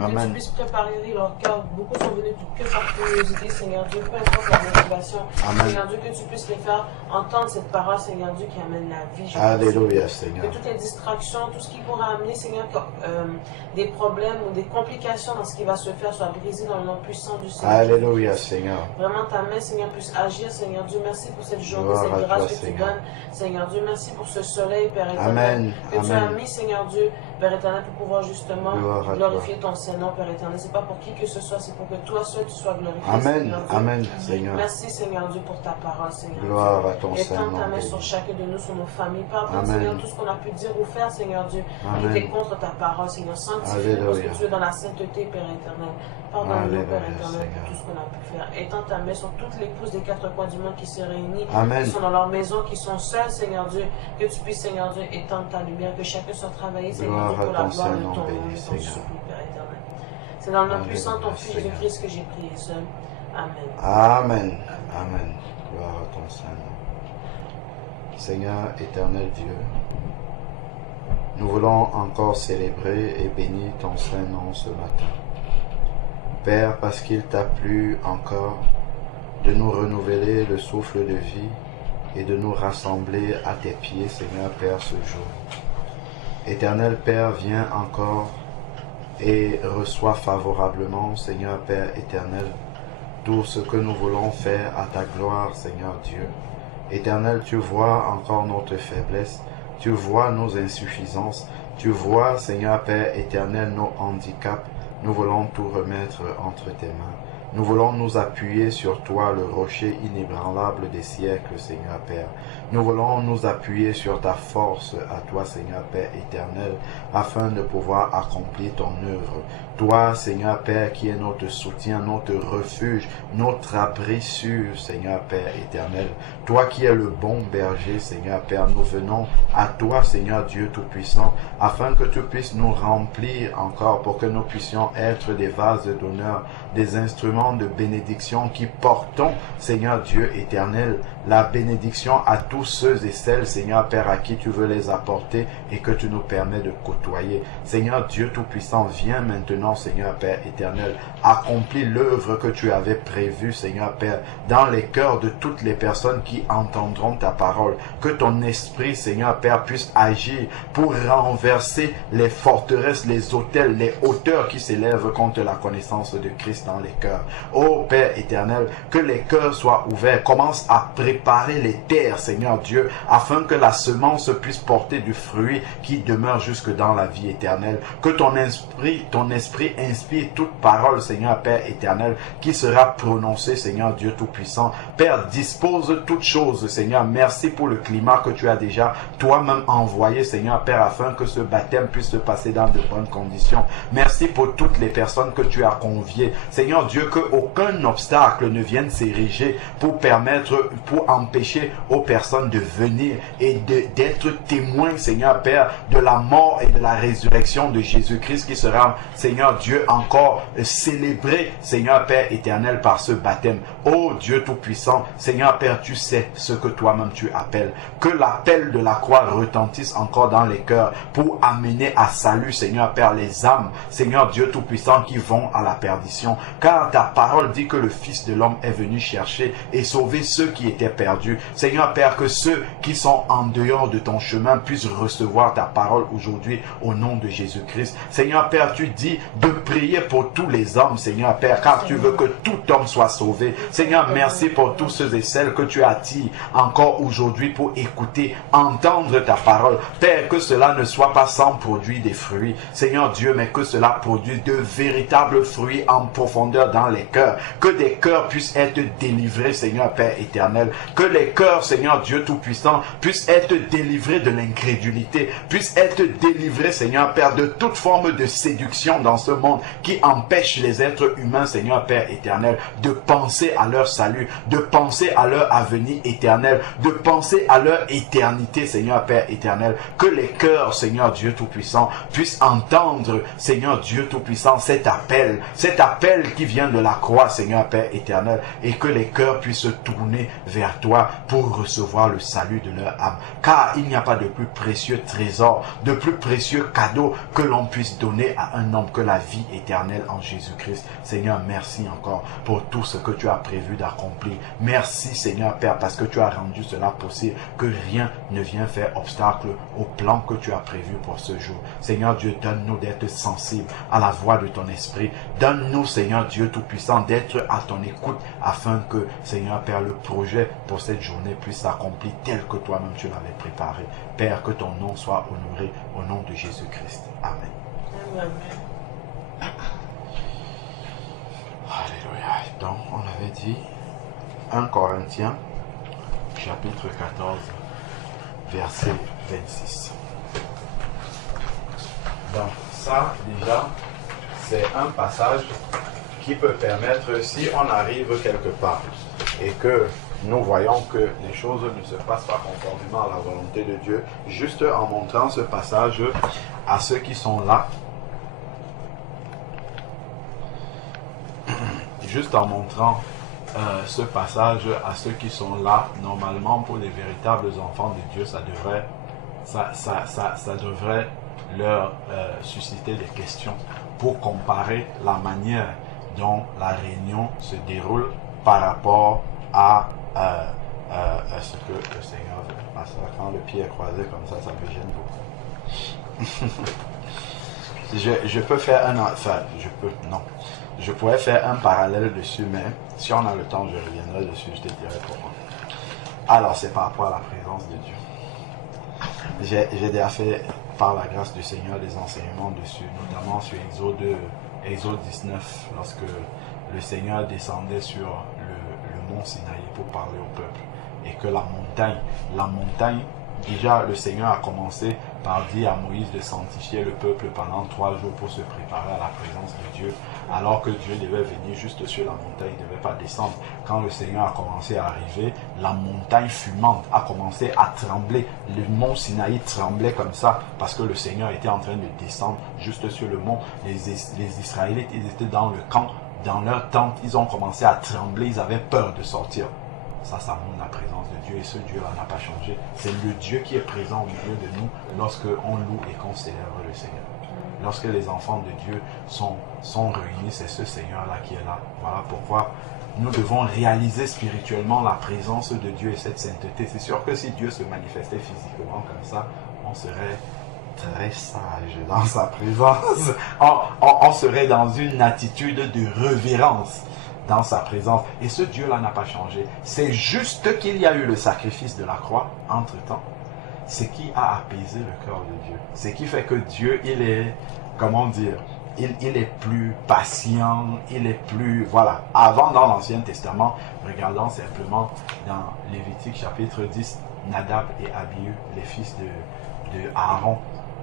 Que tu puisses préparer leur cœur. Beaucoup sont venus que par curiosité, Seigneur Dieu, peu importe la motivation. Seigneur Dieu, que tu puisses les faire entendre cette parole, Seigneur Dieu, qui amène la vie. Alléluia, Seigneur. Que toutes les distractions, tout ce qui pourra amener, Seigneur, des problèmes ou des complications dans ce qui va se faire, soit brisé dans le nom puissant du Seigneur. Alléluia, Seigneur. Vraiment, ta main, Seigneur, puisse agir, Seigneur Dieu. Merci pour cette journée, cette grâce que tu donnes, Seigneur Dieu. Merci pour ce soleil, Père éternel, que tu as mis, Seigneur Dieu, Père éternel, pour pouvoir justement glorifier ton Seigneur, Père éternel. C'est pas pour qui que ce soit, c'est pour que toi seul tu sois glorifié. Amen. Amen, Seigneur. Merci, Seigneur Dieu, pour ta parole, Seigneur. Gloire à ton Seigneur. Seigneur. Étends ta main sur chacun de nous, sur nos familles. Pardonne, Seigneur, tout ce qu'on a pu dire ou faire, Seigneur Dieu, qui était contre ta parole, Seigneur. Sanctifie-nous parce que tu es dans la sainteté, Père éternel. Pardonne-nous, Père éternel, pour tout ce qu'on a pu faire. Étends ta main sur toutes les épouses des quatre coins du monde qui se réunissent, qui sont dans leur maison, qui sont seules, Seigneur Dieu. Que tu puisses, Seigneur Dieu, étendre ta lumière, que chacun soit travaillé, Seigneur Dieu, pour la gloire de ton nom, de ton souffle, Père éternel. C'est dans le nom puissant de ton Fils Jésus-Christ que j'ai prié seul. Amen. Amen. Amen. Gloire à ton Saint-Nom. Seigneur éternel Dieu, nous voulons encore célébrer et bénir ton Saint-Nom ce matin. Père, parce qu'il t'a plu encore de nous renouveler le souffle de vie et de nous rassembler à tes pieds, Seigneur Père, ce jour. Éternel Père, viens encore et reçois favorablement, Seigneur Père éternel, tout ce que nous voulons faire à ta gloire, Seigneur Dieu. Éternel, tu vois encore notre faiblesse, tu vois nos insuffisances, tu vois, Seigneur Père éternel, nos handicaps. Nous voulons tout remettre entre tes mains. Nous voulons nous appuyer sur toi, le rocher inébranlable des siècles, Seigneur Père. Nous voulons nous appuyer sur ta force à toi, Seigneur Père éternel, afin de pouvoir accomplir ton œuvre. Toi, Seigneur Père, qui est notre soutien, notre refuge, notre abri sûr, Seigneur Père éternel. Toi qui es le bon berger, Seigneur Père, nous venons à toi, Seigneur Dieu Tout-Puissant, afin que tu puisses nous remplir encore pour que nous puissions être des vases d'honneur, des instruments de bénédiction qui portons, Seigneur Dieu éternel, la bénédiction à tous ceux et celles, Seigneur Père, à qui tu veux les apporter et que tu nous permets de côtoyer. Seigneur Dieu Tout-Puissant, viens maintenant, Seigneur Père éternel, accomplis l'œuvre que tu avais prévue, Seigneur Père, dans les cœurs de toutes les personnes qui entendront ta parole. Que ton esprit, Seigneur Père, puisse agir pour renverser les forteresses, les autels, les hauteurs qui s'élèvent contre la connaissance de Christ dans les cœurs. Ô Père éternel, que les cœurs soient ouverts. Commence à préparer les terres, Seigneur Dieu, afin que la semence puisse porter du fruit qui demeure jusque dans la vie éternelle. Que ton esprit inspire toute parole, Seigneur Père éternel, qui sera prononcée, Seigneur Dieu Tout-Puissant. Père, dispose toutes choses, Seigneur. Merci pour le climat que tu as déjà toi-même envoyé, Seigneur Père, afin que ce baptême puisse se passer dans de bonnes conditions. Merci pour toutes les personnes que tu as conviées. Seigneur Dieu, qu'aucun obstacle ne vienne s'ériger pour empêcher aux personnes de venir et d'être témoins, Seigneur Père, de la mort et de la résurrection de Jésus-Christ qui sera, Seigneur Dieu, encore célébré, Seigneur Père éternel, par ce baptême. Ô Dieu Tout-Puissant, Seigneur Père, tu sais ce que toi-même tu appelles. Que l'appel de la croix retentisse encore dans les cœurs pour amener à salut, Seigneur Père, les âmes, Seigneur Dieu Tout-Puissant, qui vont à la perdition. Car ta parole dit que le Fils de l'homme est venu chercher et sauver ceux qui étaient perdus. Seigneur Père, que ceux qui sont en dehors de ton chemin puissent recevoir ta parole aujourd'hui au nom de Jésus-Christ. Seigneur Père, tu dis de prier pour tous les hommes, Seigneur Père, car tu veux que tout homme soit sauvé. Seigneur, merci pour tous ceux et celles que tu attires encore aujourd'hui pour écouter, entendre ta parole. Père, que cela ne soit pas sans produire des fruits, Seigneur Dieu, mais que cela produise de véritables fruits en profondeur dans les cœurs. Que des cœurs puissent être délivrés, Seigneur Père éternel. Que les cœurs, Seigneur Dieu Tout-Puissant, puissent être délivrés de l'incrédulité, puissent être délivrés, Seigneur Père, de toute forme de séduction dans ce monde qui empêche les êtres humains, Seigneur Père éternel, de penser à leur salut, de penser à leur avenir éternel, de penser à leur éternité, Seigneur Père éternel. Que les cœurs, Seigneur Dieu Tout-Puissant, puissent entendre, Seigneur Dieu Tout-Puissant, cet appel qui vient de la croix, Seigneur Père éternel, et que les cœurs puissent se tourner vers toi pour recevoir le salut de leur âme. Car il n'y a pas de plus précieux trésor, de plus précieux cadeau que l'on puisse donner à un homme que la vie éternelle en Jésus-Christ. Seigneur, merci encore pour tout ce que tu as prévu d'accomplir. Merci Seigneur Père, parce que tu as rendu cela possible, que rien ne vient faire obstacle au plan que tu as prévu pour ce jour. Seigneur Dieu, donne-nous d'être sensibles à la voix de ton esprit. Donne-nous, Seigneur Dieu Tout-Puissant, d'être à ton écoute, afin que, Seigneur Père, le projet pour cette journée puisse s'accomplir tel que toi-même tu l'avais préparé. Père, que ton nom soit honoré au nom de Jésus-Christ. Amen. Amen. Alléluia. Donc, on avait dit 1 Corinthiens, chapitre 14, verset 26. Donc, ça, déjà, c'est un passage qui peut permettre, si on arrive quelque part et que nous voyons que les choses ne se passent pas conformément à la volonté de Dieu, juste en montrant ce passage à ceux qui sont là, juste en montrant ce passage à ceux qui sont là, normalement pour les véritables enfants de Dieu, ça devrait leur susciter des questions pour comparer la manière dont la réunion se déroule par rapport à ce que le Seigneur veut. Parce que quand le pied est croisé comme ça me gêne beaucoup. Je peux faire je pourrais faire un parallèle dessus, mais si on a le temps, je reviendrai dessus, je te dirai pourquoi. Alors, c'est par rapport à la présence de Dieu. J'ai déjà fait, par la grâce du Seigneur, des enseignements dessus, notamment sur Exode 19, lorsque le Seigneur descendait sur le mont Sinaï pour parler au peuple. Et que la montagne, déjà le Seigneur a commencé par dire à Moïse de sanctifier le peuple pendant 3 jours pour se préparer à la présence de Dieu, alors que Dieu devait venir juste sur la montagne, il ne devait pas descendre. Quand le Seigneur a commencé à arriver, la montagne fumante a commencé à trembler. Le mont Sinaï tremblait comme ça, parce que le Seigneur était en train de descendre juste sur le mont. Les Israélites, ils étaient dans le camp, dans leur tente, ils ont commencé à trembler, ils avaient peur de sortir. Ça montre la présence de Dieu, et ce Dieu-là n'a pas changé. C'est le Dieu qui est présent au milieu de nous lorsque on loue et qu'on célèbre le Seigneur. Lorsque les enfants de Dieu sont réunis, c'est ce Seigneur-là qui est là. Voilà pourquoi nous devons réaliser spirituellement la présence de Dieu et cette sainteté. C'est sûr que si Dieu se manifestait physiquement comme ça, on serait très sage dans sa présence. On serait dans une attitude de révérence dans sa présence. Et ce Dieu-là n'a pas changé. C'est juste qu'il y a eu le sacrifice de la croix entre-temps. C'est qui a apaisé le cœur de Dieu. C'est qui fait que Dieu, il est, comment dire, il est plus patient, il est plus, voilà. Avant, dans l'Ancien Testament, regardons simplement dans Lévitique chapitre 10, Nadab et Abihu, les fils de Aaron,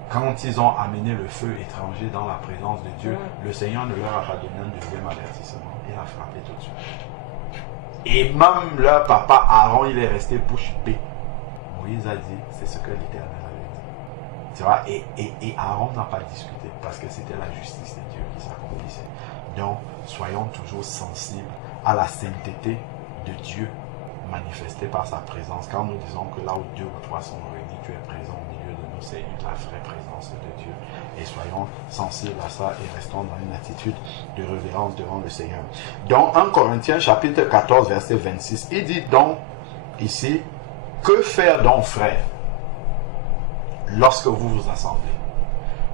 quand ils ont amené le feu étranger dans la présence de Dieu, le Seigneur ne leur a pas donné un deuxième avertissement. Il a frappé tout de suite. Et même leur papa Aaron, il est resté bouche bée. Moïse a dit, c'est ce que l'Éternel avait dit. Tu vois, et Aaron n'a pas discuté, parce que c'était la justice de Dieu qui s'accomplissait. Donc, soyons toujours sensibles à la sainteté de Dieu manifestée par sa présence. Quand nous disons que là où 2 ou 3 sont réunis, tu es présent au milieu de nous, c'est la vraie présence de Dieu. Et soyons sensibles à ça et restons dans une attitude de révérence devant le Seigneur. Dans 1 Corinthiens chapitre 14 verset 26, il dit donc ici, que faire donc frères lorsque vous vous assemblez?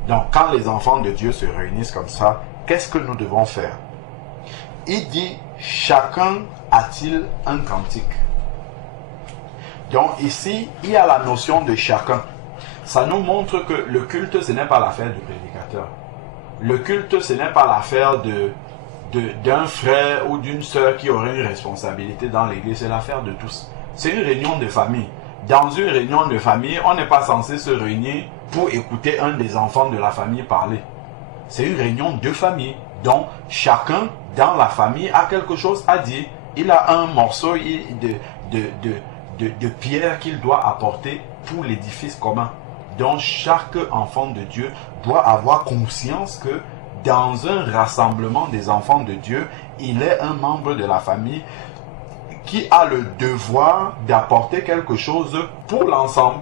Donc quand les enfants de Dieu se réunissent comme ça, qu'est-ce que nous devons faire? Il dit, chacun a-t-il un cantique? Donc ici, il y a la notion de chacun. Ça nous montre que le culte, ce n'est pas l'affaire du prédicateur. Le culte, ce n'est pas l'affaire d'un frère ou d'une sœur qui aurait une responsabilité dans l'église. C'est l'affaire de tous. C'est une réunion de famille. Dans une réunion de famille, on n'est pas censé se réunir pour écouter un des enfants de la famille parler. C'est une réunion de famille. Donc, chacun dans la famille a quelque chose à dire. Il a un morceau de pierre qu'il doit apporter pour l'édifice commun. Donc, chaque enfant de Dieu doit avoir conscience que dans un rassemblement des enfants de Dieu, il est un membre de la famille qui a le devoir d'apporter quelque chose pour l'ensemble.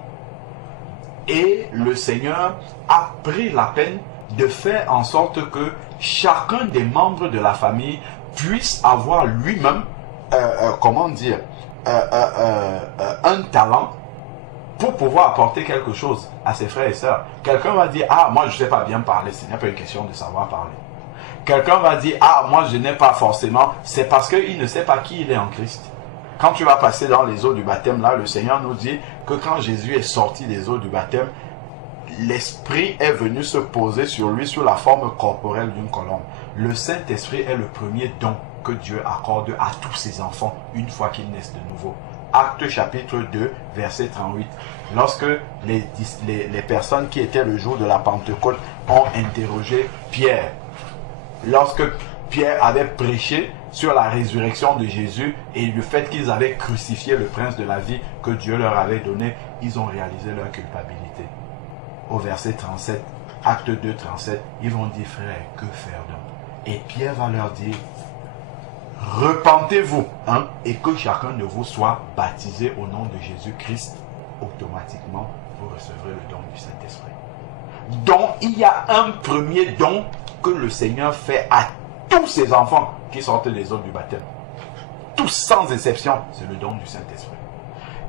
Et le Seigneur a pris la peine de faire en sorte que chacun des membres de la famille puisse avoir lui-même, un talent pour pouvoir apporter quelque chose à ses frères et sœurs. Quelqu'un va dire, ah, moi je ne sais pas bien parler, ce n'est pas une question de savoir parler. Quelqu'un va dire, ah, moi je n'ai pas forcément, c'est parce qu'il ne sait pas qui il est en Christ. Quand tu vas passer dans les eaux du baptême, là, le Seigneur nous dit que quand Jésus est sorti des eaux du baptême, l'Esprit est venu se poser sur lui sous la forme corporelle d'une colombe. Le Saint-Esprit est le premier don que Dieu accorde à tous ses enfants une fois qu'ils naissent de nouveau. Acte chapitre 2, verset 38. Lorsque les personnes qui étaient le jour de la Pentecôte ont interrogé Pierre, lorsque Pierre avait prêché sur la résurrection de Jésus et le fait qu'ils avaient crucifié le prince de la vie que Dieu leur avait donné, ils ont réalisé leur culpabilité. Au verset 37, acte 2, 37, ils vont dire, frère, que faire donc? Et Pierre va leur dire, repentez-vous, et que chacun de vous soit baptisé au nom de Jésus-Christ. Automatiquement, vous recevrez le don du Saint-Esprit. Donc, il y a un premier don que le Seigneur fait à tous ses enfants qui sortent des eaux du baptême. Tous sans exception, c'est le don du Saint-Esprit.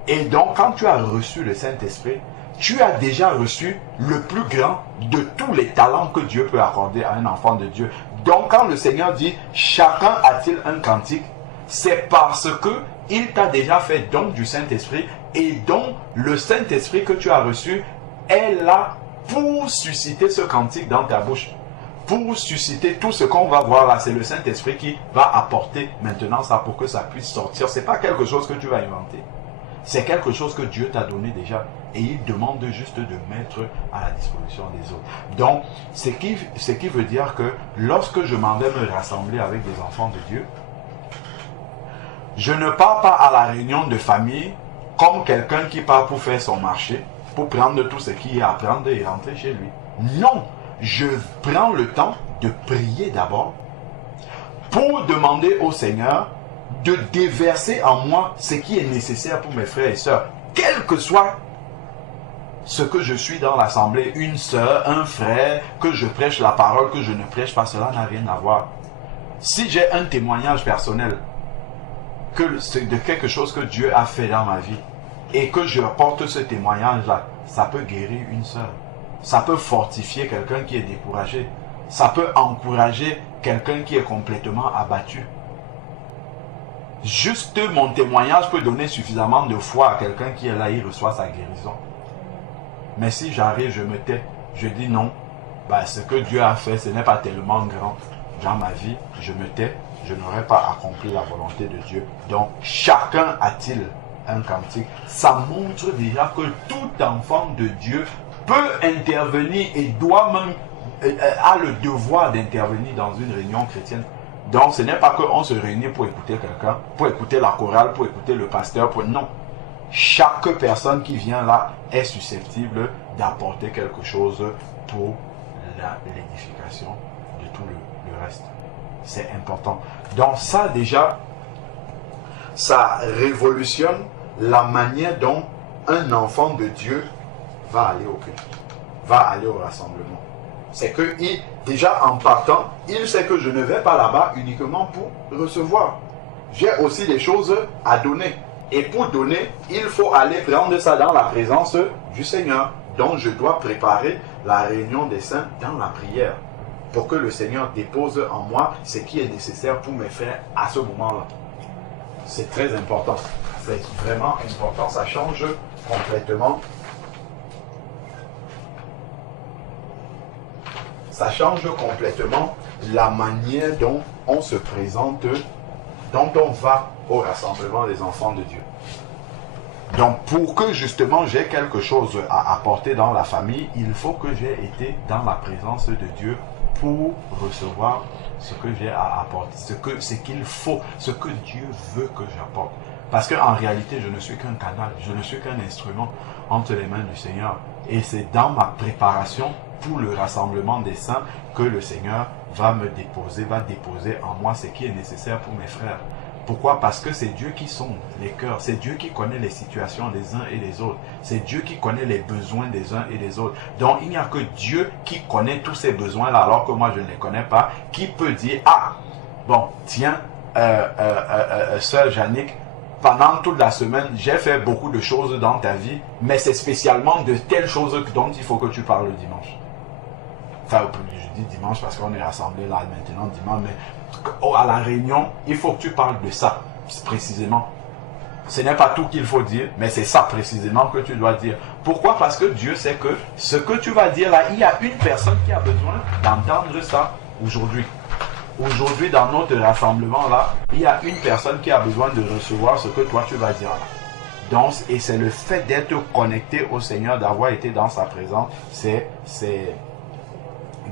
Et donc, quand tu as reçu le Saint-Esprit, tu as déjà reçu le plus grand de tous les talents que Dieu peut accorder à un enfant de Dieu. Donc, quand le Seigneur dit « Chacun a-t-il un cantique ?» c'est parce que il t'a déjà fait don du Saint-Esprit et donc le Saint-Esprit que tu as reçu est là pour susciter ce cantique dans ta bouche. Pour susciter tout ce qu'on va voir là, c'est le Saint-Esprit qui va apporter maintenant ça pour que ça puisse sortir. Ce n'est pas quelque chose que tu vas inventer. C'est quelque chose que Dieu t'a donné déjà. Et il demande juste de mettre à la disposition des autres. Donc, ce qui veut dire que lorsque je m'en vais me rassembler avec des enfants de Dieu, je ne pars pas à la réunion de famille comme quelqu'un qui part pour faire son marché, pour prendre tout ce qu'il y a à prendre et rentrer chez lui. Non, je prends le temps de prier d'abord pour demander au Seigneur de déverser en moi ce qui est nécessaire pour mes frères et sœurs, quel que soit ce que je suis dans l'assemblée, une sœur, un frère, que je prêche la parole, que je ne prêche pas, cela n'a rien à voir. Si j'ai un témoignage personnel de quelque chose que Dieu a fait dans ma vie et que je porte ce témoignage-là, ça peut guérir une sœur. Ça peut fortifier quelqu'un qui est découragé. Ça peut encourager quelqu'un qui est complètement abattu. Juste mon témoignage peut donner suffisamment de foi à quelqu'un qui est là, il reçoit sa guérison. Mais si j'arrive, je me tais, je dis non, ce que Dieu a fait, ce n'est pas tellement grand dans ma vie, je me tais, je n'aurai pas accompli la volonté de Dieu. Donc, chacun a-t-il un cantique? Ça montre déjà que tout enfant de Dieu peut intervenir et doit même, a le devoir d'intervenir dans une réunion chrétienne. Donc, ce n'est pas qu'on se réunit pour écouter quelqu'un, pour écouter la chorale, pour écouter le pasteur, non. Chaque personne qui vient là est susceptible d'apporter quelque chose pour l'édification de tout le reste. C'est important. Donc ça déjà, ça révolutionne la manière dont un enfant de Dieu va aller au culte, va aller au rassemblement. C'est que déjà en partant, il sait que je ne vais pas là-bas uniquement pour recevoir. J'ai aussi des choses à donner. Et pour donner, il faut aller prendre ça dans la présence du Seigneur. Donc je dois préparer la réunion des saints dans la prière pour que le Seigneur dépose en moi ce qui est nécessaire pour me faire à ce moment-là. C'est très important. C'est vraiment important. Ça change complètement. Ça change complètement la manière dont on se présente, dont on va au rassemblement des enfants de Dieu. Donc, pour que justement j'ai quelque chose à apporter dans la famille, il faut que j'ai été dans la présence de Dieu pour recevoir ce que j'ai à apporter, ce qu'il faut, ce que Dieu veut que j'apporte. Parce qu'en réalité, je ne suis qu'un canal, je ne suis qu'un instrument entre les mains du Seigneur. Et c'est dans ma préparation pour le rassemblement des saints que le Seigneur va déposer en moi ce qui est nécessaire pour mes frères. Pourquoi? Parce que c'est Dieu qui sonde les cœurs. C'est Dieu qui connaît les situations des uns et des autres. C'est Dieu qui connaît les besoins des uns et des autres. Donc, il n'y a que Dieu qui connaît tous ces besoins-là, alors que moi, je ne les connais pas, qui peut dire, ah, bon, tiens, sœur Jannick, pendant toute la semaine, j'ai fait beaucoup de choses dans ta vie, mais c'est spécialement de telles choses dont il faut que tu parles le dimanche. Enfin, je dis dimanche parce qu'on est rassemblés là maintenant dimanche, mais à la réunion, il faut que tu parles de ça, précisément. Ce n'est pas tout qu'il faut dire, mais c'est ça précisément que tu dois dire. Pourquoi? Parce que Dieu sait que ce que tu vas dire là, il y a une personne qui a besoin d'entendre ça aujourd'hui. Aujourd'hui, dans notre rassemblement là, il y a une personne qui a besoin de recevoir ce que toi tu vas dire là. Donc, et c'est le fait d'être connecté au Seigneur, d'avoir été dans sa présence,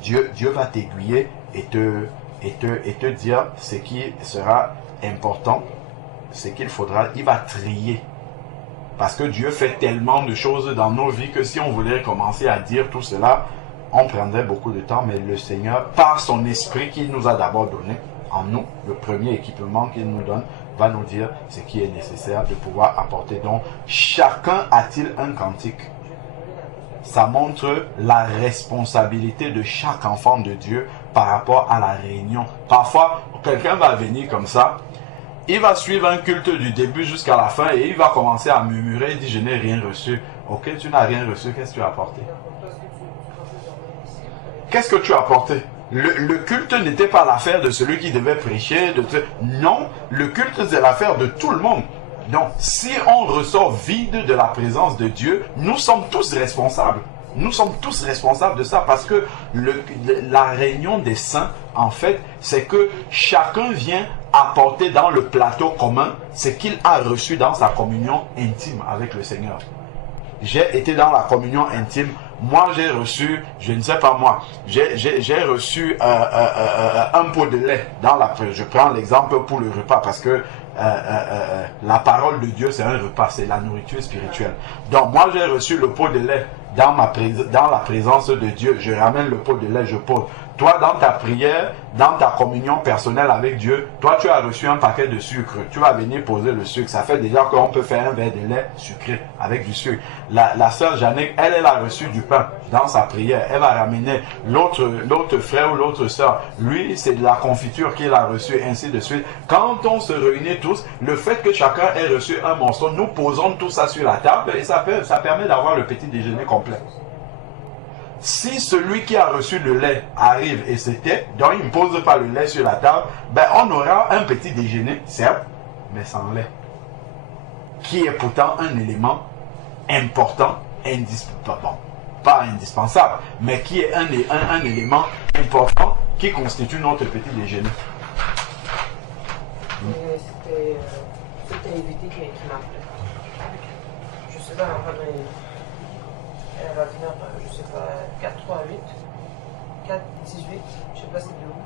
Dieu va t'aiguiller et te dire ce qui sera important, ce qu'il faudra. Il va trier. Parce que Dieu fait tellement de choses dans nos vies que si on voulait commencer à dire tout cela, on prendrait beaucoup de temps. Mais le Seigneur, par son esprit qu'il nous a d'abord donné, en nous, le premier équipement qu'il nous donne, va nous dire ce qui est nécessaire de pouvoir apporter. Donc, chacun a-t-il un cantique? Ça montre la responsabilité de chaque enfant de Dieu par rapport à la réunion. Parfois, quelqu'un va venir comme ça, il va suivre un culte du début jusqu'à la fin et il va commencer à murmurer, il dit « je n'ai rien reçu ». Ok, tu n'as rien reçu, qu'est-ce que tu as apporté? Qu'est-ce que tu as apporté? Le culte n'était pas l'affaire de celui qui devait prêcher. Non, le culte c'est l'affaire de tout le monde. Donc, si on ressort vide de la présence de Dieu, nous sommes tous responsables. Nous sommes tous responsables de ça parce que la réunion des saints, en fait, c'est que chacun vient apporter dans le plateau commun ce qu'il a reçu dans sa communion intime avec le Seigneur. J'ai été dans la communion intime. Moi, j'ai reçu, je ne sais pas moi, j'ai reçu un pot de lait dans la. Je prends l'exemple pour le repas parce que la parole de Dieu, c'est un repas, c'est la nourriture spirituelle. Donc, moi, j'ai reçu le pot de lait dans la présence de Dieu. Je ramène le pot de lait, je pose. Toi, dans ta prière, dans ta communion personnelle avec Dieu, toi, tu as reçu un paquet de sucre. Tu vas venir poser le sucre. Ça fait déjà qu'on peut faire un verre de lait sucré avec du sucre. La sœur Jannick, elle a reçu du pain dans sa prière. Elle va ramener l'autre frère ou l'autre sœur. Lui, c'est de la confiture qu'il a reçu, ainsi de suite. Quand on se réunit tous, le fait que chacun ait reçu un morceau, nous posons tout ça sur la table et ça permet d'avoir le petit déjeuner complet. Si celui qui a reçu le lait arrive et se tait, donc il ne pose pas le lait sur la table, ben on aura un petit déjeuner, certes, mais sans lait. Qui est pourtant un élément important, pas indispensable, mais qui est un élément important qui constitue notre petit déjeuner. C'était évité qui m'appelait. Je sais pas, en fait, elle va venir, je sais pas, 4-3-8, 4-18, je sais pas c'est de où.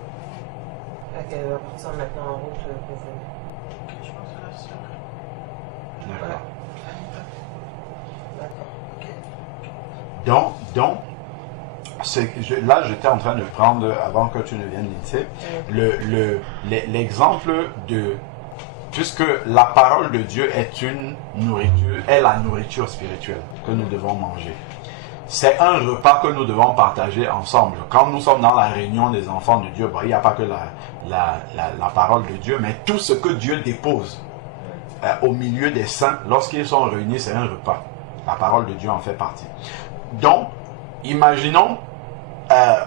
Elle va partir maintenant en route pour venir. Je pense que là, c'est D'accord. D'accord. D'accord. Ok. Donc, là, j'étais en train de prendre, avant que tu ne viennes l'INSEE, l'exemple de... Puisque la parole de Dieu est une nourriture, est la nourriture spirituelle que nous devons manger. C'est un repas que nous devons partager ensemble. Quand nous sommes dans la réunion des enfants de Dieu, il n'y a pas que la parole de Dieu, mais tout ce que Dieu dépose au milieu des saints, lorsqu'ils sont réunis, c'est un repas. La parole de Dieu en fait partie. Donc, imaginons,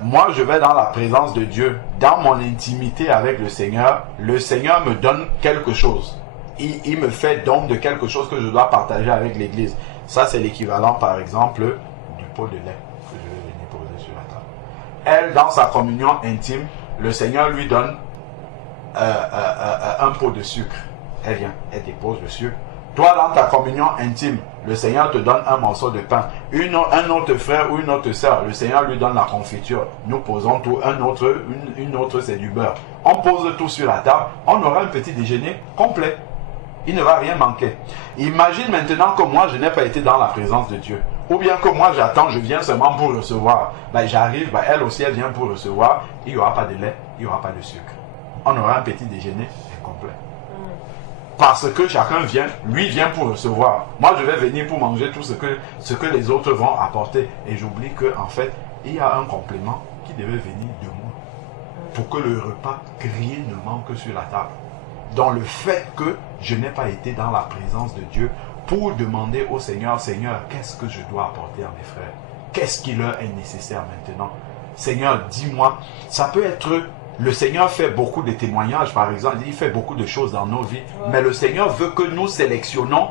moi je vais dans la présence de Dieu, dans mon intimité avec le Seigneur me donne quelque chose. Il me fait don de quelque chose que je dois partager avec l'église. Ça c'est l'équivalent par exemple du pot de lait que je vais venir poser sur la table. Elle, dans sa communion intime, le Seigneur lui donne un pot de sucre. Elle vient, elle dépose le sucre. Toi, dans ta communion intime, le Seigneur te donne un morceau de pain. Un autre frère ou une autre sœur, le Seigneur lui donne la confiture. Nous posons tout. Une autre, c'est du beurre. On pose tout sur la table. On aura un petit déjeuner complet. Il ne va rien manquer. Imagine maintenant que moi, je n'ai pas été dans la présence de Dieu. Ou bien que moi, j'attends, je viens seulement pour recevoir. J'arrive, elle aussi, elle vient pour recevoir. Il n'y aura pas de lait, il n'y aura pas de sucre. On aura un petit déjeuner complet. Parce que chacun vient, lui vient pour recevoir. Moi, je vais venir pour manger tout ce que les autres vont apporter. Et j'oublie qu'en fait, il y a un complément qui devait venir de moi. Pour que le repas, rien ne manque sur la table. Dans le fait que je n'ai pas été dans la présence de Dieu pour demander au Seigneur, Seigneur, qu'est-ce que je dois apporter à mes frères? Qu'est-ce qui leur est nécessaire maintenant? Seigneur, dis-moi, ça peut être... Le Seigneur fait beaucoup de témoignages, par exemple, il fait beaucoup de choses dans nos vies, mais le Seigneur veut que nous sélectionnons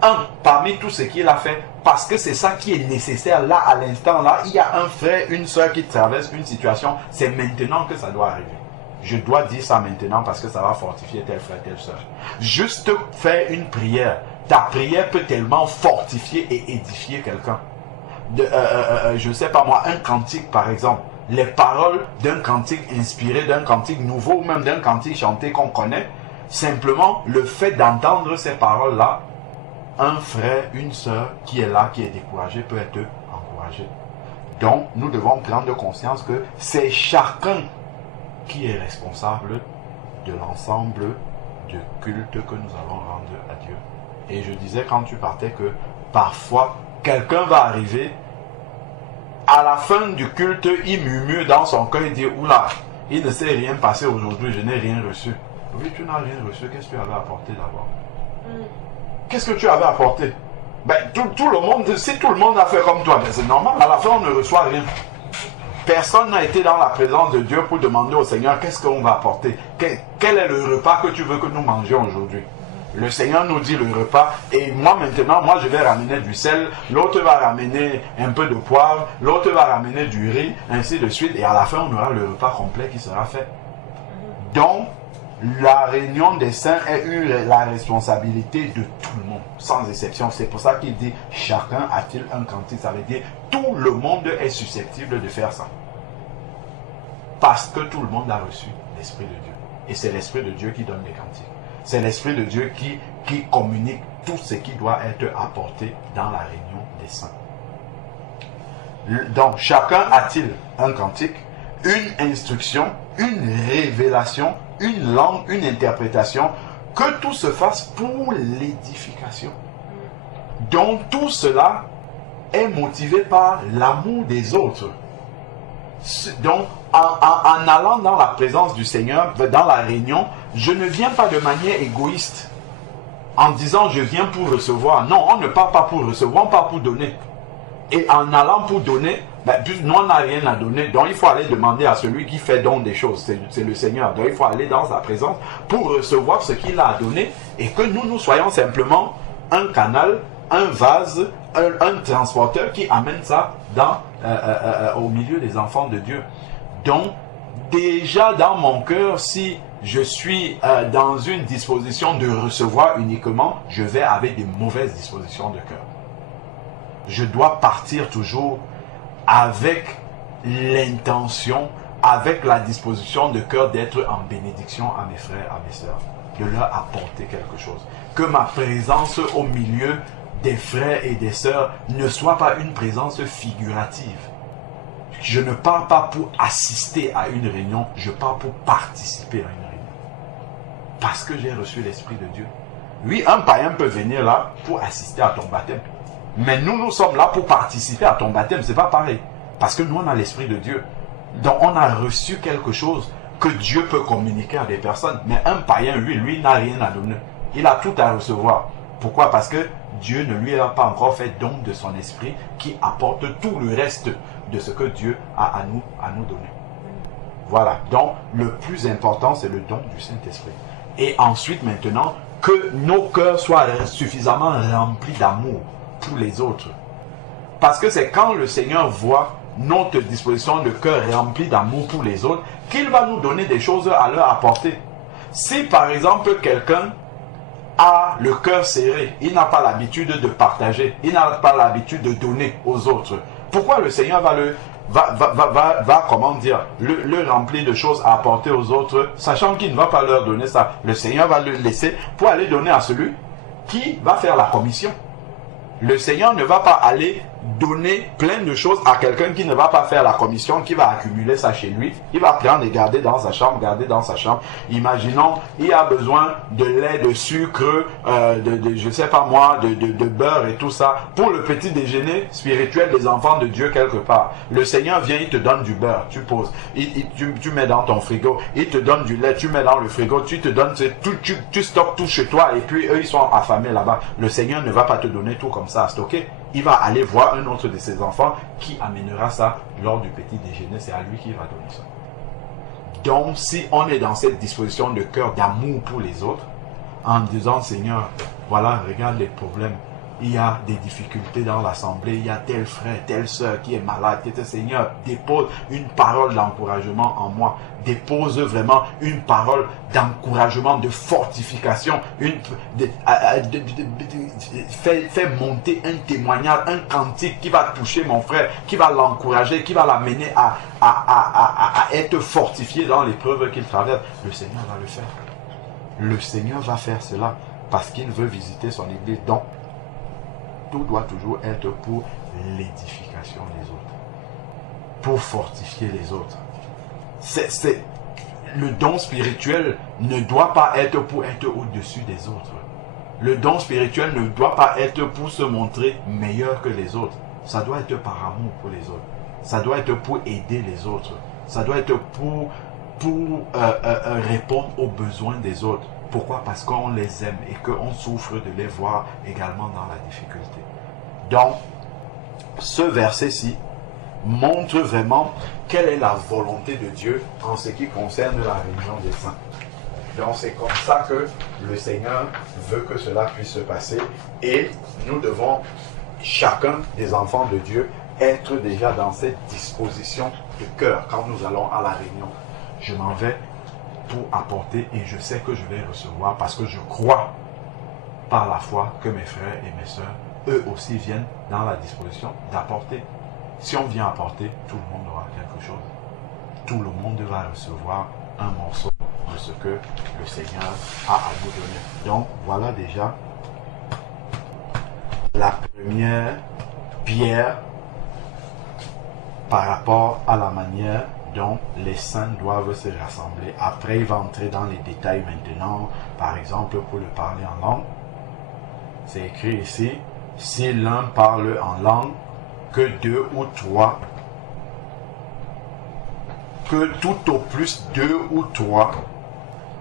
un parmi tout ce qu'il a fait, parce que c'est ça qui est nécessaire là, à l'instant là. Il y a un frère, une soeur qui traverse une situation, c'est maintenant que ça doit arriver. Je dois dire ça maintenant parce que ça va fortifier tel frère, telle soeur. Juste faire une prière, ta prière peut tellement fortifier et édifier quelqu'un. Je ne sais pas moi, un cantique par exemple. Les paroles d'un cantique inspiré, d'un cantique nouveau ou même d'un cantique chanté qu'on connaît, simplement le fait d'entendre ces paroles-là, un frère, une sœur qui est là, qui est découragé, peut être encouragé. Donc, nous devons prendre conscience que c'est chacun qui est responsable de l'ensemble de culte que nous allons rendre à Dieu. Et je disais quand tu partais que parfois, quelqu'un va arriver à la fin du culte, il murmure dans son cœur, il dit, oula, il ne s'est rien passé aujourd'hui, je n'ai rien reçu. Oui, tu n'as rien reçu, qu'est-ce que tu avais apporté d'abord? Qu'est-ce que tu avais apporté? Ben, tout le monde, si tout le monde a fait comme toi, ben, c'est normal, à la fin on ne reçoit rien. Personne n'a été dans la présence de Dieu pour demander au Seigneur, qu'est-ce qu'on va apporter? Quel est le repas que tu veux que nous mangions aujourd'hui? Le Seigneur nous dit le repas, et moi maintenant, moi je vais ramener du sel, l'autre va ramener un peu de poivre, l'autre va ramener du riz, ainsi de suite, et à la fin on aura le repas complet qui sera fait. Donc, la réunion des saints a eu la responsabilité de tout le monde, sans exception. C'est pour ça qu'il dit, chacun a-t-il un cantique, ça veut dire, tout le monde est susceptible de faire ça. Parce que tout le monde a reçu l'Esprit de Dieu. Et c'est l'Esprit de Dieu qui donne les cantiques. C'est l'Esprit de Dieu qui communique tout ce qui doit être apporté dans la réunion des saints. Donc, chacun a-t-il un cantique, une instruction, une révélation, une langue, une interprétation, que tout se fasse pour l'édification. Donc, tout cela est motivé par l'amour des autres. Donc, en allant dans la présence du Seigneur, dans la réunion, je ne viens pas de manière égoïste, en disant je viens pour recevoir. Non, on ne part pas pour recevoir, on part pour donner. Et en allant pour donner, nous on n'a rien à donner. Donc il faut aller demander à celui qui fait don des choses, c'est le Seigneur. Donc il faut aller dans sa présence pour recevoir ce qu'il a à donner, et que nous soyons simplement un canal, un vase, un transporteur qui amène ça au milieu des enfants de Dieu. Donc, déjà dans mon cœur, si je suis dans une disposition de recevoir uniquement, je vais avec des mauvaises dispositions de cœur. Je dois partir toujours avec l'intention, avec la disposition de cœur d'être en bénédiction à mes frères, à mes sœurs, de leur apporter quelque chose. Que ma présence au milieu des frères et des sœurs ne soit pas une présence figurative. Je ne pars pas pour assister à une réunion, je pars pour participer à une réunion. Parce que j'ai reçu l'Esprit de Dieu. Oui, un païen peut venir là pour assister à ton baptême. Mais nous sommes là pour participer à ton baptême, c'est pas pareil. Parce que nous, on a l'Esprit de Dieu. Donc, on a reçu quelque chose que Dieu peut communiquer à des personnes. Mais un païen, lui n'a rien à donner. Il a tout à recevoir. Pourquoi? Parce que Dieu ne lui a pas encore fait don de son esprit qui apporte tout le reste de ce que Dieu a à nous donner. Voilà. Donc, le plus important, c'est le don du Saint-Esprit. Et ensuite, maintenant, que nos cœurs soient suffisamment remplis d'amour pour les autres. Parce que c'est quand le Seigneur voit notre disposition de cœur remplie d'amour pour les autres qu'il va nous donner des choses à leur apporter. Si, par exemple, quelqu'un a le cœur serré, il n'a pas l'habitude de partager, il n'a pas l'habitude de donner aux autres, pourquoi le Seigneur va le remplir de choses à apporter aux autres, sachant qu'il ne va pas leur donner ça? Le Seigneur va le laisser pour aller donner à celui qui va faire la commission. Le Seigneur ne va pas aller donner plein de choses à quelqu'un qui ne va pas faire la commission, qui va accumuler ça chez lui. Il va prendre et garder dans sa chambre, Imaginons, il a besoin de lait, de sucre, je sais pas moi, de beurre et tout ça, pour le petit déjeuner spirituel des enfants de Dieu quelque part. Le Seigneur vient, il te donne du beurre, tu poses, tu mets dans ton frigo, il te donne du lait, tu mets dans le frigo, tu stockes tout chez toi, et puis eux ils sont affamés là-bas. Le Seigneur ne va pas te donner tout comme ça à stocker. Il va aller voir un autre de ses enfants qui amènera ça lors du petit déjeuner. C'est à lui qui va donner ça. Donc, si on est dans cette disposition de cœur, d'amour pour les autres, en disant, Seigneur, voilà, regarde les problèmes. Il y a des difficultés dans l'assemblée, il y a tel frère, telle soeur qui est malade, qui était Seigneur, dépose une parole d'encouragement en moi, dépose vraiment une parole d'encouragement, de fortification, fais monter un témoignage, un cantique qui va toucher mon frère, qui va l'encourager, qui va l'amener à être fortifié dans l'épreuve qu'il traverse. Le Seigneur va le faire. Le Seigneur va faire cela parce qu'il veut visiter son église. Donc, tout doit toujours être pour l'édification des autres, pour fortifier les autres. Le don spirituel ne doit pas être pour être au-dessus des autres. Le don spirituel ne doit pas être pour se montrer meilleur que les autres. Ça doit être par amour pour les autres. Ça doit être pour aider les autres. Ça doit être pour répondre aux besoins des autres. Pourquoi? Parce qu'on les aime et qu'on souffre de les voir également dans la difficulté. Donc, ce verset-ci montre vraiment quelle est la volonté de Dieu en ce qui concerne la réunion des saints. Donc, c'est comme ça que le Seigneur veut que cela puisse se passer et nous devons, chacun des enfants de Dieu, être déjà dans cette disposition de cœur quand nous allons à la réunion. Je m'en vais pour apporter et je sais que je vais recevoir parce que je crois par la foi que mes frères et mes sœurs, eux aussi viennent dans la disposition d'apporter. Si on vient apporter, tout le monde aura quelque chose. Tout le monde va recevoir un morceau de ce que le Seigneur a à nous donner. Donc voilà déjà la première pierre par rapport à la manière dont les saints doivent se rassembler. Après, il va entrer dans les détails maintenant. Par exemple, pour le parler en langue, c'est écrit ici, si l'un parle en langue, que 2 ou 3, que tout au plus 2 ou 3,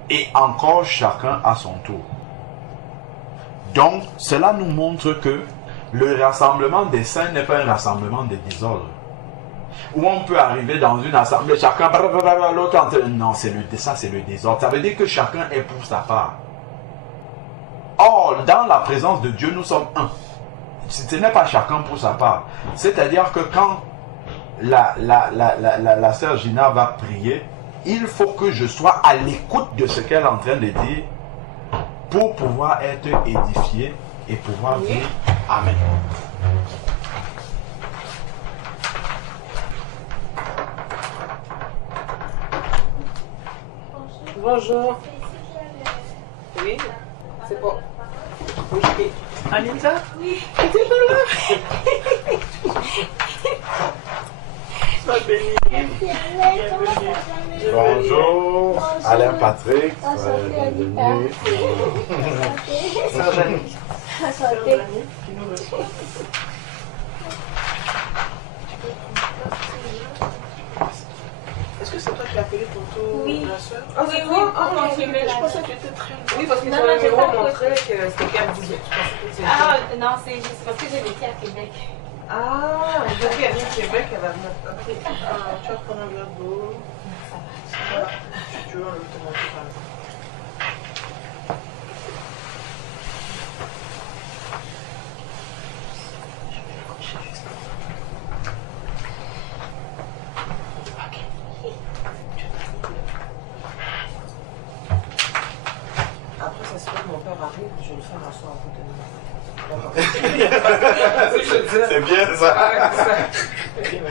et encore chacun à son tour. Donc, cela nous montre que le rassemblement des saints n'est pas un rassemblement de désordre. Où on peut arriver dans une assemblée, chacun, l'autre, non, ça c'est le désordre. Ça veut dire que chacun est pour sa part. Or, dans la présence de Dieu, nous sommes un. Ce n'est pas chacun pour sa part. C'est-à-dire que quand la sœur Gina va prier, il faut que je sois à l'écoute de ce qu'elle est en train de dire pour pouvoir être édifié et pouvoir dire Amen. Bonjour. Oui, c'est bon. Oui. Anita? Oui. T'es là? Sois bénie. Bonjour. Alain Patrick. Bienvenue. Sœur Janie. Qui nous reçoit. Est-ce que c'est toi qui as appelé tantôt la soeur? Ah, c'est toi? Ah, non, je pensais que tu étais très... Oui, parce que ton numéro montrait que c'était 4-18. Ah, non, c'est parce que j'ai vécu à Québec. Ah, je dis, elle vient de Québec, elle va venir. Ok, tu vas prendre un verre d'eau. Tu veux, on va te montrer par exemple. Je vais le faire asseoir à vous de C'est bien ça. Ouais,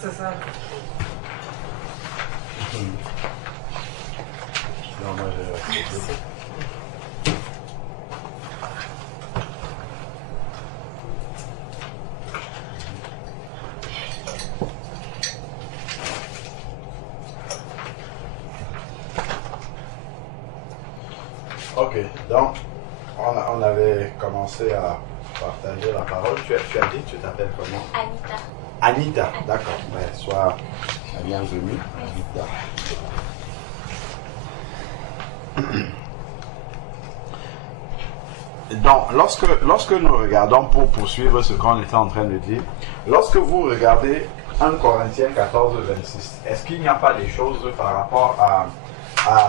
c'est ça. Non, moi j'ai... Ok, donc on avait commencé à partager la parole. Tu as dit, tu t'appelles comment? Anita. Anita, d'accord. Ben, sois la bienvenue, Anita. Donc, lorsque nous regardons, pour poursuivre ce qu'on était en train de dire, lorsque vous regardez 1 Corinthiens 14, 26, est-ce qu'il n'y a pas des choses par rapport à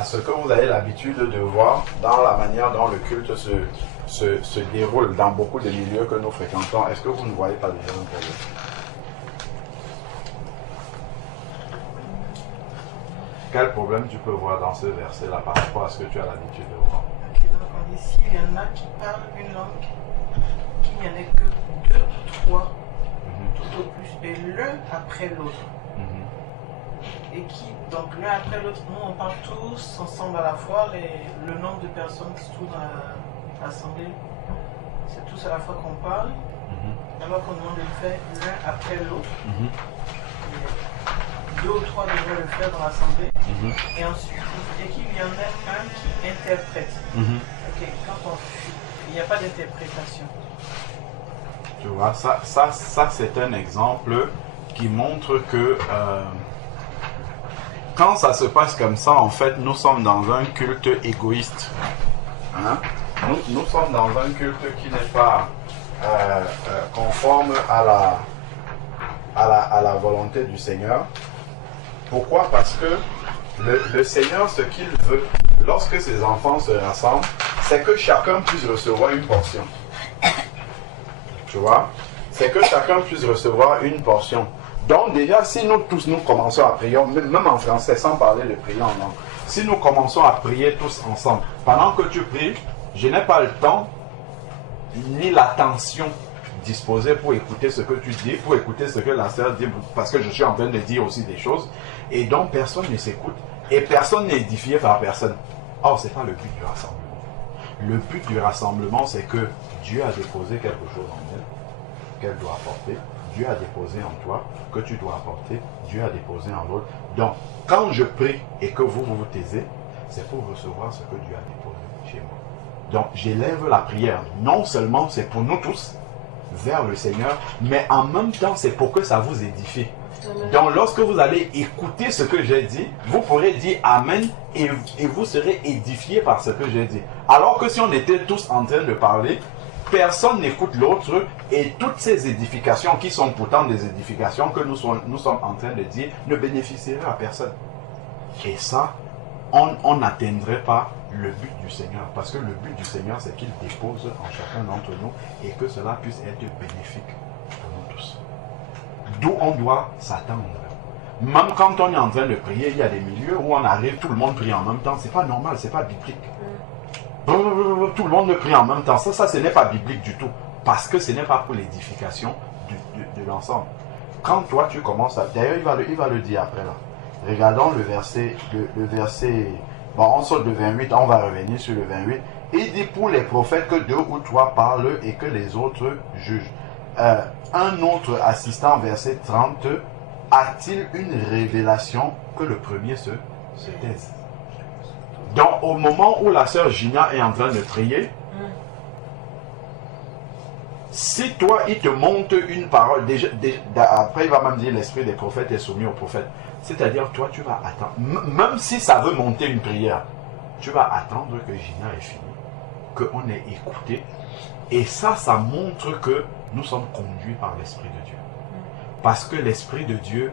ce que vous avez l'habitude de voir dans la manière dont le culte se déroule dans beaucoup de milieux que nous fréquentons? Est-ce que vous ne voyez pas déjà un problème? Quel problème tu peux voir dans ce verset-là par rapport à ce que tu as l'habitude de voir? Ok, donc ici, il y en a qui parlent une langue, qu'il n'y en ait que 2 ou 3, tout au plus, et l'un après l'autre. Et qui, donc l'un après l'autre, nous on parle tous ensemble à la fois, le nombre de personnes qui se trouvent dans l'assemblée, c'est tous à la fois qu'on parle, alors qu'on demande de le faire l'un après l'autre. 2 ou 3 devraient le faire dans l'assemblée, et ensuite, et qu'il y en ait un qui interprète. Ok, quand il n'y a pas d'interprétation. Tu vois, ça c'est un exemple qui montre que quand ça se passe comme ça, en fait, nous sommes dans un culte égoïste. Hein? Nous sommes dans un culte qui n'est pas conforme à la volonté du Seigneur. Pourquoi? Parce que le Seigneur, ce qu'il veut, lorsque ses enfants se rassemblent, c'est que chacun puisse recevoir une portion. Tu vois? C'est que chacun puisse recevoir une portion. Donc déjà, si nous tous nous commençons à prier, même en français, sans parler de prier en langue, si nous commençons à prier tous ensemble, pendant que tu pries, je n'ai pas le temps ni l'attention disposée pour écouter ce que tu dis, pour écouter ce que la sœur dit, parce que je suis en train de dire aussi des choses, et donc personne ne s'écoute, et personne n'est édifié par personne. Or, ce n'est pas le but du rassemblement. Le but du rassemblement, c'est que Dieu a déposé quelque chose en elle, qu'elle doit apporter. Dieu a déposé en toi, que tu dois apporter. Dieu a déposé en l'autre. Donc, quand je prie et que vous vous taisez, c'est pour recevoir ce que Dieu a déposé chez moi. Donc, j'élève la prière. Non seulement c'est pour nous tous, vers le Seigneur, mais en même temps, c'est pour que ça vous édifie. Donc, lorsque vous allez écouter ce que j'ai dit, vous pourrez dire Amen et vous serez édifiés par ce que j'ai dit. Alors que si on était tous en train de parler, personne n'écoute l'autre et toutes ces édifications qui sont pourtant des édifications que nous sommes en train de dire ne bénéficieraient à personne. Et ça, on n'atteindrait pas le but du Seigneur. Parce que le but du Seigneur, c'est qu'il dépose en chacun d'entre nous et que cela puisse être bénéfique pour nous tous. D'où on doit s'attendre. Même quand on est en train de prier, il y a des milieux où on arrive, tout le monde prie en même temps. C'est pas normal, c'est pas biblique. Tout le monde ne prie en même temps. Ça, ce n'est pas biblique du tout. Parce que ce n'est pas pour l'édification de l'ensemble. Quand toi, tu commences à... D'ailleurs, il va le dire après là. Regardons le verset... Bon, on saute le 28, on va revenir sur le 28. Il dit pour les prophètes que 2 ou 3 parlent et que les autres jugent. Un autre assistant, verset 30, a-t-il une révélation que le premier se taise? Donc, au moment où la sœur Gina est en train de prier, si toi, il te monte une parole, après il va même dire l'esprit des prophètes est soumis aux prophètes. C'est-à-dire, toi, tu vas attendre, même si ça veut monter une prière, tu vas attendre que Gina ait fini, qu'on ait écouté. Et ça montre que nous sommes conduits par l'Esprit de Dieu. Parce que l'Esprit de Dieu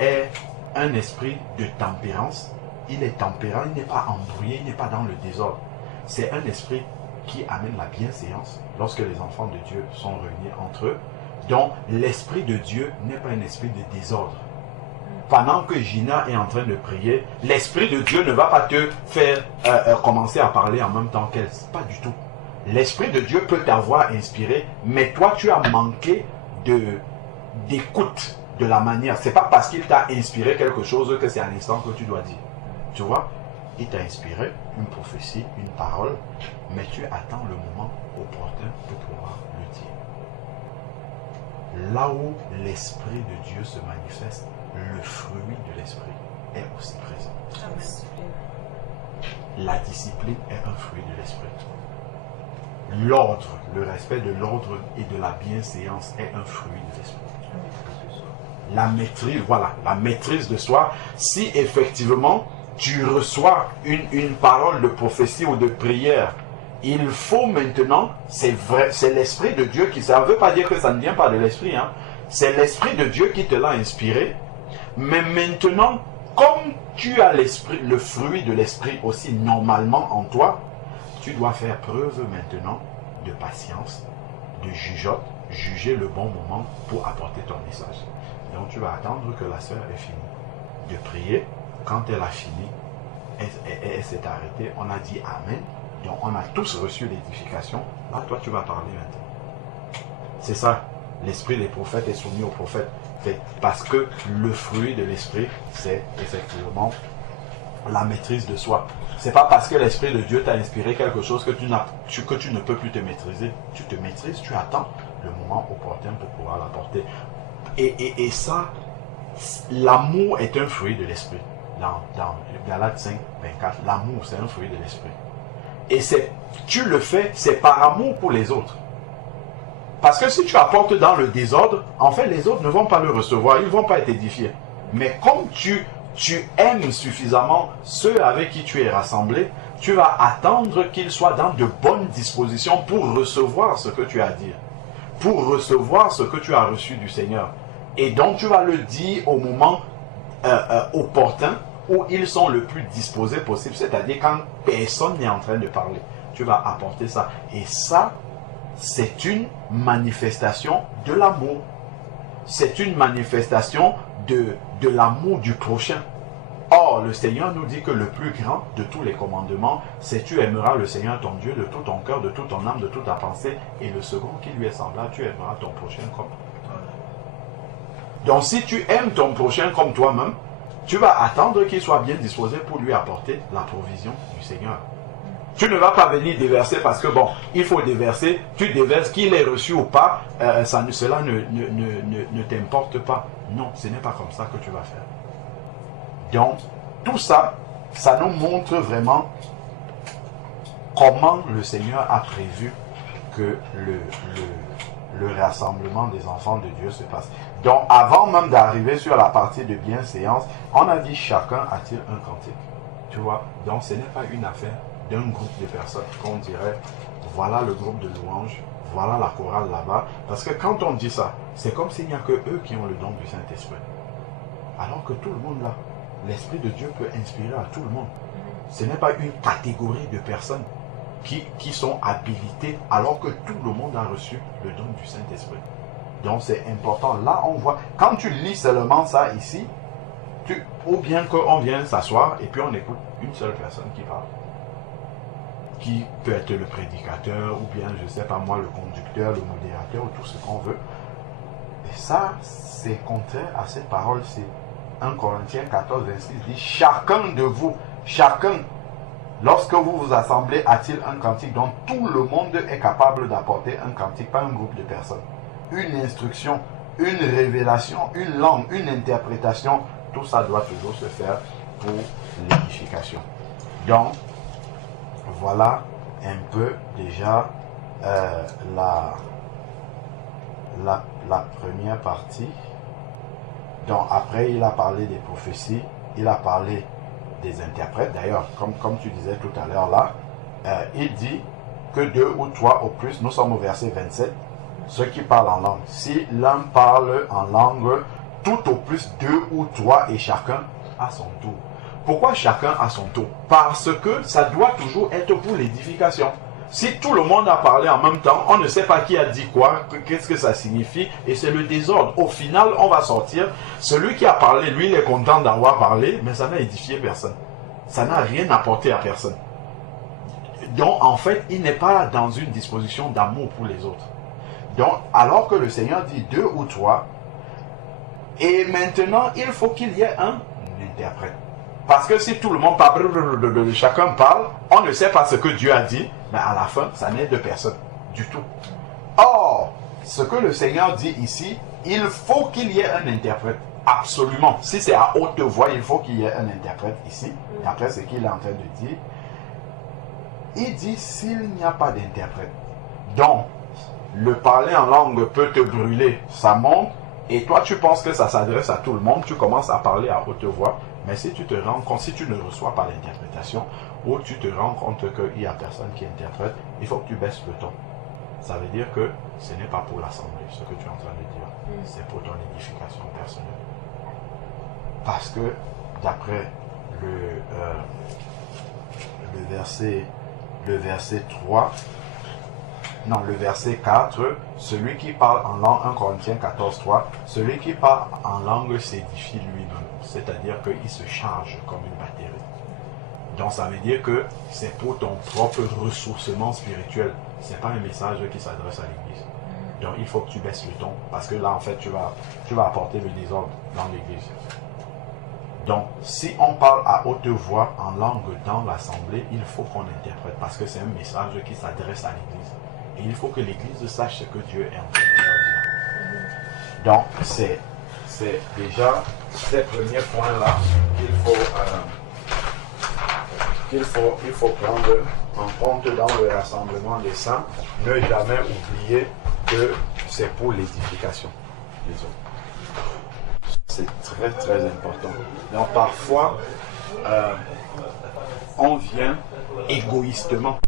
est un esprit de tempérance. Il est tempérant, il n'est pas embrouillé, il n'est pas dans le désordre. C'est un esprit qui amène la bienséance lorsque les enfants de Dieu sont réunis entre eux. Donc, l'Esprit de Dieu n'est pas un esprit de désordre. Pendant que Gina est en train de prier, l'Esprit de Dieu ne va pas te faire commencer à parler en même temps qu'elle. Pas du tout. L'Esprit de Dieu peut t'avoir inspiré, mais toi, tu as manqué d'écoute de la manière. Ce n'est pas parce qu'il t'a inspiré quelque chose que c'est à l'instant que tu dois dire. Tu vois, il t'a inspiré une prophétie, une parole, mais tu attends le moment opportun pour pouvoir le dire. Là où l'Esprit de Dieu se manifeste, le fruit de l'Esprit est aussi présent. La discipline est un fruit de l'esprit. L'ordre, le respect de l'ordre et de la bienséance est un fruit de l'esprit. La maîtrise, voilà, la maîtrise de soi. Si effectivement tu reçois une parole de prophétie ou de prière, il faut maintenant, c'est vrai, c'est l'Esprit de Dieu qui, ça ne veut pas dire que ça ne vient pas de l'Esprit, hein. C'est l'Esprit de Dieu qui te l'a inspiré. Mais maintenant, comme tu as l'esprit, le fruit de l'Esprit aussi normalement en toi, tu dois faire preuve maintenant de patience, de jugeote, juger le bon moment pour apporter ton message. Donc tu vas attendre que la sœur ait fini de prier. Quand elle a fini, elle s'est arrêtée, on a dit Amen. Donc on a tous reçu l'édification. Là, toi, tu vas parler maintenant. C'est ça. L'esprit des prophètes est soumis aux prophètes. C'est parce que le fruit de l'esprit, c'est effectivement la maîtrise de soi. C'est pas parce que l'Esprit de Dieu t'a inspiré quelque chose que tu ne peux plus te maîtriser. Tu te maîtrises, tu attends le moment opportun pour pouvoir l'apporter. Et ça, l'amour est un fruit de l'esprit. Dans Galates 5, 24, l'amour, c'est un fruit de l'esprit. Et tu le fais, c'est par amour pour les autres. Parce que si tu apportes dans le désordre, en fait, les autres ne vont pas le recevoir, ils ne vont pas être édifiés. Mais comme tu aimes suffisamment ceux avec qui tu es rassemblé, tu vas attendre qu'ils soient dans de bonnes dispositions pour recevoir ce que tu as à dire, pour recevoir ce que tu as reçu du Seigneur. Et donc tu vas le dire au moment opportun où ils sont le plus disposés possible, c'est-à-dire quand personne n'est en train de parler. Tu vas apporter ça. Et ça, c'est une manifestation de l'amour. C'est une manifestation de l'amour du prochain. Or, le Seigneur nous dit que le plus grand de tous les commandements, c'est tu aimeras le Seigneur ton Dieu de tout ton cœur, de toute ton âme, de toute ta pensée. Et le second qui lui est semblable, tu aimeras ton prochain comme toi. Donc, si tu aimes ton prochain comme toi-même, tu vas attendre qu'il soit bien disposé pour lui apporter la provision du Seigneur. Tu ne vas pas venir déverser parce que bon, il faut déverser, tu déverses, qu'il ait reçu ou pas, cela ne t'importe pas. Non, ce n'est pas comme ça que tu vas faire. Donc, tout ça, ça nous montre vraiment comment le Seigneur a prévu que le rassemblement des enfants de Dieu se passe. Donc, avant même d'arriver sur la partie de bienséance, on a dit chacun a-t-il un cantique. Tu vois, donc ce n'est pas une affaire d'un groupe de personnes qu'on dirait, voilà le groupe de louanges, voilà la chorale là-bas. Parce que quand on dit ça, c'est comme s'il n'y a que eux qui ont le don du Saint-Esprit. Alors que tout le monde là, l'Esprit de Dieu peut inspirer à tout le monde. Ce n'est pas une catégorie de personnes qui sont habilitées alors que tout le monde a reçu le don du Saint-Esprit. Donc c'est important. Là on voit, quand tu lis seulement ça ici, ou bien qu'on vient s'asseoir et puis on écoute une seule personne qui parle. Qui peut être le prédicateur ou bien, je ne sais pas moi, le conducteur, le modérateur ou tout ce qu'on veut. Et ça, c'est contraire à cette parole-ci. 1 Corinthiens 14, 26 dit, chacun de vous, chacun, lorsque vous vous assemblez, a-t-il un cantique dont tout le monde est capable d'apporter un cantique, pas un groupe de personnes. Une instruction, une révélation, une langue, une interprétation, tout ça doit toujours se faire pour l'édification. Donc, voilà un peu déjà la première partie. Donc après il a parlé des prophéties, il a parlé des interprètes. D'ailleurs, comme tu disais tout à l'heure là, il dit que 2 ou 3 au plus, nous sommes au verset 27, ceux qui parlent en langue. Si l'un parle en langue, tout au plus 2 ou 3 et chacun à son tour. Pourquoi chacun à son tour? Parce que ça doit toujours être pour l'édification. Si tout le monde a parlé en même temps, on ne sait pas qui a dit quoi, qu'est-ce que ça signifie, et c'est le désordre. Au final, on va sortir, celui qui a parlé, lui, il est content d'avoir parlé, mais ça n'a édifié personne. Ça n'a rien apporté à personne. Donc, en fait, il n'est pas dans une disposition d'amour pour les autres. Donc, alors que le Seigneur dit 2 ou 3, et maintenant, il faut qu'il y ait un interprète. Parce que si tout le monde parle, chacun parle, on ne sait pas ce que Dieu a dit, mais à la fin, ça n'aide personne du tout. Or, ce que le Seigneur dit ici, il faut qu'il y ait un interprète. Absolument. Si c'est à haute voix, il faut qu'il y ait un interprète ici, d'après ce qu'il est en train de dire. il dit s'il n'y a pas d'interprète. Donc, le parler en langue peut te brûler, ça monte, et toi tu penses que ça s'adresse à tout le monde, tu commences à parler à haute voix, mais si tu te rends compte, si tu ne reçois pas l'interprétation, ou tu te rends compte qu'il n'y a personne qui interprète, il faut que tu baisses le ton. Ça veut dire que ce n'est pas pour l'assemblée, ce que tu es en train de dire, c'est pour ton édification personnelle. Parce que d'après le verset 4, celui qui parle en langue, 1 Corinthiens 14, 3, celui qui parle en langue s'édifie lui-même, c'est-à-dire qu'il se charge comme une batterie. Donc ça veut dire que c'est pour ton propre ressourcement spirituel, c'est pas un message qui s'adresse à l'église. Donc il faut que tu baisses le ton, parce que là en fait tu vas apporter le désordre dans l'église. Donc, si on parle à haute voix en langue dans l'assemblée, il faut qu'on interprète parce que c'est un message qui s'adresse à l'église. Et il faut que l'église sache ce que Dieu est en train de leur dire. Donc, c'est déjà ces premiers points-là qu'il faut prendre en compte dans le rassemblement des saints. Ne jamais oublier que c'est pour l'édification des autres. C'est très très important. Donc parfois, on vient égoïstement.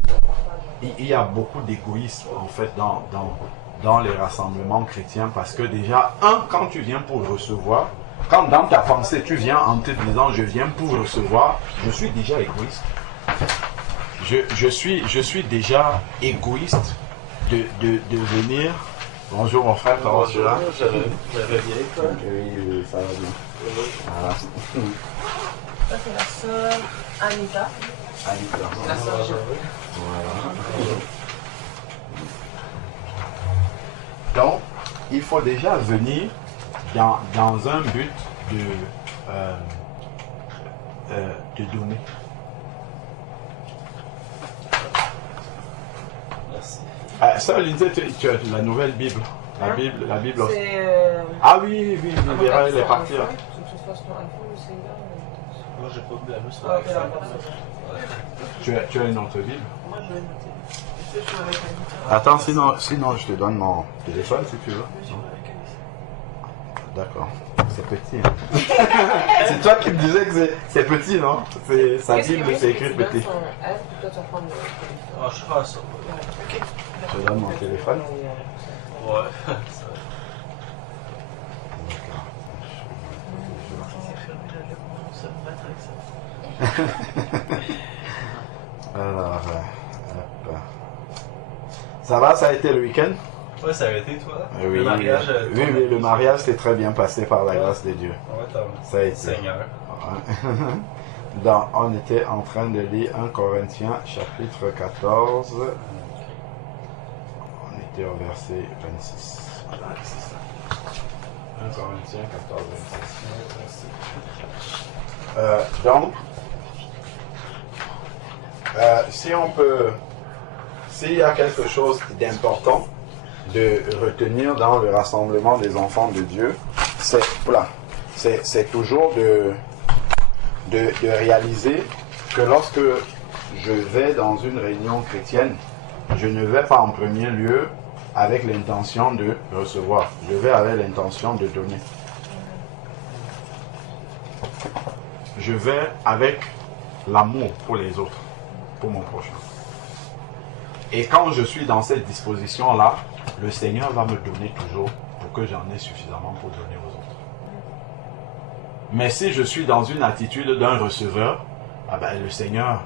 Il y a beaucoup d'égoïsme en fait dans les rassemblements chrétiens parce que déjà, quand tu viens pour recevoir, quand dans ta pensée tu viens en te disant je viens pour recevoir, je suis déjà égoïste. Je suis déjà égoïste de venir. Bonjour mon frère, comment tu vas? J'avais bien quoi? Oui, ça va bien. Voilà. Ça c'est la sœur Anita. La sœur Jo. Voilà. Donc, il faut déjà venir dans un but de donner. Merci. Sœur Lindsay, tu as la nouvelle Bible. La Bible. C'est. Ah oui, elle est partie. Moi j'ai pas de la sur Ah, ok, Tu as une autre Bible? Moi, je vais noter. Je suis avec Anita. Attends, sinon je te donne mon téléphone si tu veux. Je suis avec Anita. D'accord. C'est petit. C'est toi qui me disais que c'est petit, non? Sa Bible, c'est écrit petit. Ah, je ferai ça. Ok. Je te donne mon téléphone. Ouais. C'est fermé là, je commence à me battre avec ça. Alors, hop. Ça va, ça a été le week-end? Ouais, ça a été toi? Oui, Le mariage. oui, le mariage s'est très bien passé par la grâce de Dieu. Ouais, Ça a été. Seigneur. Ouais. On était en train de lire 1 Corinthiens chapitre 14. On était au verset 26. Voilà, c'est ça. 1 Corinthiens 14, 26. Donc, si on peut, s'il y a quelque chose d'important de retenir dans le rassemblement des enfants de Dieu, c'est toujours de réaliser que lorsque je vais dans une réunion chrétienne, je ne vais pas en premier lieu avec l'intention de recevoir, je vais avec l'intention de donner. Je vais avec l'amour pour les autres, pour mon prochain. Et quand je suis dans cette disposition-là, le Seigneur va me donner toujours pour que j'en ai suffisamment pour donner aux autres. Mais si je suis dans une attitude d'un receveur, le Seigneur,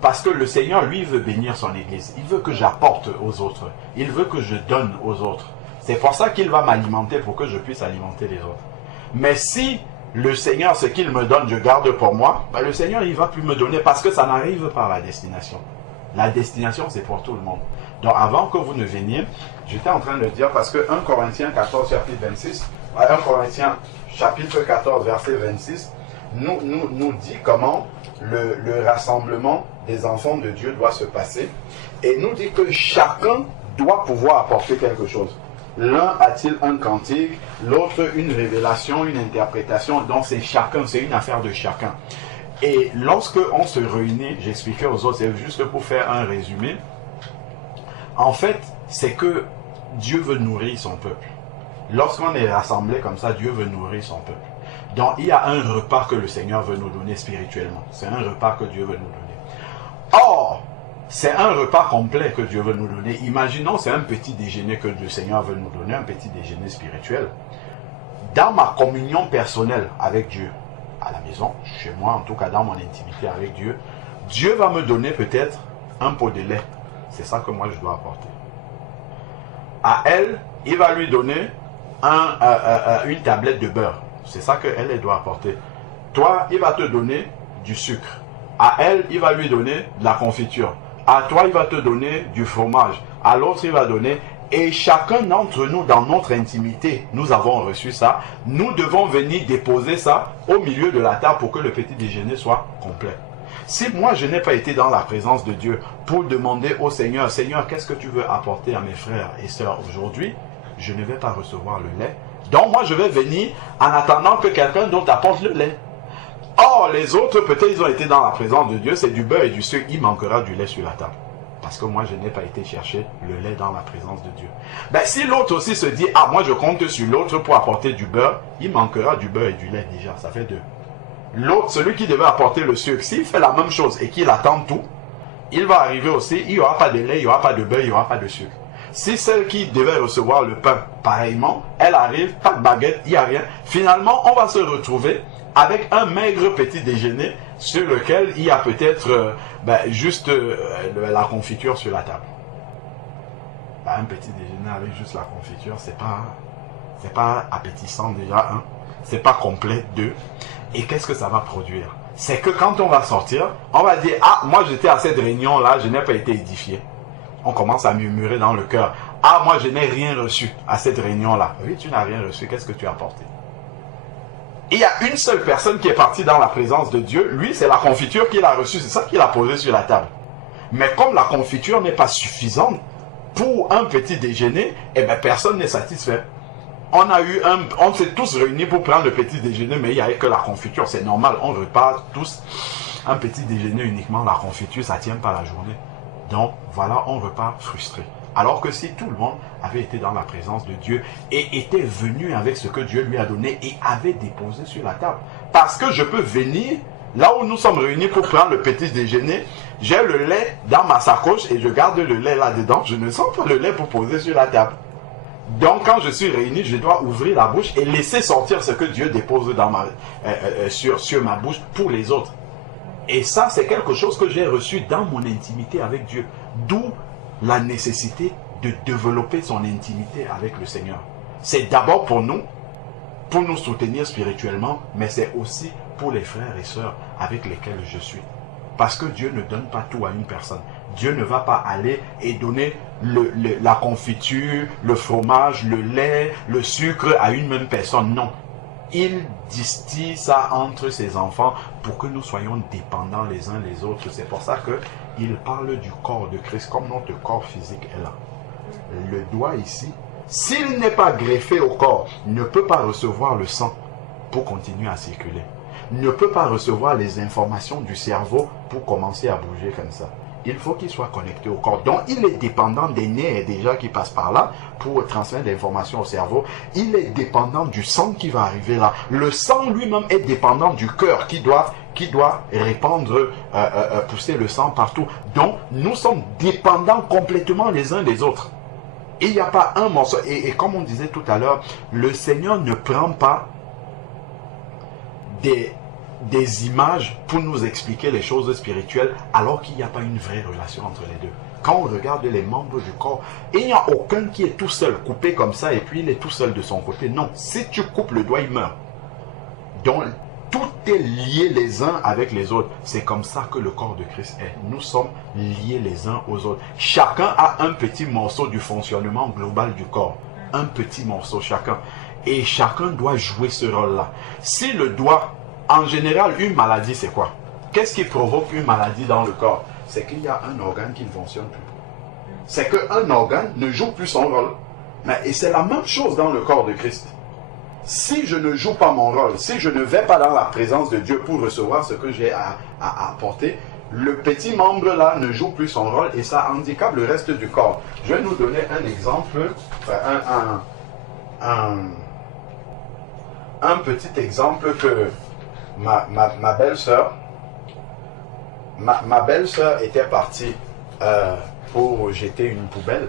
parce que le Seigneur, lui, veut bénir son Église. Il veut que j'apporte aux autres. Il veut que je donne aux autres. C'est pour ça qu'il va m'alimenter, pour que je puisse alimenter les autres. Mais si le Seigneur, ce qu'il me donne, je garde pour moi, le Seigneur, il ne va plus me donner parce que ça n'arrive pas à la destination. La destination, c'est pour tout le monde. Donc, avant que vous ne veniez, j'étais en train de dire, parce que 1 Corinthiens 14, chapitre 26, 1 Corinthiens chapitre 14, verset 26, nous dit comment le rassemblement des enfants de Dieu doit se passer. Et nous dit que chacun doit pouvoir apporter quelque chose. L'un a-t-il un cantique, l'autre une révélation, une interprétation. Donc c'est chacun, c'est une affaire de chacun. Et lorsque on se réunit, j'expliquais aux autres, c'est juste pour faire un résumé. En fait, c'est que Dieu veut nourrir son peuple. Lorsqu'on est rassemblés comme ça, Dieu veut nourrir son peuple. Donc il y a un repas que le Seigneur veut nous donner spirituellement. C'est un repas que Dieu veut nous donner. Or, c'est un repas complet que Dieu veut nous donner. Imaginons, c'est un petit déjeuner que le Seigneur veut nous donner, un petit déjeuner spirituel. Dans ma communion personnelle avec Dieu, à la maison, chez moi, en tout cas dans mon intimité avec Dieu, Dieu va me donner peut-être un pot de lait. C'est ça que moi je dois apporter. À elle, il va lui donner une tablette de beurre. C'est ça qu'elle doit apporter. Toi, il va te donner du sucre. À elle, il va lui donner de la confiture. À toi, il va te donner du fromage. À l'autre, il va donner... Et chacun d'entre nous, dans notre intimité, nous avons reçu ça. Nous devons venir déposer ça au milieu de la table pour que le petit déjeuner soit complet. Si moi, je n'ai pas été dans la présence de Dieu pour demander au Seigneur, Seigneur, qu'est-ce que tu veux apporter à mes frères et sœurs aujourd'hui? Je ne vais pas recevoir le lait. Donc moi, je vais venir en attendant que quelqu'un d'autre apporte le lait. Or, les autres, peut-être ils ont été dans la présence de Dieu, c'est du beurre et du sucre. Il manquera du lait sur la table. Parce que moi, je n'ai pas été chercher le lait dans la présence de Dieu. Ben, si l'autre aussi se dit, ah, moi, je compte sur l'autre pour apporter du beurre, il manquera du beurre et du lait déjà. Ça fait deux. L'autre, celui qui devait apporter le sucre, s'il fait la même chose et qu'il attend tout, il va arriver aussi, il n'y aura pas de lait, il n'y aura pas de beurre, il n'y aura pas de sucre. Si celle qui devait recevoir le pain, pareillement, elle arrive, pas de baguette, il n'y a rien. Finalement, on va se retrouver avec un maigre petit déjeuner sur lequel il y a peut-être juste la confiture sur la table. Un petit déjeuner avec juste la confiture, c'est pas appétissant déjà, un. C'est pas complet, deux. Et qu'est-ce que ça va produire? C'est que quand on va sortir, on va dire, ah, moi j'étais à cette réunion-là, je n'ai pas été édifié. On commence à murmurer dans le cœur, ah, moi je n'ai rien reçu à cette réunion-là. Oui, tu n'as rien reçu, qu'est-ce que tu as apporté? Il y a une seule personne qui est partie dans la présence de Dieu, lui c'est la confiture qu'il a reçue, c'est ça qu'il a posé sur la table. Mais comme la confiture n'est pas suffisante pour un petit déjeuner, eh bien personne n'est satisfait. On s'est tous réunis pour prendre le petit déjeuner, mais il n'y avait que la confiture, c'est normal, on repart tous un petit déjeuner uniquement, la confiture ça ne tient pas la journée. Donc voilà, on repart frustré. Alors que si tout le monde avait été dans la présence de Dieu et était venu avec ce que Dieu lui a donné et avait déposé sur la table. Parce que je peux venir, là où nous sommes réunis pour prendre le petit déjeuner, j'ai le lait dans ma sacoche et je garde le lait là-dedans. Je ne sens pas le lait pour poser sur la table. Donc quand je suis réuni, je dois ouvrir la bouche et laisser sortir ce que Dieu dépose dans sur ma bouche pour les autres. Et ça, c'est quelque chose que j'ai reçu dans mon intimité avec Dieu. D'où la nécessité de développer son intimité avec le Seigneur. C'est d'abord pour nous soutenir spirituellement, mais c'est aussi pour les frères et sœurs avec lesquels je suis. Parce que Dieu ne donne pas tout à une personne. Dieu ne va pas aller et donner la confiture, le fromage, le lait, le sucre à une même personne. Non. Il distille ça entre ses enfants pour que nous soyons dépendants les uns les autres. C'est pour ça qu'il parle du corps de Christ comme notre corps physique est là. Le doigt ici, s'il n'est pas greffé au corps, ne peut pas recevoir le sang pour continuer à circuler. Ne peut pas recevoir les informations du cerveau pour commencer à bouger comme ça. Il faut qu'il soit connecté au corps. Donc, il est dépendant des nerfs déjà qui passent par là pour transmettre l'information au cerveau. Il est dépendant du sang qui va arriver là. Le sang lui-même est dépendant du cœur qui doit répandre, pousser le sang partout. Donc, nous sommes dépendants complètement les uns des autres. Il n'y a pas un morceau. Et comme on disait tout à l'heure, le Seigneur ne prend pas des images pour nous expliquer les choses spirituelles alors qu'il n'y a pas une vraie relation entre les deux. Quand on regarde les membres du corps, il n'y a aucun qui est tout seul, coupé comme ça et puis il est tout seul de son côté. Non, si tu coupes le doigt, il meurt. Donc, tout est lié les uns avec les autres. C'est comme ça que le corps de Christ est. Nous sommes liés les uns aux autres. Chacun a un petit morceau du fonctionnement global du corps. Un petit morceau chacun. Et chacun doit jouer ce rôle-là. Si le doigt, en général, une maladie, c'est quoi? Qu'est-ce qui provoque une maladie dans le corps? C'est qu'il y a un organe qui ne fonctionne plus. C'est qu'un organe ne joue plus son rôle. Et c'est la même chose dans le corps de Christ. si je ne joue pas mon rôle, si je ne vais pas dans la présence de Dieu pour recevoir ce que j'ai à apporter, le petit membre là ne joue plus son rôle et ça handicape le reste du corps. Je vais nous donner un exemple, un petit exemple que ma belle-sœur, ma belle-sœur était partie pour jeter une poubelle.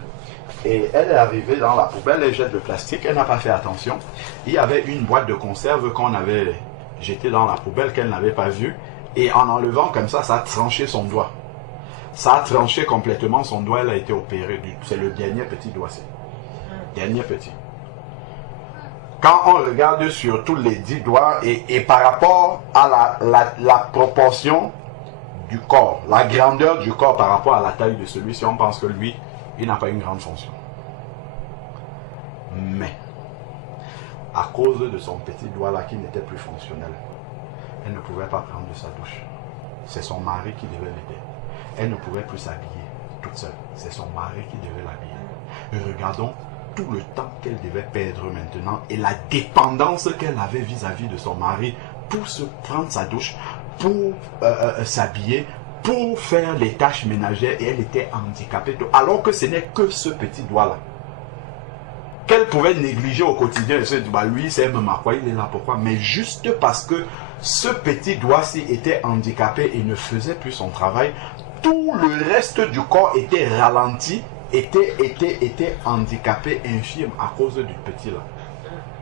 Et elle est arrivée dans la poubelle, elle jette le plastique, elle n'a pas fait attention. Il y avait une boîte de conserve qu'on avait jetée dans la poubelle qu'elle n'avait pas vue. Et en enlevant comme ça a tranché son doigt. Ça a tranché complètement son doigt, elle a été opérée. C'est le dernier petit doigt, dernier petit. Quand on regarde sur tous les 10 doigts et par rapport à la proportion du corps, la grandeur du corps par rapport à la taille de celui-ci, on pense que lui, il n'a pas une grande fonction. Mais, à cause de son petit doigt là qui n'était plus fonctionnel, elle ne pouvait pas prendre sa douche. C'est son mari qui devait l'aider. Elle ne pouvait plus s'habiller toute seule. C'est son mari qui devait l'habiller. Et regardons tout le temps qu'elle devait perdre maintenant et la dépendance qu'elle avait vis-à-vis de son mari pour se prendre sa douche, pour s'habiller, pour faire les tâches ménagères, et elle était handicapée, alors que ce n'est que ce petit doigt-là qu'elle pouvait négliger au quotidien. Elle se dit, lui, c'est même à quoi il est là, pourquoi? Mais juste parce que ce petit doigt-ci était handicapé et ne faisait plus son travail, tout le reste du corps était ralenti, était handicapé, infirme à cause du petit-là.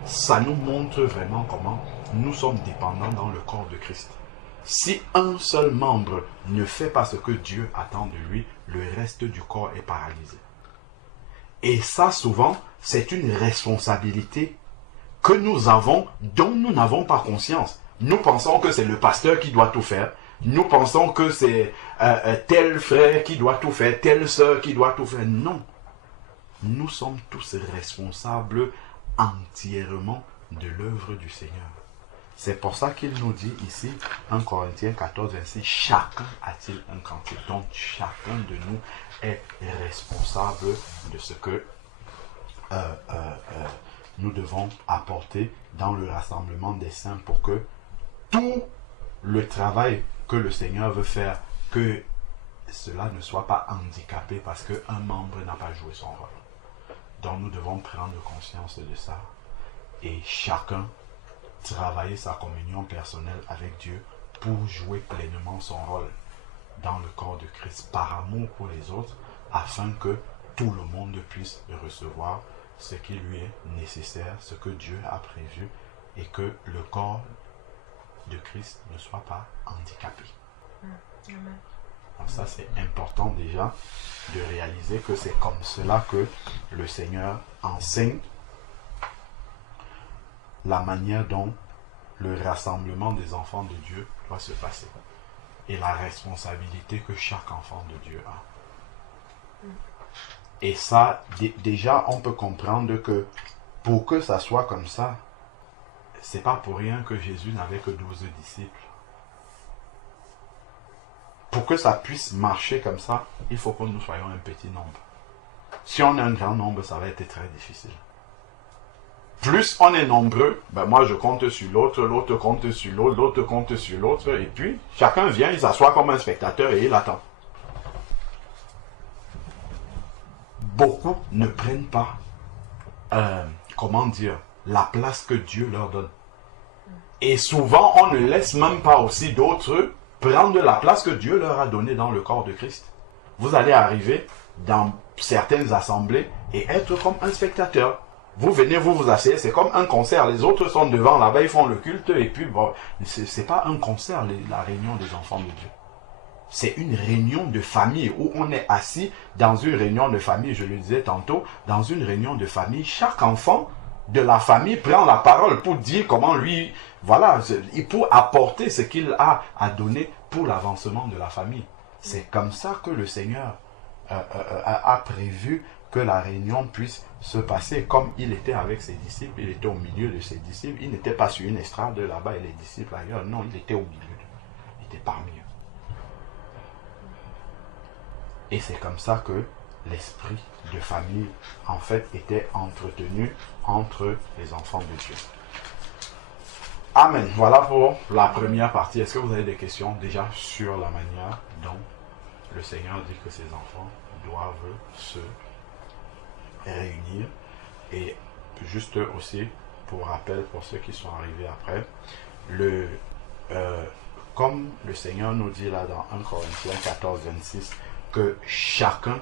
Ça nous montre vraiment comment nous sommes dépendants dans le corps de Christ. Si un seul membre ne fait pas ce que Dieu attend de lui, le reste du corps est paralysé. Et ça, souvent, c'est une responsabilité que nous avons, dont nous n'avons pas conscience. Nous pensons que c'est le pasteur qui doit tout faire. Nous pensons que c'est tel frère qui doit tout faire, telle sœur qui doit tout faire. Non. Nous sommes tous responsables entièrement de l'œuvre du Seigneur. C'est pour ça qu'il nous dit ici, 1 Corinthiens 14, 26, chacun a-t-il un cantique. Donc chacun de nous est responsable de ce que nous devons apporter dans le rassemblement des saints pour que tout le travail que le Seigneur veut faire, que cela ne soit pas handicapé parce qu'un membre n'a pas joué son rôle. Donc nous devons prendre conscience de ça et chacun travailler sa communion personnelle avec Dieu pour jouer pleinement son rôle dans le corps de Christ par amour pour les autres, afin que tout le monde puisse recevoir ce qui lui est nécessaire, ce que Dieu a prévu, et que le corps de Christ ne soit pas handicapé. Amen. Donc ça, c'est important déjà de réaliser que c'est comme cela que le Seigneur enseigne la manière dont le rassemblement des enfants de Dieu doit se passer et la responsabilité que chaque enfant de Dieu a. Et ça, déjà, on peut comprendre que pour que ça soit comme ça, c'est pas pour rien que Jésus n'avait que 12 disciples. Pour que ça puisse marcher comme ça, il faut que nous soyons un petit nombre. Si on est un grand nombre, ça va être très difficile. Plus on est nombreux, moi je compte sur l'autre, l'autre compte sur l'autre, l'autre compte sur l'autre, et puis chacun vient, il s'assoit comme un spectateur et il attend. Beaucoup ne prennent pas, la place que Dieu leur donne. Et souvent, on ne laisse même pas aussi d'autres prendre la place que Dieu leur a donnée dans le corps de Christ. Vous allez arriver dans certaines assemblées et être comme un spectateur. Vous venez, vous vous asseyez, c'est comme un concert. Les autres sont devant, là-bas, ils font le culte. Et puis, bon, c'est pas un concert, la réunion des enfants de Dieu. C'est une réunion de famille où on est assis dans une réunion de famille. Je le disais tantôt, dans une réunion de famille, chaque enfant de la famille prend la parole pour dire comment lui, voilà, pour apporter ce qu'il a à donner pour l'avancement de la famille. C'est comme ça que le Seigneur a prévu que la réunion puisse se passer comme il était avec ses disciples. Il était au milieu de ses disciples. Il n'était pas sur une estrade là-bas et les disciples ailleurs. Non, il était au milieu d'eux. Il était parmi eux. Et c'est comme ça que l'esprit de famille, en fait, était entretenu entre les enfants de Dieu. Amen. Voilà pour la première partie. Est-ce que vous avez des questions déjà sur la manière dont le Seigneur dit que ses enfants doivent se réunir? Et juste aussi, pour rappel, pour ceux qui sont arrivés après, comme le Seigneur nous dit là dans 1 Corinthiens 14, 26, que chacun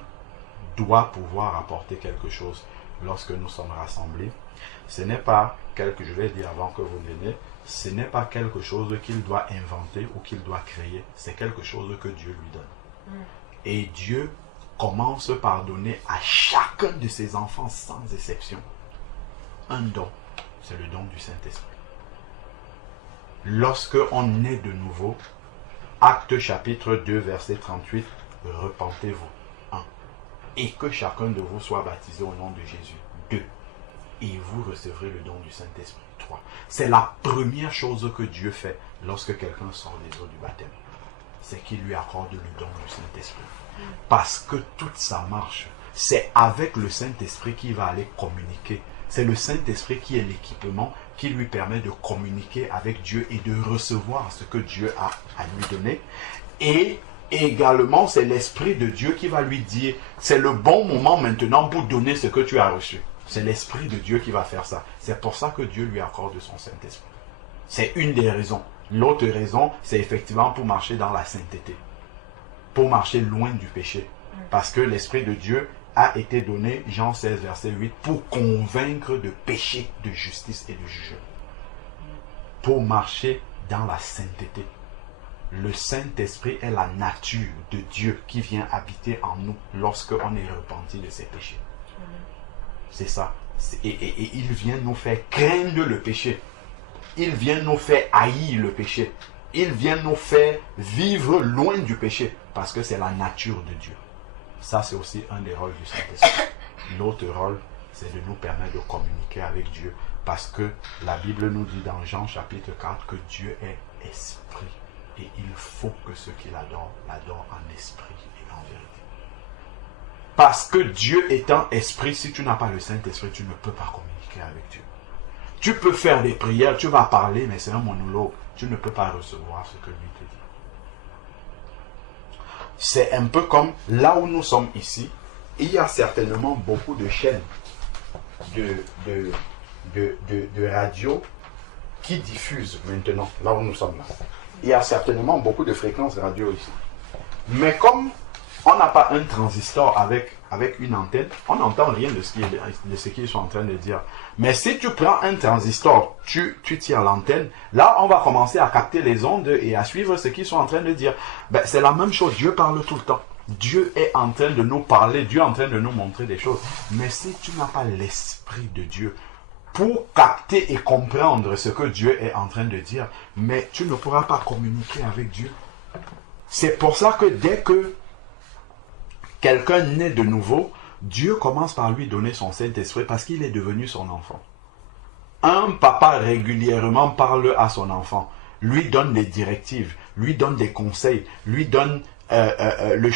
doit pouvoir apporter quelque chose lorsque nous sommes rassemblés, ce n'est pas quelque, je vais dire avant que vous veniez, ce n'est pas quelque chose qu'il doit inventer ou qu'il doit créer, c'est quelque chose que Dieu lui donne. Et Dieu commence par donner à chacun de ses enfants sans exception un don, c'est le don du Saint-Esprit. Lorsque on naît de nouveau, Actes chapitre 2 verset 38, repentez-vous, 1, et que chacun de vous soit baptisé au nom de Jésus, 2, et vous recevrez le don du Saint-Esprit, 3. C'est la première chose que Dieu fait lorsque quelqu'un sort des eaux du baptême, c'est qu'il lui accorde le don du Saint-Esprit. Parce que toute sa marche, c'est avec le Saint-Esprit qu'il va aller communiquer. C'est le Saint-Esprit qui est l'équipement qui lui permet de communiquer avec Dieu et de recevoir ce que Dieu a à lui donner. Et également, c'est l'Esprit de Dieu qui va lui dire, c'est le bon moment maintenant pour donner ce que tu as reçu. C'est l'Esprit de Dieu qui va faire ça. C'est pour ça que Dieu lui accorde son Saint-Esprit. C'est une des raisons. L'autre raison, c'est effectivement pour marcher dans la sainteté. Pour marcher loin du péché. Parce que l'Esprit de Dieu a été donné, Jean 16, verset 8, pour convaincre de péché, de justice et de jugement. Pour marcher dans la sainteté. Le Saint-Esprit est la nature de Dieu qui vient habiter en nous lorsqu'on est repenti de ses péchés. C'est ça. Et il vient nous faire craindre le péché. Il vient nous faire haïr le péché. Il vient nous faire vivre loin du péché. Parce que c'est la nature de Dieu. Ça, c'est aussi un des rôles du Saint-Esprit. L'autre rôle, c'est de nous permettre de communiquer avec Dieu. Parce que la Bible nous dit dans Jean chapitre 4 que Dieu est esprit. Et il faut que ceux qui l'adorent en esprit et en vérité. Parce que Dieu étant esprit, si tu n'as pas le Saint-Esprit, tu ne peux pas communiquer avec Dieu. Tu peux faire des prières, tu vas parler, mais c'est un monologue. Tu ne peux pas recevoir ce que lui te dit. C'est un peu comme là où nous sommes ici. Il y a certainement beaucoup de chaînes de radio qui diffusent maintenant, là où nous sommes là. Il y a certainement beaucoup de fréquences radio ici. Mais comme on n'a pas un transistor avec une antenne, on n'entend rien de ce qu'ils sont en train de dire. Mais si tu prends un transistor, tu tires l'antenne, là on va commencer à capter les ondes et à suivre ce qu'ils sont en train de dire. Ben, c'est la même chose, Dieu parle tout le temps. Dieu est en train de nous parler, Dieu est en train de nous montrer des choses. Mais si tu n'as pas l'Esprit de Dieu pour capter et comprendre ce que Dieu est en train de dire, mais tu ne pourras pas communiquer avec Dieu. C'est pour ça que dès que quelqu'un naît de nouveau, Dieu commence par lui donner son Saint-Esprit parce qu'il est devenu son enfant. Un papa régulièrement parle à son enfant, lui donne des directives, lui donne des conseils, lui donne le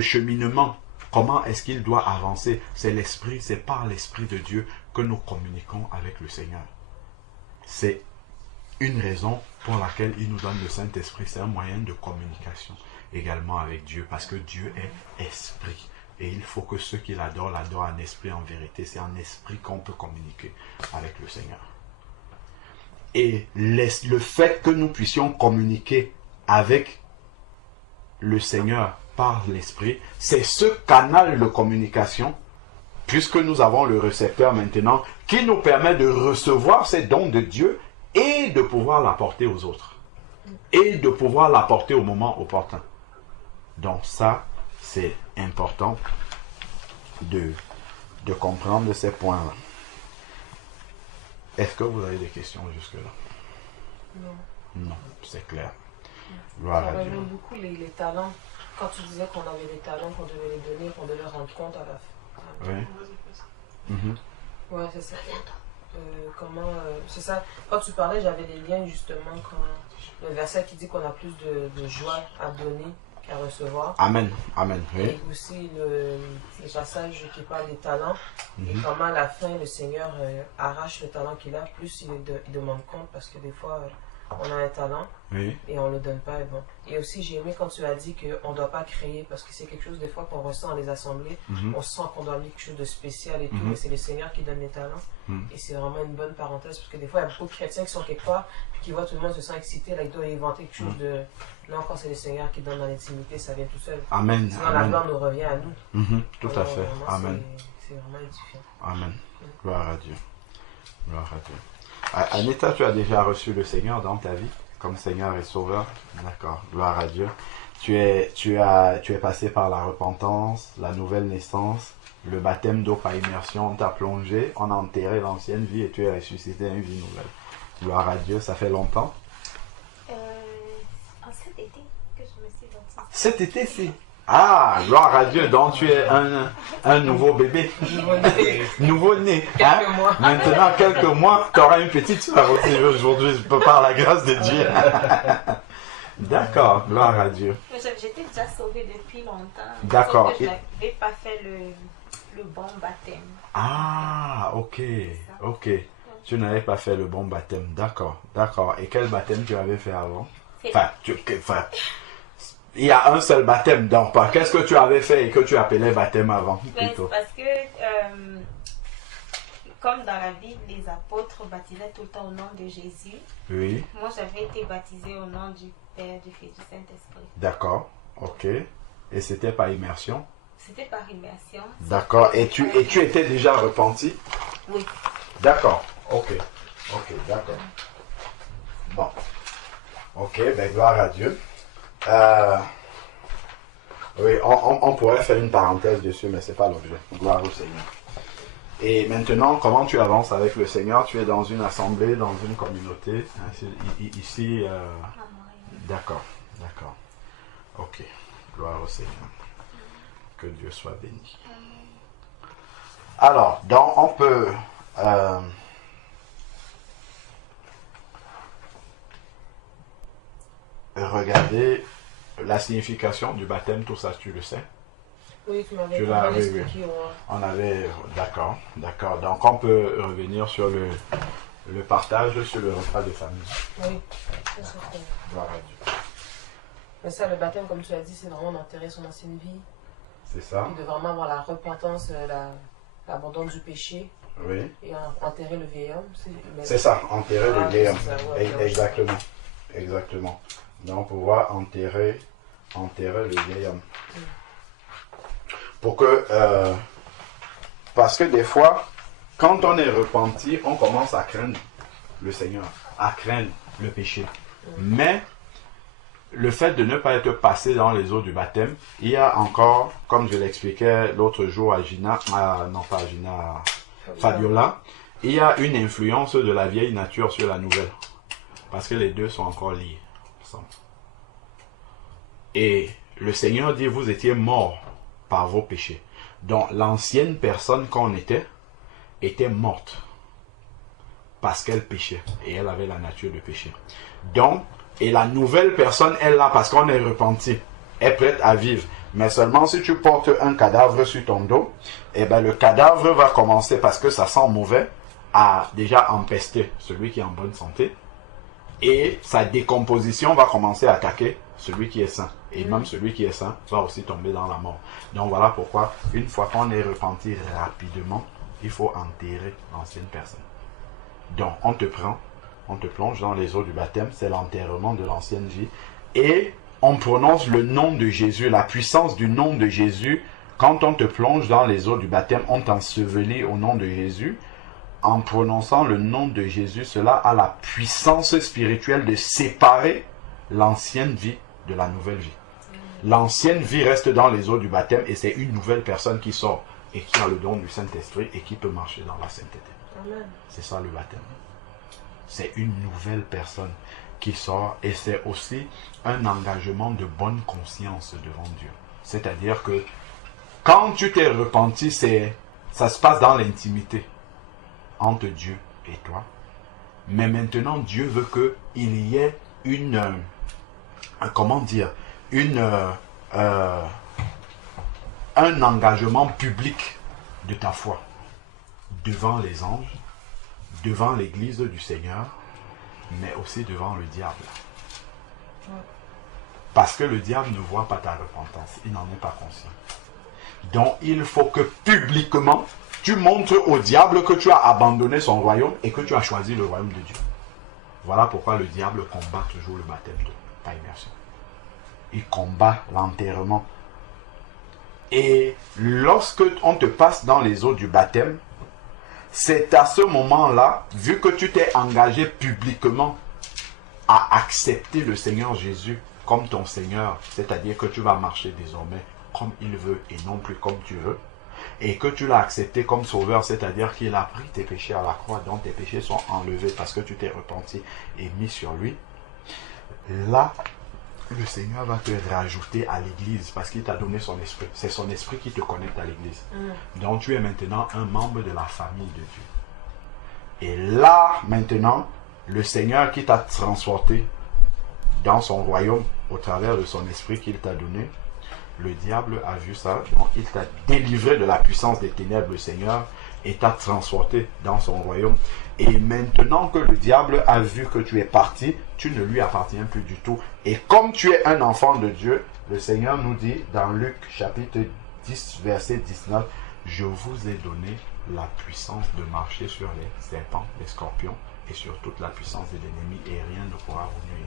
cheminement. Comment est-ce qu'il doit avancer? C'est l'Esprit, c'est par l'Esprit de Dieu que nous communiquons avec le Seigneur. C'est une raison pour laquelle il nous donne le Saint-Esprit. C'est un moyen de communication également avec Dieu, parce que Dieu est esprit. Et il faut que ceux qui l'adorent en esprit, en vérité. C'est en esprit qu'on peut communiquer avec le Seigneur. Et le fait que nous puissions communiquer avec le Seigneur par l'esprit, c'est ce canal de communication, puisque nous avons le récepteur maintenant, qui nous permet de recevoir ces dons de Dieu et de pouvoir l'apporter aux autres. Et de pouvoir l'apporter au moment opportun. Donc ça, c'est important de comprendre ces points-là. Est-ce que vous avez des questions jusque-là? Non. Non, c'est clair. Gloire à Dieu. J'aime beaucoup les talents. Quand tu disais qu'on avait des talents, qu'on devait les donner, qu'on devait rendre compte à la fin. Oui. Ouais, c'est ça. C'est ça. Quand tu parlais, j'avais des liens justement quand le verset qui dit qu'on a plus de joie à donner qu'à recevoir. Amen. Amen. Oui. Et aussi le passage qui parle des talents. Et comment à la fin, le Seigneur arrache le talent qu'il a, plus il demande compte, parce que des fois, on a un talent et on ne le donne pas. Bon. Et aussi, j'ai aimé quand tu as dit qu'on ne doit pas créer, parce que c'est quelque chose des fois qu'on ressent dans les assemblées. On sent qu'on doit mettre quelque chose de spécial et tout, mais c'est le Seigneur qui donne les talents. Et c'est vraiment une bonne parenthèse, parce que des fois, il y a beaucoup de chrétiens qui sont quelque part, puis qui voient tout le monde se sent excité, là, ils doivent inventer quelque chose de... Non, quand c'est le Seigneur qui donne dans l'intimité, ça vient tout seul. Amen. Sinon, la gloire nous revient à nous. Tout à fait. Amen. C'est vraiment édifiant. Amen. Gloire à Dieu. Gloire à Dieu. Anita, tu as déjà reçu le Seigneur dans ta vie comme Seigneur et Sauveur? D'accord. Gloire à Dieu. Tu es passé par la repentance, la nouvelle naissance, le baptême d'eau par immersion. On t'a plongé, on a enterré l'ancienne vie et tu es ressuscité à une vie nouvelle. Gloire à Dieu. Ça fait longtemps? En cet été que je me suis baptisée. Cet été, si. Ah, gloire à Dieu. Donc tu es un nouveau bébé. Nouveau-né. Hein? Quelques mois. Maintenant, quelques mois, tu auras une petite soeur aussi aujourd'hui, par la grâce de Dieu. D'accord, gloire à Dieu. J'étais déjà sauvée depuis longtemps. D'accord. Sauf que je n'avais pas fait le bon baptême. Ah, ok, ok. Tu n'avais pas fait le bon baptême. D'accord, d'accord. Et quel baptême tu avais fait avant? Il y a un seul baptême, donc qu'est-ce que tu avais fait et que tu appelais baptême avant plutôt? Parce que, comme dans la Bible, les apôtres baptisaient tout le temps au nom de Jésus. Oui. Moi, j'avais été baptisée au nom du Père, du Fils, du Saint-Esprit. D'accord, ok. Et c'était par immersion? C'était par immersion. D'accord. Et tu étais déjà repenti? Oui. D'accord, ok. Ok, d'accord. Bon. Ok, ben gloire à Dieu. Oui, on pourrait faire une parenthèse dessus, mais ce n'est pas l'objet. Gloire au Seigneur. Et maintenant, comment tu avances avec le Seigneur? Tu es dans une assemblée, dans une communauté, ici. D'accord, d'accord. Ok, gloire au Seigneur. Que Dieu soit béni. Alors, on peut... regarder la signification du baptême, tout ça, tu le sais? Oui, tu m'avais expliqué. On avait... D'accord, d'accord. Donc, on peut revenir sur le partage, sur le repas de famille. Oui, c'est ça. Gloire à Dieu. Mais ça, le baptême, comme tu as dit, c'est vraiment d'enterrer son ancienne vie. C'est ça. Et de vraiment avoir la repentance, l'abandon du péché. Oui. Et enterrer le vieil homme. C'est ça, enterrer le vieil homme. Ouais, exactement. Exactement. Donc, pouvoir enterrer le vieil homme. Pour que... parce que des fois, quand on est repenti, on commence à craindre le Seigneur, à craindre le péché. Mais, le fait de ne pas être passé dans les eaux du baptême, il y a encore, comme je l'expliquais l'autre jour à Fabiola, il y a une influence de la vieille nature sur la nouvelle. Parce que les deux sont encore liés ensemble. Et le Seigneur dit, vous étiez morts par vos péchés. Donc l'ancienne personne qu'on était morte. Parce qu'elle péchait. Et elle avait la nature de péché. Donc, et la nouvelle personne, elle là, parce qu'on est repenti, est prête à vivre. Mais seulement si tu portes un cadavre sur ton dos, eh ben le cadavre va commencer, parce que ça sent mauvais, à déjà empester celui qui est en bonne santé. Et sa décomposition va commencer à attaquer celui qui est sain. Et même celui qui est sain va aussi tomber dans la mort. Donc voilà pourquoi, une fois qu'on est repenti rapidement, il faut enterrer l'ancienne personne. Donc on te plonge dans les eaux du baptême, c'est l'enterrement de l'ancienne vie. Et on prononce le nom de Jésus, la puissance du nom de Jésus. Quand on te plonge dans les eaux du baptême, on t'ensevelit au nom de Jésus. En prononçant le nom de Jésus, cela a la puissance spirituelle de séparer l'ancienne vie de la nouvelle vie. L'ancienne vie reste dans les eaux du baptême et c'est une nouvelle personne qui sort et qui a le don du Saint-Esprit et qui peut marcher dans la sainteté. C'est ça le baptême. C'est une nouvelle personne qui sort et c'est aussi un engagement de bonne conscience devant Dieu. C'est-à-dire que quand tu t'es repenti, ça se passe dans l'intimité entre Dieu et toi. Mais maintenant, Dieu veut qu'il y ait une un engagement public de ta foi devant les anges, devant l'église du Seigneur, mais aussi devant le diable. Parce que le diable ne voit pas ta repentance, il n'en est pas conscient. Donc il faut que publiquement, tu montres au diable que tu as abandonné son royaume et que tu as choisi le royaume de Dieu. Voilà pourquoi le diable combat toujours le baptême d'eau, pas immersion. Il combat l'enterrement. Et lorsque on te passe dans les eaux du baptême, c'est à ce moment-là, vu que tu t'es engagé publiquement à accepter le Seigneur Jésus comme ton Seigneur, c'est-à-dire que tu vas marcher désormais comme il veut et non plus comme tu veux, et que tu l'as accepté comme sauveur, c'est-à-dire qu'il a pris tes péchés à la croix, donc tes péchés sont enlevés parce que tu t'es repenti et mis sur lui, là, le Seigneur va te rajouter à l'église parce qu'il t'a donné son esprit. C'est son esprit qui te connecte à l'église. Donc tu es maintenant un membre de la famille de Dieu. Et là, maintenant, le Seigneur qui t'a transporté dans son royaume au travers de son esprit qu'il t'a donné, le diable a vu ça, donc il t'a délivré de la puissance des ténèbres, le Seigneur, et t'a transporté dans son royaume. Et maintenant que le diable a vu que tu es parti, tu ne lui appartiens plus du tout. Et comme tu es un enfant de Dieu, le Seigneur nous dit dans Luc chapitre 10, verset 19, « Je vous ai donné la puissance de marcher sur les serpents, les scorpions et sur toute la puissance de l'ennemi et rien ne pourra vous nuire. »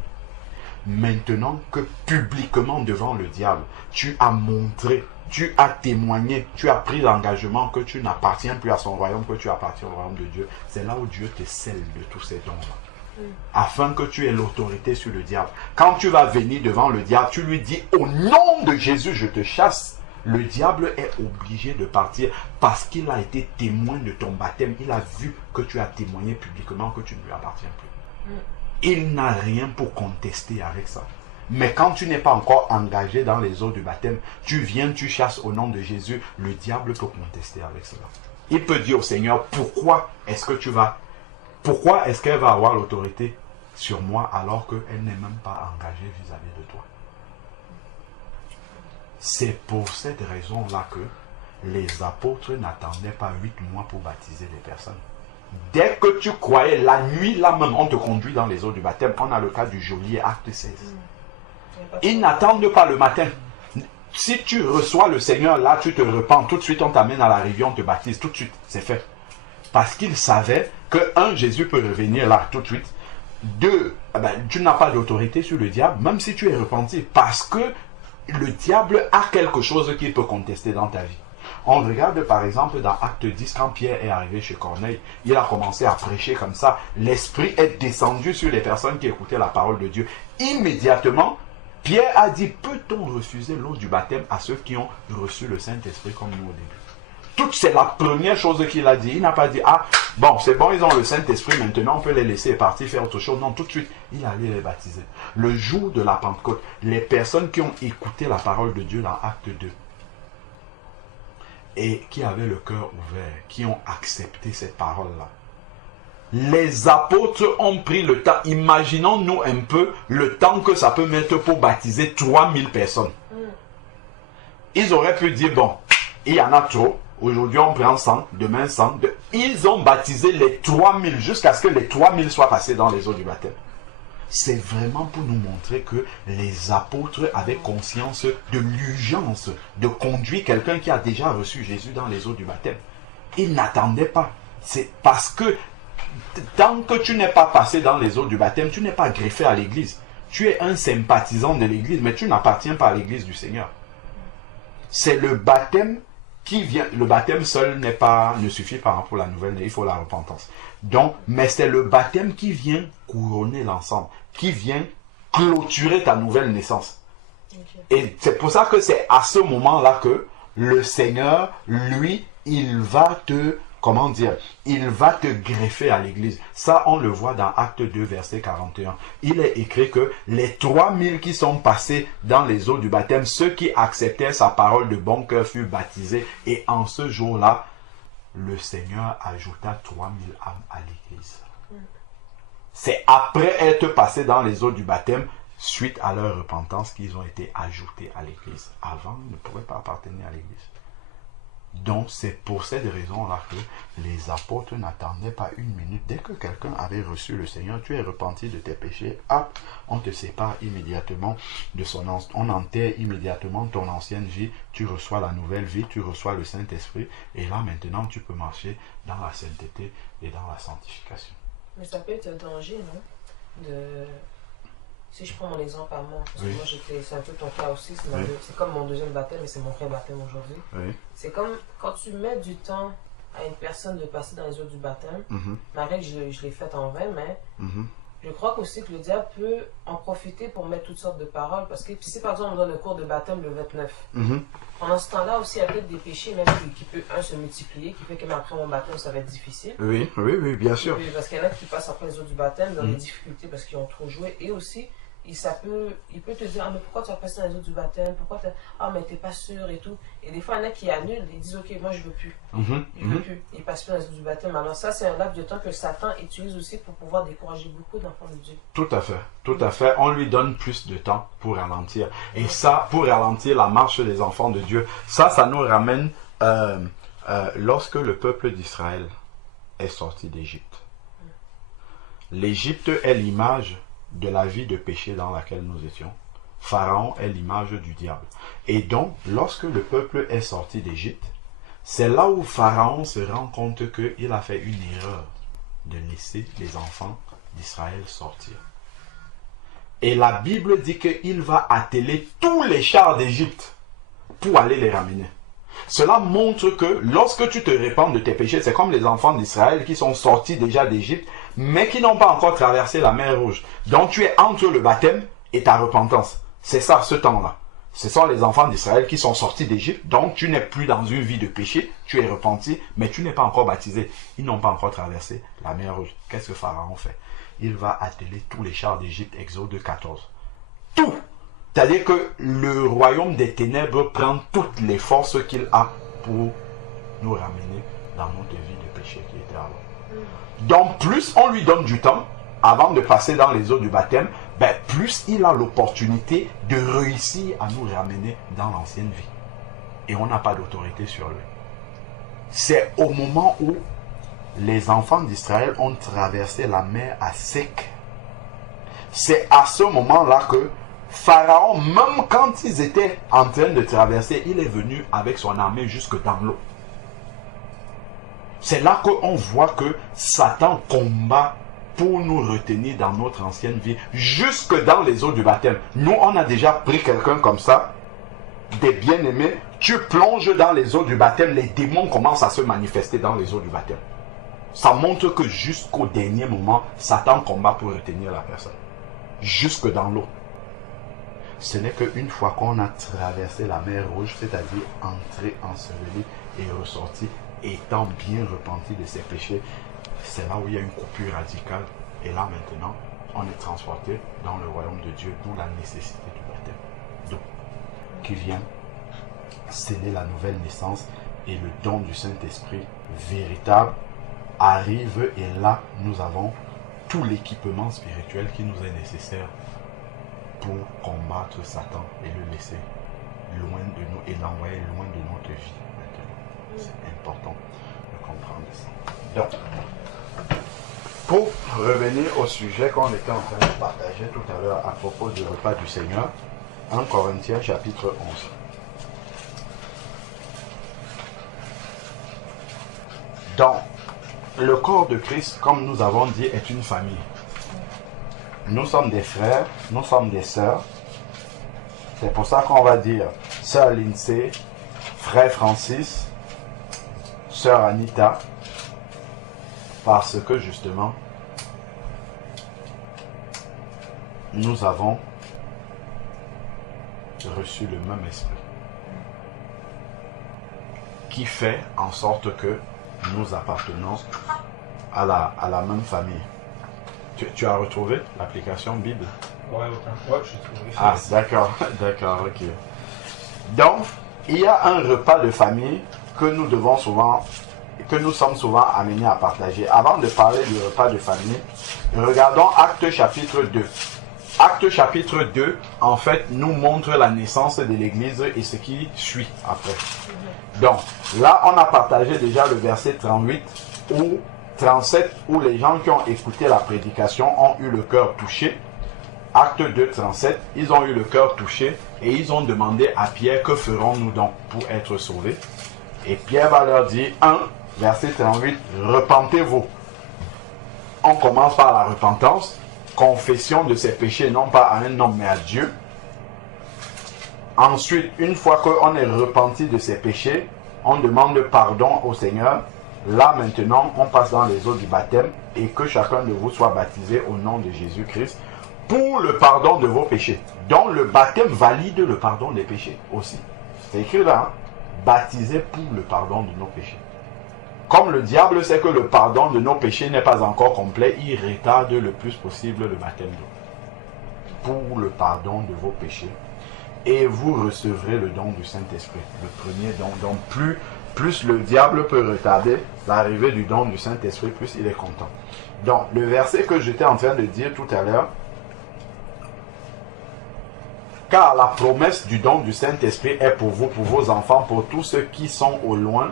Maintenant que publiquement devant le diable, tu as montré, tu as témoigné, tu as pris l'engagement que tu n'appartiens plus à son royaume, que tu appartiens au royaume de Dieu, c'est là où Dieu te scelle de tous ces dons-là. Afin que tu aies l'autorité sur le diable. Quand tu vas venir devant le diable, tu lui dis « Au nom de Jésus, je te chasse ». Le diable est obligé de partir parce qu'il a été témoin de ton baptême. Il a vu que tu as témoigné publiquement que tu ne lui appartiens plus. Il n'a rien pour contester avec ça. Mais quand tu n'es pas encore engagé dans les eaux du baptême, tu viens, tu chasses au nom de Jésus, le diable peut contester avec cela. Il peut dire au Seigneur, pourquoi est-ce qu'elle va avoir l'autorité sur moi alors qu'elle n'est même pas engagée vis-à-vis de toi? C'est pour cette raison-là que les apôtres n'attendaient pas 8 mois pour baptiser les personnes. Dès que tu croyais, la nuit, là même, on te conduit dans les eaux du baptême. On a le cas du geôlier, acte 16. Ils n'attendent pas le matin. Si tu reçois le Seigneur, là, tu te repens. Tout de suite, on t'amène à la rivière, on te baptise. Tout de suite, c'est fait. Parce qu'ils savaient que, un, Jésus peut revenir là, tout de suite. Deux, tu n'as pas d'autorité sur le diable, même si tu es repenti. Parce que le diable a quelque chose qu'il peut contester dans ta vie. On regarde par exemple dans Acte 10, quand Pierre est arrivé chez Corneille, il a commencé à prêcher comme ça. L'Esprit est descendu sur les personnes qui écoutaient la parole de Dieu. Immédiatement, Pierre a dit, peut-on refuser l'eau du baptême à ceux qui ont reçu le Saint-Esprit comme nous au début? C'est la première chose qu'il a dit. Il n'a pas dit, ah, bon, c'est bon, ils ont le Saint-Esprit, maintenant on peut les laisser partir faire autre chose. Non, tout de suite, il allait les baptiser. Le jour de la Pentecôte, les personnes qui ont écouté la parole de Dieu dans Acte 2, et qui avaient le cœur ouvert, qui ont accepté cette parole-là. Les apôtres ont pris le temps, imaginons-nous un peu le temps que ça peut mettre pour baptiser 3000 personnes. Ils auraient pu dire, bon, il y en a trop, aujourd'hui on prend 100, demain 100. Ils ont baptisé les 3000 jusqu'à ce que les 3000 soient passés dans les eaux du baptême. C'est vraiment pour nous montrer que les apôtres avaient conscience de l'urgence de conduire quelqu'un qui a déjà reçu Jésus dans les eaux du baptême. Ils n'attendaient pas. C'est parce que tant que tu n'es pas passé dans les eaux du baptême, tu n'es pas greffé à l'église. Tu es un sympathisant de l'église, mais tu n'appartiens pas à l'église du Seigneur. C'est le baptême qui vient. Le baptême seul ne suffit pas pour la nouvelle, il faut la repentance. Donc, mais c'est le baptême qui vient couronner l'ensemble, qui vient clôturer ta nouvelle naissance. Et c'est pour ça que c'est à ce moment-là que le Seigneur, lui, il va te greffer à l'église. Ça, on le voit dans Acte 2, verset 41. Il est écrit que les 3000 qui sont passés dans les eaux du baptême, ceux qui acceptaient sa parole de bon cœur furent baptisés. Et en ce jour-là, le Seigneur ajouta 3000 âmes à l'église. C'est après être passé dans les eaux du baptême, suite à leur repentance qu'ils ont été ajoutés à l'Église. Avant, ils ne pouvaient pas appartenir à l'Église. Donc, c'est pour cette raison-là que les apôtres n'attendaient pas une minute. Dès que quelqu'un avait reçu le Seigneur, tu es repenti de tes péchés, hop, on te sépare immédiatement de on enterre immédiatement ton ancienne vie, tu reçois la nouvelle vie, tu reçois le Saint-Esprit, et là, maintenant, tu peux marcher dans la sainteté et dans la sanctification. Mais ça peut être un danger, non? Si je prends mon exemple à moi, parce que moi c'est un peu ton cas aussi, c'est comme mon deuxième baptême, mais c'est mon vrai baptême aujourd'hui. C'est comme quand tu mets du temps à une personne de passer dans les eaux du baptême, malgré que je l'ai faite en vain, mais je crois aussi que le diable peut en profiter pour mettre toutes sortes de paroles, parce que si par exemple on donne le cours de baptême le 29, pendant ce temps-là aussi il y a peut-être des péchés même qui peuvent se multiplier, qui fait que même après mon baptême ça va être difficile. Oui, bien sûr. Parce qu'il y en a qui passent après les eaux du baptême dans les difficultés parce qu'ils ont trop joué, et aussi il peut te dire, ah mais pourquoi tu as passé dans les eaux du baptême, mais t'es pas sûr et tout, et des fois il y en a qui annulent, ils disent ok moi je veux plus, ils passent plus dans les eaux du baptême. Alors ça c'est un laps de temps que Satan utilise aussi pour pouvoir décourager beaucoup d'enfants de Dieu. Tout à fait, on lui donne plus de temps pour ralentir, et ça, pour ralentir la marche des enfants de Dieu, ça nous ramène lorsque le peuple d'Israël est sorti d'Égypte. L'Égypte est l'image de la vie de péché dans laquelle nous étions. Pharaon est l'image du diable. Et donc, lorsque le peuple est sorti d'Égypte, c'est là où Pharaon se rend compte qu'il a fait une erreur de laisser les enfants d'Israël sortir. Et la Bible dit qu'il va atteler tous les chars d'Égypte pour aller les ramener. Cela montre que lorsque tu te répands de tes péchés, c'est comme les enfants d'Israël qui sont sortis déjà d'Égypte, mais qui n'ont pas encore traversé la mer Rouge. Donc tu es entre le baptême et ta repentance. C'est ça, ce temps-là. Ce sont les enfants d'Israël qui sont sortis d'Égypte, donc tu n'es plus dans une vie de péché, tu es repenti, mais tu n'es pas encore baptisé. Ils n'ont pas encore traversé la mer Rouge. Qu'est-ce que Pharaon fait? Il va atteler tous les chars d'Égypte, Exode 14. Tout! C'est-à-dire que le royaume des ténèbres prend toutes les forces qu'il a pour nous ramener dans notre vie de péché qui était avant. Donc plus on lui donne du temps avant de passer dans les eaux du baptême, plus il a l'opportunité de réussir à nous ramener dans l'ancienne vie. Et on n'a pas d'autorité sur lui. C'est au moment où les enfants d'Israël ont traversé la mer à sec. C'est à ce moment-là que Pharaon, même quand ils étaient en train de traverser, il est venu avec son armée jusque dans l'eau. C'est là qu'on voit que Satan combat pour nous retenir dans notre ancienne vie, jusque dans les eaux du baptême. Nous, on a déjà pris quelqu'un comme ça, des bien-aimés, tu plonges dans les eaux du baptême, les démons commencent à se manifester dans les eaux du baptême. Ça montre que jusqu'au dernier moment, Satan combat pour retenir la personne. Jusque dans l'eau. Ce n'est qu'une fois qu'on a traversé la mer Rouge, c'est-à-dire entré, enseveli et ressorti, étant bien repenti de ses péchés, c'est là où il y a une coupure radicale. Et là maintenant, on est transporté dans le royaume de Dieu, d'où la nécessité du baptême. Donc, qui vient sceller la nouvelle naissance et le don du Saint-Esprit véritable arrive, et là nous avons tout l'équipement spirituel qui nous est nécessaire pour combattre Satan et le laisser loin de nous et l'envoyer loin de notre vie maintenant. C'est important de comprendre ça. Donc, pour revenir au sujet qu'on était en train de partager tout à l'heure à propos du repas du Seigneur, 1 Corinthiens chapitre 11. Donc, le corps de Christ, comme nous avons dit, est une famille. Nous sommes des frères, nous sommes des sœurs. C'est pour ça qu'on va dire sœur Lindsay, frère Francis, sœur Anita, parce que justement, nous avons reçu le même esprit qui fait en sorte que nous appartenons à la même famille. Tu as retrouvé l'application Bible? Ouais, autant. Ouais, je trouvé. Ah, d'accord, d'accord, ok. Donc, il y a un repas de famille que nous sommes souvent amenés à partager. Avant de parler du repas de famille, regardons Actes chapitre 2. Actes chapitre 2, en fait, nous montre la naissance de l'Église et ce qui suit après. Donc, là, on a partagé déjà le verset 38 ou 37, où les gens qui ont écouté la prédication ont eu le cœur touché. Acte 2, 37, ils ont eu le cœur touché et ils ont demandé à Pierre, que ferons-nous donc pour être sauvés? Et Pierre va leur dire, 1, verset 38, repentez-vous. On commence par la repentance, confession de ses péchés, non pas à un homme mais à Dieu. Ensuite, une fois qu'on est repenti de ses péchés, on demande pardon au Seigneur. Là maintenant, on passe dans les eaux du baptême et que chacun de vous soit baptisé au nom de Jésus-Christ pour le pardon de vos péchés. Donc le baptême valide le pardon des péchés aussi. C'est écrit là, hein? Baptisé pour le pardon de nos péchés. Comme le diable sait que le pardon de nos péchés n'est pas encore complet, il retarde le plus possible le baptême d'eau. Pour le pardon de vos péchés. Et vous recevrez le don du Saint-Esprit. Le premier don. Donc plus le diable peut retarder l'arrivée du don du Saint-Esprit, plus il est content. Donc le verset que j'étais en train de dire tout à l'heure, car la promesse du don du Saint-Esprit est pour vous, pour vos enfants, pour tous ceux qui sont au loin,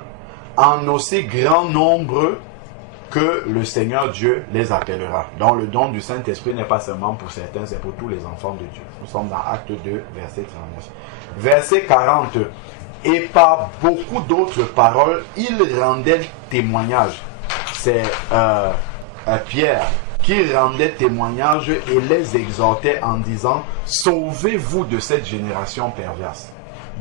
en aussi grand nombre que le Seigneur Dieu les appellera. Donc le don du Saint-Esprit n'est pas seulement pour certains, c'est pour tous les enfants de Dieu. Nous sommes dans Acte 2, verset 39. Verset 40. Et par beaucoup d'autres paroles, il rendait témoignage. C'est Pierre qui rendait témoignage et les exhortait en disant, sauvez-vous de cette génération perverse.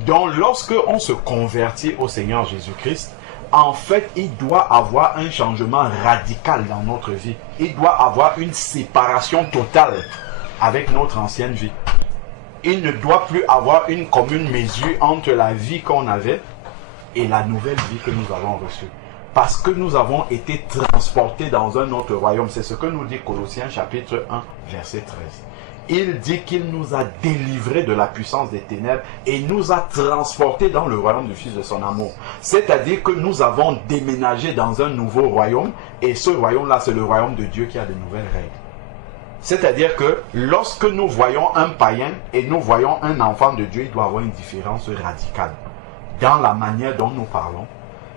Donc lorsque on se convertit au Seigneur Jésus-Christ, en fait, il doit avoir un changement radical dans notre vie. Il doit avoir une séparation totale avec notre ancienne vie. Il ne doit plus avoir une commune mesure entre la vie qu'on avait et la nouvelle vie que nous avons reçue. Parce que nous avons été transportés dans un autre royaume. C'est ce que nous dit Colossiens chapitre 1, verset 13. Il dit qu'il nous a délivrés de la puissance des ténèbres et nous a transportés dans le royaume du Fils de son amour. C'est-à-dire que nous avons déménagé dans un nouveau royaume et ce royaume-là, c'est le royaume de Dieu qui a de nouvelles règles. C'est-à-dire que lorsque nous voyons un païen et nous voyons un enfant de Dieu, il doit avoir une différence radicale dans la manière dont nous parlons,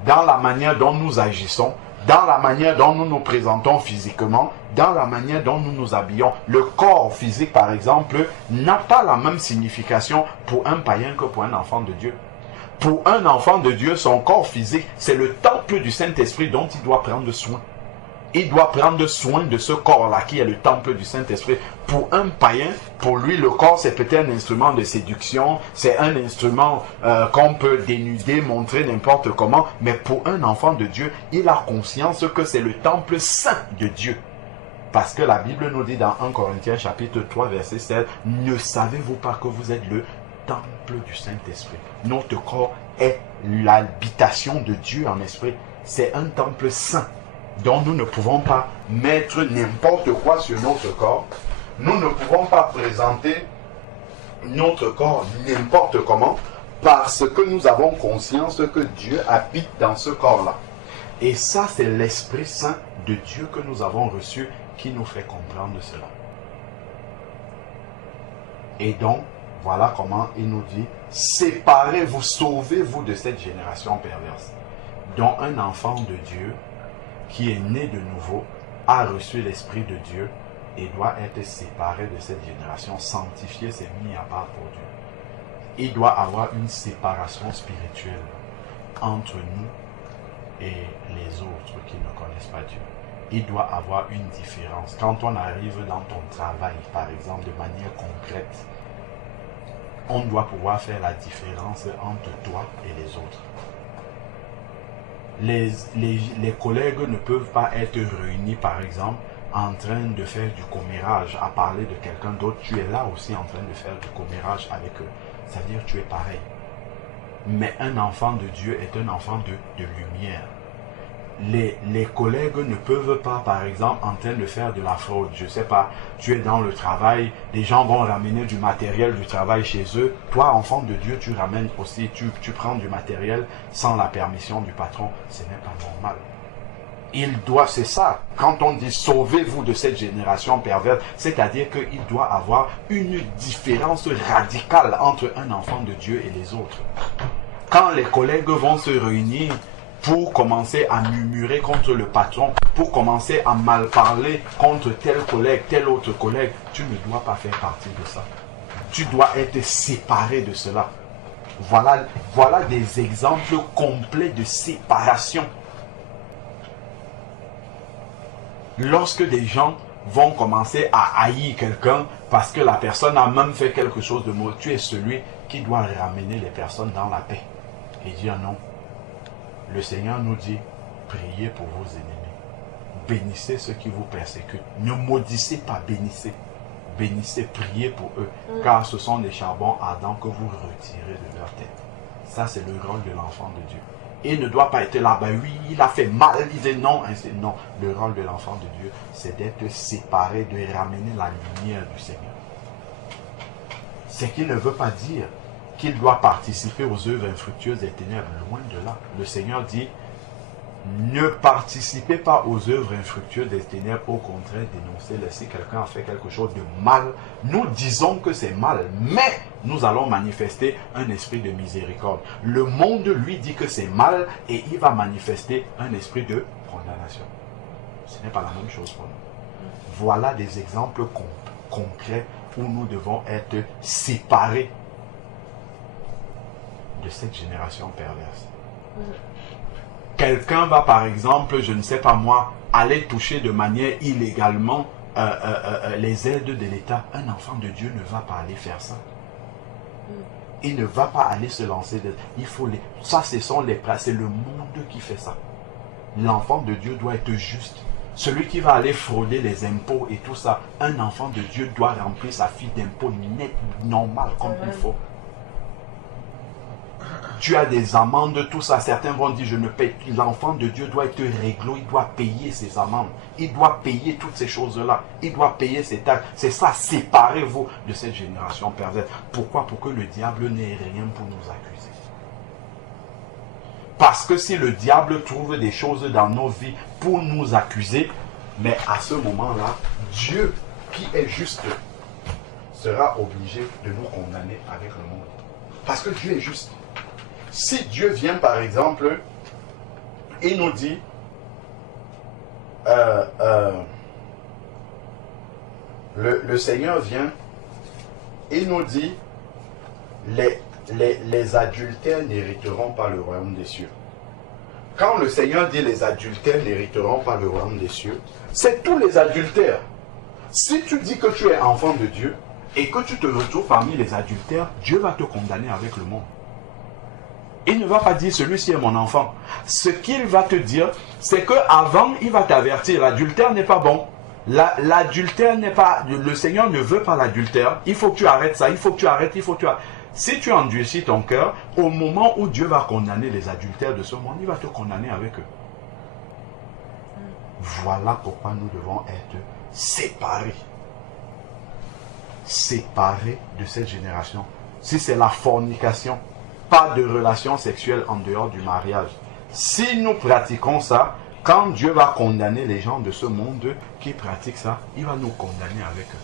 dans la manière dont nous agissons, dans la manière dont nous nous présentons physiquement, dans la manière dont nous nous habillons. Le corps physique, par exemple, n'a pas la même signification pour un païen que pour un enfant de Dieu. Pour un enfant de Dieu, son corps physique, c'est le temple du Saint-Esprit dont il doit prendre soin. Il doit prendre soin de ce corps-là qui est le temple du Saint-Esprit. Pour un païen, pour lui, le corps, c'est peut-être un instrument de séduction, c'est un instrument qu'on peut dénuder, montrer n'importe comment, mais pour un enfant de Dieu, il a conscience que c'est le temple saint de Dieu. Parce que la Bible nous dit dans 1 Corinthiens chapitre 3, verset 7, « Ne savez-vous pas que vous êtes le temple du Saint-Esprit ?» Notre corps est l'habitation de Dieu en esprit. C'est un temple saint. Donc nous ne pouvons pas mettre n'importe quoi sur notre corps. Nous ne pouvons pas présenter notre corps n'importe comment parce que nous avons conscience que Dieu habite dans ce corps-là. Et ça, c'est l'Esprit Saint de Dieu que nous avons reçu qui nous fait comprendre cela. Et donc, voilà comment il nous dit, séparez-vous, sauvez-vous de cette génération perverse. dont un enfant de Dieu qui est né de nouveau a reçu l'Esprit de Dieu et doit être séparé de cette génération, sanctifié, c'est mis à part pour Dieu. Il doit avoir une séparation spirituelle entre nous et les autres qui ne connaissent pas Dieu. Il doit avoir une différence. Quand on arrive dans ton travail, par exemple, de manière concrète, on doit pouvoir faire la différence entre toi et les autres. Les collègues ne peuvent pas être réunis, par exemple, en train de faire du commérage, à parler de quelqu'un d'autre. Tu es là aussi en train de faire du commérage avec eux. C'est-à-dire que tu es pareil. Mais un enfant de Dieu est un enfant de lumière. Les collègues ne peuvent pas, par exemple, en train de faire de la fraude. Je ne sais pas, tu es dans le travail, les gens vont ramener du matériel du travail chez eux. Toi, enfant de Dieu, tu ramènes aussi, tu prends du matériel sans la permission du patron. Ce n'est pas normal. c'est ça, quand on dit sauvez-vous de cette génération perverse, c'est-à-dire qu'il doit avoir une différence radicale entre un enfant de Dieu et les autres. Quand les collègues vont se réunir pour commencer à murmurer contre le patron, pour commencer à mal parler contre tel collègue, tel autre collègue, tu ne dois pas faire partie de ça. Tu dois être séparé de cela. Voilà des exemples complets de séparation. Lorsque des gens vont commencer à haïr quelqu'un parce que la personne a même fait quelque chose de mauvais, tu es celui qui doit ramener les personnes dans la paix et dire non. Le Seigneur nous dit, priez pour vos ennemis. Bénissez ceux qui vous persécutent. Ne maudissez pas, bénissez. Bénissez, priez pour eux, car ce sont des charbons ardents que vous retirez de leur tête. Ça, c'est le rôle de l'enfant de Dieu. Il ne doit pas être là, oui, il a fait mal, il dit non, non. Le rôle de l'enfant de Dieu, c'est d'être séparé, de ramener la lumière du Seigneur. Ce qui ne veut pas dire qu'il doit participer aux œuvres infructueuses des ténèbres. Loin de là. Le Seigneur dit, ne participez pas aux œuvres infructueuses des ténèbres, au contraire, dénoncez-les. Si quelqu'un a fait quelque chose de mal, nous disons que c'est mal, mais nous allons manifester un esprit de miséricorde. Le monde lui dit que c'est mal et il va manifester un esprit de condamnation. Ce n'est pas la même chose pour nous. Voilà des exemples concrets où nous devons être séparés de cette génération perverse. Quelqu'un va par exemple, je ne sais pas moi, aller toucher de manière illégalement les aides de l'État. Un enfant de Dieu ne va pas aller faire ça. Il ne va pas aller se lancer. Ça, c'est le monde qui fait ça. L'enfant de Dieu doit être juste. Celui qui va aller frauder les impôts et tout ça, un enfant de Dieu doit remplir sa fiche d'impôts net, normal, comme il faut. Tu as des amendes, tout ça. Certains vont dire, je ne paye. L'enfant de Dieu doit être réglo, il doit payer ses amendes. Il doit payer toutes ces choses-là. Il doit payer ses taxes. C'est ça, séparez-vous de cette génération perverse. Pourquoi? Pour que le diable n'ait rien pour nous accuser. Parce que si le diable trouve des choses dans nos vies pour nous accuser, mais à ce moment-là, Dieu, qui est juste, sera obligé de nous condamner avec le monde. Parce que Dieu est juste. Si Dieu vient par exemple et nous dit le Seigneur vient et nous dit les adultères n'hériteront pas le royaume des cieux. Quand le Seigneur dit les adultères n'hériteront pas le royaume des cieux, c'est tous les adultères. Si tu dis que tu es enfant de Dieu et que tu te retrouves parmi les adultères, Dieu va te condamner avec le monde. Il ne va pas dire celui-ci est mon enfant. Ce qu'il va te dire, c'est qu'avant, il va t'avertir, l'adultère n'est pas bon. L'adultère n'est pas, le Seigneur ne veut pas l'adultère. Il faut que tu arrêtes ça, il faut que tu arrêtes, il faut que tu arrêtes. Si tu endurcis ton cœur, au moment où Dieu va condamner les adultères de ce monde, il va te condamner avec eux. Voilà pourquoi nous devons être séparés. Séparés de cette génération. Si c'est la fornication, pas de relation sexuelle en dehors du mariage. Si nous pratiquons ça, quand Dieu va condamner les gens de ce monde qui pratiquent ça, il va nous condamner avec eux.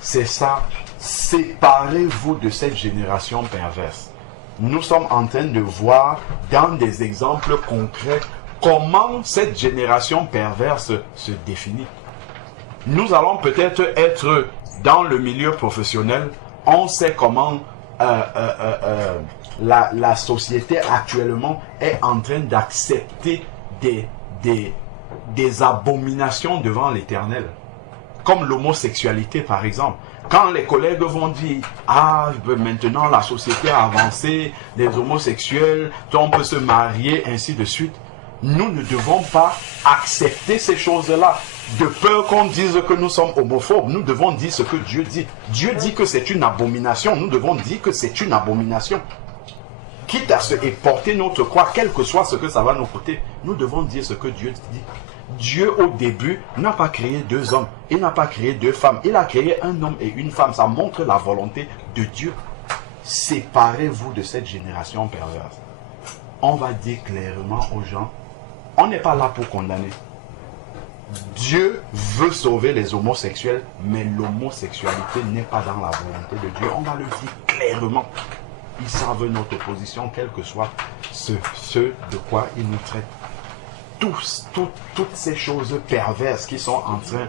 C'est ça. Séparez-vous de cette génération perverse. Nous sommes en train de voir dans des exemples concrets comment cette génération perverse se définit. Nous allons peut-être être dans le milieu professionnel, on sait comment la société actuellement est en train d'accepter des abominations devant l'Éternel. Comme l'homosexualité par exemple. Quand les collègues vont dire « Ah, maintenant la société a avancé, les homosexuels, on peut se marier, ainsi de suite », nous ne devons pas accepter ces choses-là. De peur qu'on dise que nous sommes homophobes, nous devons dire ce que Dieu dit. Dieu dit que c'est une abomination, nous devons dire que c'est une abomination. Quitte à se porter notre croix, quel que soit ce que ça va nous coûter, nous devons dire ce que Dieu dit. Dieu au début n'a pas créé deux hommes, il n'a pas créé deux femmes, il a créé un homme et une femme. Ça montre la volonté de Dieu. séparez-vous de cette génération perverse. On va dire clairement aux gens, on n'est pas là pour condamner. Dieu veut sauver les homosexuels, mais l'homosexualité n'est pas dans la volonté de Dieu. On va le dire clairement. Ils savent notre position, quel que soit ce de quoi ils nous traitent. Toutes ces choses perverses qui sont en train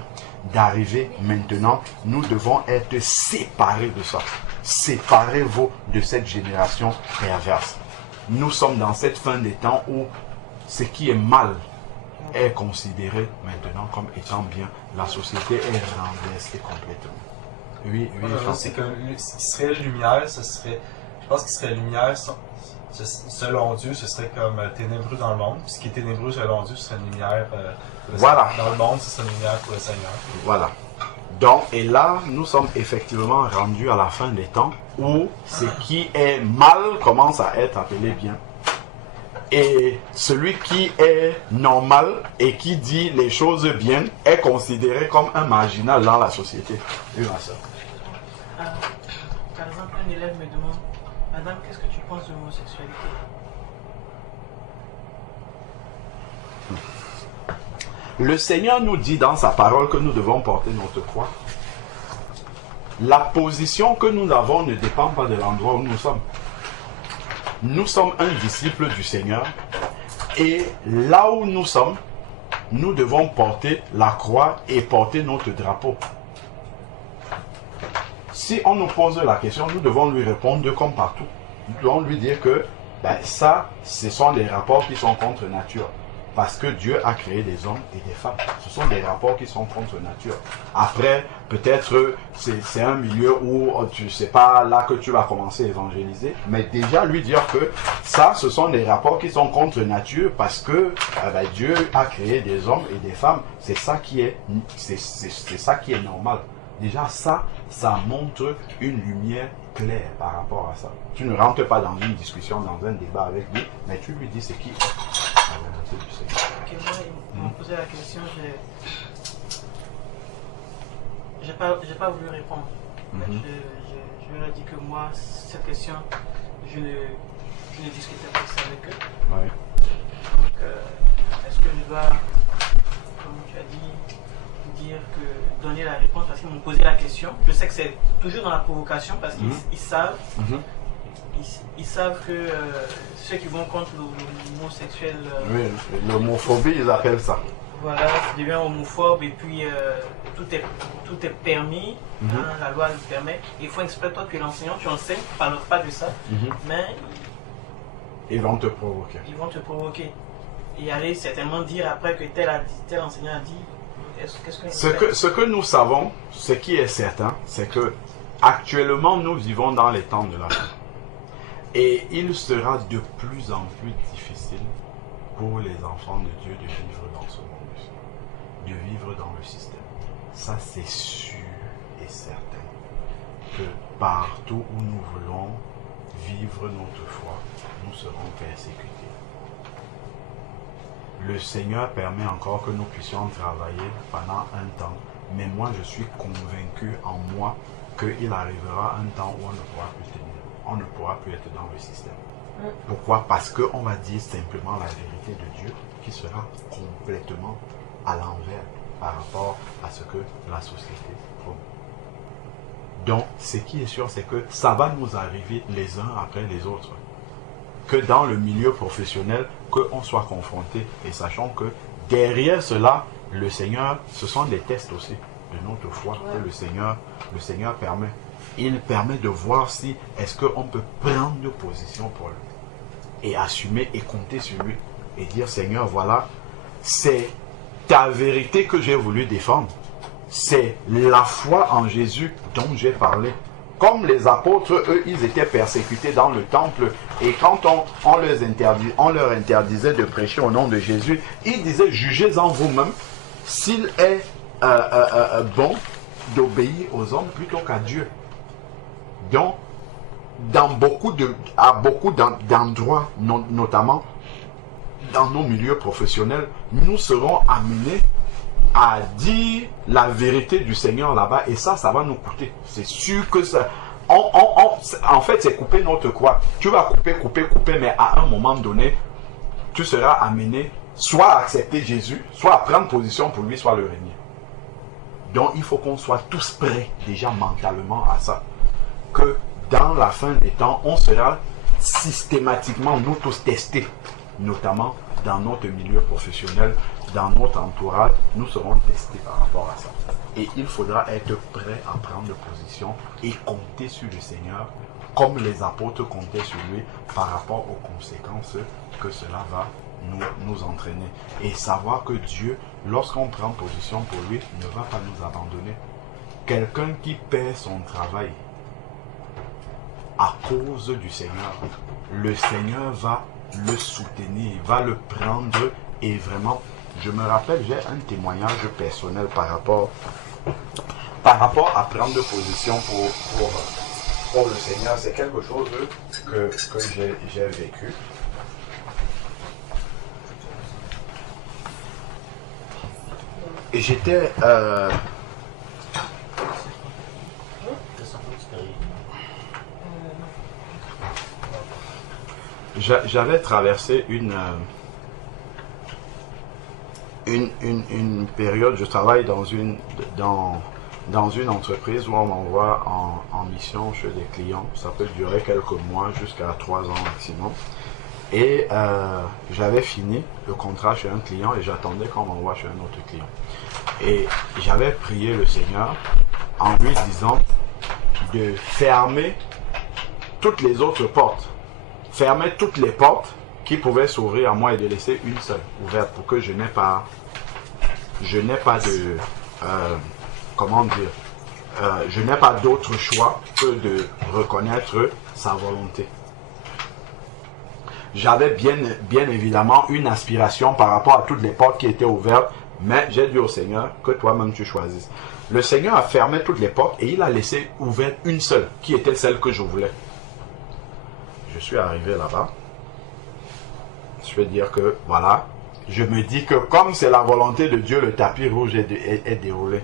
d'arriver maintenant, nous devons être séparés de ça. Séparez-vous de cette génération perverse. Nous sommes dans cette fin des temps où ce qui est mal est considéré maintenant comme étant bien. La société est renversée complètement. Oui. C'est que ce qui serait lumière, je pense qu'il serait lumière selon Dieu, ce serait comme ténébreux dans le monde. Puis ce qui est ténébreux selon Dieu, ce serait une lumière voilà. Dans le monde, ce serait une lumière pour le Seigneur. Voilà. Donc, et là, nous sommes effectivement rendus à la fin des temps où ce qui est mal commence à être appelé bien. Et celui qui est normal et qui dit les choses bien est considéré comme un marginal dans la société. Oui, ma soeur. Par exemple, un élève me demande, Madame, qu'est-ce que tu penses de l'homosexualité? Le Seigneur nous dit dans sa parole que nous devons porter notre croix. La position que nous avons ne dépend pas de l'endroit où nous sommes. Nous sommes un disciple du Seigneur et là où nous sommes, nous devons porter la croix et porter notre drapeau. Si on nous pose la question, nous devons lui répondre comme partout. Nous devons lui dire que ça, ce sont des rapports qui sont contre nature. Parce que Dieu a créé des hommes et des femmes. Ce sont des rapports qui sont contre nature. Après, peut-être c'est un milieu où tu sais pas là que tu vas commencer à évangéliser. Mais déjà lui dire que ça, ce sont des rapports qui sont contre nature parce que Dieu a créé des hommes et des femmes. C'est ça qui est normal. Déjà ça montre une lumière claire par rapport à ça. Tu ne rentres pas dans une discussion, dans un débat avec lui, mais tu lui dis ce qui est. Ok, moi, ils m'ont posé la question, j'ai pas voulu répondre. Je leur ai dit que moi, cette question, je ne discutais pas ça avec eux. Ouais. Donc, est-ce que je dois, comme tu as dit, donner la réponse parce qu'ils m'ont posé la question? Je sais que c'est toujours dans la provocation parce qu'ils savent. Ils savent que ceux qui vont contre l'homosexuel... oui, l'homophobie, ils appellent ça. Voilà, tu deviens homophobe et puis tout est permis, la loi le permet. Il faut exprès, toi, que l'enseignant, tu enseignes, tu ne parles pas de ça, mais... Ils vont te provoquer. Ils vont te provoquer. Et aller certainement dire après que tel enseignant a dit... Ce que nous savons, ce qui est certain, c'est que actuellement, nous vivons dans les temps de la fin. Et il sera de plus en plus difficile pour les enfants de Dieu de vivre dans ce monde, de vivre dans le système. Ça, c'est sûr et certain que partout où nous voulons vivre notre foi, nous serons persécutés. Le Seigneur permet encore que nous puissions travailler pendant un temps, mais moi je suis convaincu en moi qu'il arrivera un temps où on ne pourra plus tenir. On ne pourra plus être dans le système. Pourquoi? Parce qu'on va dire simplement la vérité de Dieu qui sera complètement à l'envers par rapport à ce que la société prône. Donc, ce qui est sûr, c'est que ça va nous arriver les uns après les autres. Que dans le milieu professionnel, qu'on soit confronté et sachant que derrière cela, le Seigneur, ce sont des tests aussi de notre foi que le Seigneur permet. Il permet de voir si est-ce qu'on peut prendre une position pour lui et assumer et compter sur lui et dire Seigneur, voilà, c'est ta vérité que j'ai voulu défendre. C'est la foi en Jésus dont j'ai parlé. Comme les apôtres, eux, ils étaient persécutés dans le temple et quand on leur interdisait de prêcher au nom de Jésus, ils disaient jugez-en vous-même s'il est bon d'obéir aux hommes plutôt qu'à Dieu. Donc, à beaucoup d'endroits, notamment dans nos milieux professionnels, nous serons amenés à dire la vérité du Seigneur là-bas et ça va nous coûter. C'est sûr que ça, En fait, c'est couper notre croix. Tu vas couper, mais à un moment donné, tu seras amené soit à accepter Jésus, soit à prendre position pour lui, soit le régner. Donc, il faut qu'on soit tous prêts déjà mentalement à ça. Que dans la fin des temps, on sera systématiquement, nous tous, testés. Notamment dans notre milieu professionnel, dans notre entourage, nous serons testés par rapport à ça. Et il faudra être prêt à prendre position et compter sur le Seigneur, comme les apôtres comptaient sur lui, par rapport aux conséquences que cela va nous entraîner. Et savoir que Dieu, lorsqu'on prend position pour lui, ne va pas nous abandonner. Quelqu'un qui perd son travail à cause du Seigneur, le Seigneur va le soutenir, va le prendre. Et vraiment, je me rappelle, j'ai un témoignage personnel par rapport à prendre position pour le Seigneur. C'est quelque chose que j'ai vécu. Et j'étais j'avais traversé une période. Je travaille dans une entreprise où on m'envoie en mission chez des clients. Ça peut durer quelques mois jusqu'à 3 ans maximum. Et j'avais fini le contrat chez un client et j'attendais qu'on m'envoie chez un autre client. Et j'avais prié le Seigneur en lui disant de fermer toutes les autres portes. Fermer toutes les portes qui pouvaient s'ouvrir à moi et de laisser une seule ouverte pour que je n'ai pas de je n'ai pas d'autre choix que de reconnaître sa volonté. J'avais bien évidemment une aspiration par rapport à toutes les portes qui étaient ouvertes, mais j'ai dit au Seigneur que toi-même tu choisisses. Le Seigneur a fermé toutes les portes et il a laissé ouverte une seule, qui était celle que je voulais. Je suis arrivé là-bas. Je vais dire que voilà, je me dis que comme c'est la volonté de Dieu, le tapis rouge est déroulé.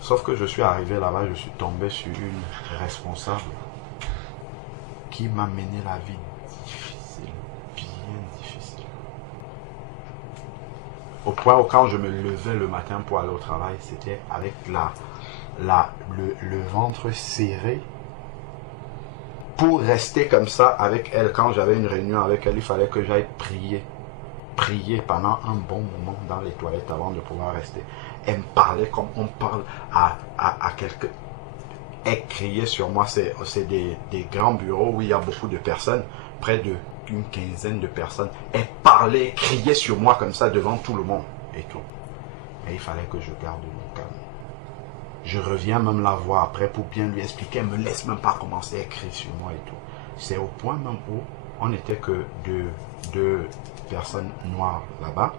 Sauf que je suis arrivé là-bas, je suis tombé sur une responsable qui m'a mené la vie difficile, bien difficile. Au point où quand je me levais le matin pour aller au travail, c'était avec le ventre serré. Pour rester comme ça avec elle, quand j'avais une réunion avec elle, il fallait que j'aille prier pendant un bon moment dans les toilettes avant de pouvoir rester. Elle me parlait comme on parle à quelqu'un. Elle criait sur moi. C'est des grands bureaux où il y a beaucoup de personnes, près d'une quinzaine de personnes. Elle parlait, criait sur moi comme ça devant tout le monde et tout. Et il fallait que je garde mon calme. Je reviens même la voir après pour bien lui expliquer. Elle ne me laisse même pas commencer à écrire sur moi et tout. C'est au point même où on n'était que deux personnes noires là-bas.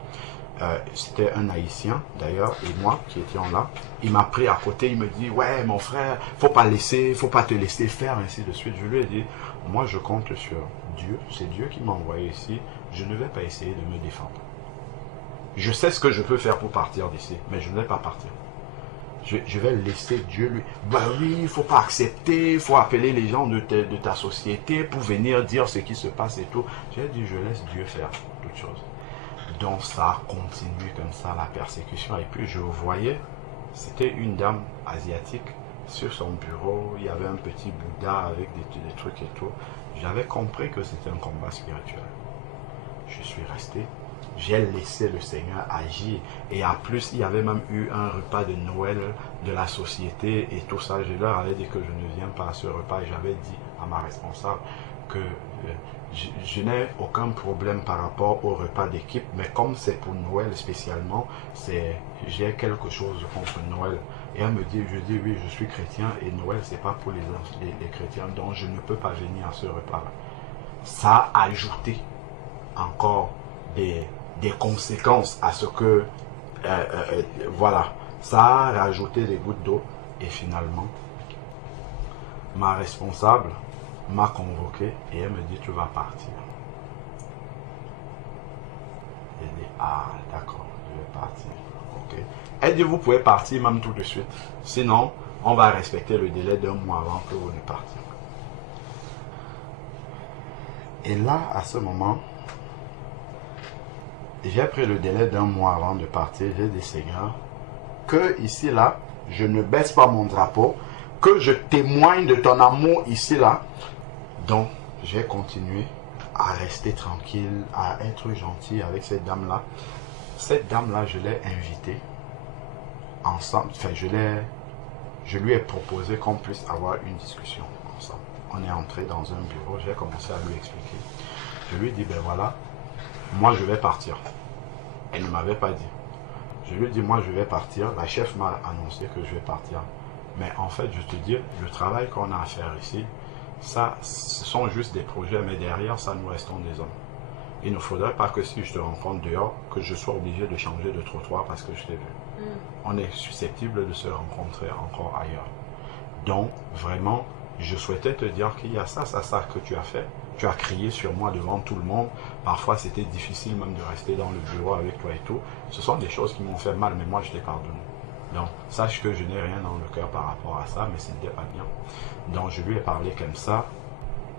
C'était un Haïtien d'ailleurs et moi qui étions là. Il m'a pris à côté, il me dit ouais mon frère, faut pas te laisser faire, ainsi de suite. Je lui ai dit moi je compte sur Dieu, c'est Dieu qui m'a envoyé ici, je ne vais pas essayer de me défendre. Je sais ce que je peux faire pour partir d'ici, mais je ne vais pas partir. Je vais laisser Dieu lui. Ben oui, il ne faut pas accepter, il faut appeler les gens de ta société pour venir dire ce qui se passe et tout. J'ai dit, je laisse Dieu faire toutes choses. Donc ça a continué comme ça, la persécution. Et puis je voyais, c'était une dame asiatique sur son bureau. Il y avait un petit Bouddha avec des trucs et tout. J'avais compris que c'était un combat spirituel. Je suis resté. J'ai laissé le Seigneur agir. Et en plus, il y avait même eu un repas de Noël de la société et tout ça. Je leur avais dit que je ne viens pas à ce repas. Et j'avais dit à ma responsable que je n'ai aucun problème par rapport au repas d'équipe. Mais comme c'est pour Noël spécialement, j'ai quelque chose contre Noël. Et elle me dit, je dis oui, je suis chrétien et Noël, c'est pas pour les chrétiens. Donc je ne peux pas venir à ce repas-là. Ça a ajouté encore des conséquences à ce que voilà, ça a rajouté des gouttes d'eau et finalement ma responsable m'a convoqué et elle me dit tu vas partir. J'ai dit ah d'accord, je vais partir. Ok. Elle dit vous pouvez partir même tout de suite, sinon on va respecter le délai d'1 mois avant que vous ne partiez. Et là, à ce moment, j'ai pris le délai d'un mois avant de partir. J'ai dit, Seigneur, que ici, là, je ne baisse pas mon drapeau, que je témoigne de ton amour ici, là. Donc, j'ai continué à rester tranquille, à être gentil avec cette dame-là. Cette dame-là, je l'ai invitée ensemble. Enfin, je lui ai proposé qu'on puisse avoir une discussion ensemble. On est entré dans un bureau, j'ai commencé à lui expliquer. Je lui ai dit, ben voilà, moi je vais partir. Elle ne m'avait pas dit. Je lui ai dit, moi je vais partir. La chef m'a annoncé que je vais partir. Mais en fait, je te dis, le travail qu'on a à faire ici, ça, ce sont juste des projets, mais derrière ça, nous restons des hommes. Il ne faudrait pas que si je te rencontre dehors, que je sois obligé de changer de trottoir parce que je t'ai vu. On est susceptible de se rencontrer encore ailleurs. Donc, vraiment, je souhaitais te dire qu'il y a ça que tu as fait. Tu as crié sur moi devant tout le monde. Parfois, c'était difficile même de rester dans le bureau avec toi et tout. Ce sont des choses qui m'ont fait mal, mais moi, je t'ai pardonné. Donc, sache que je n'ai rien dans le cœur par rapport à ça, mais ce n'était pas bien. Donc, je lui ai parlé comme ça.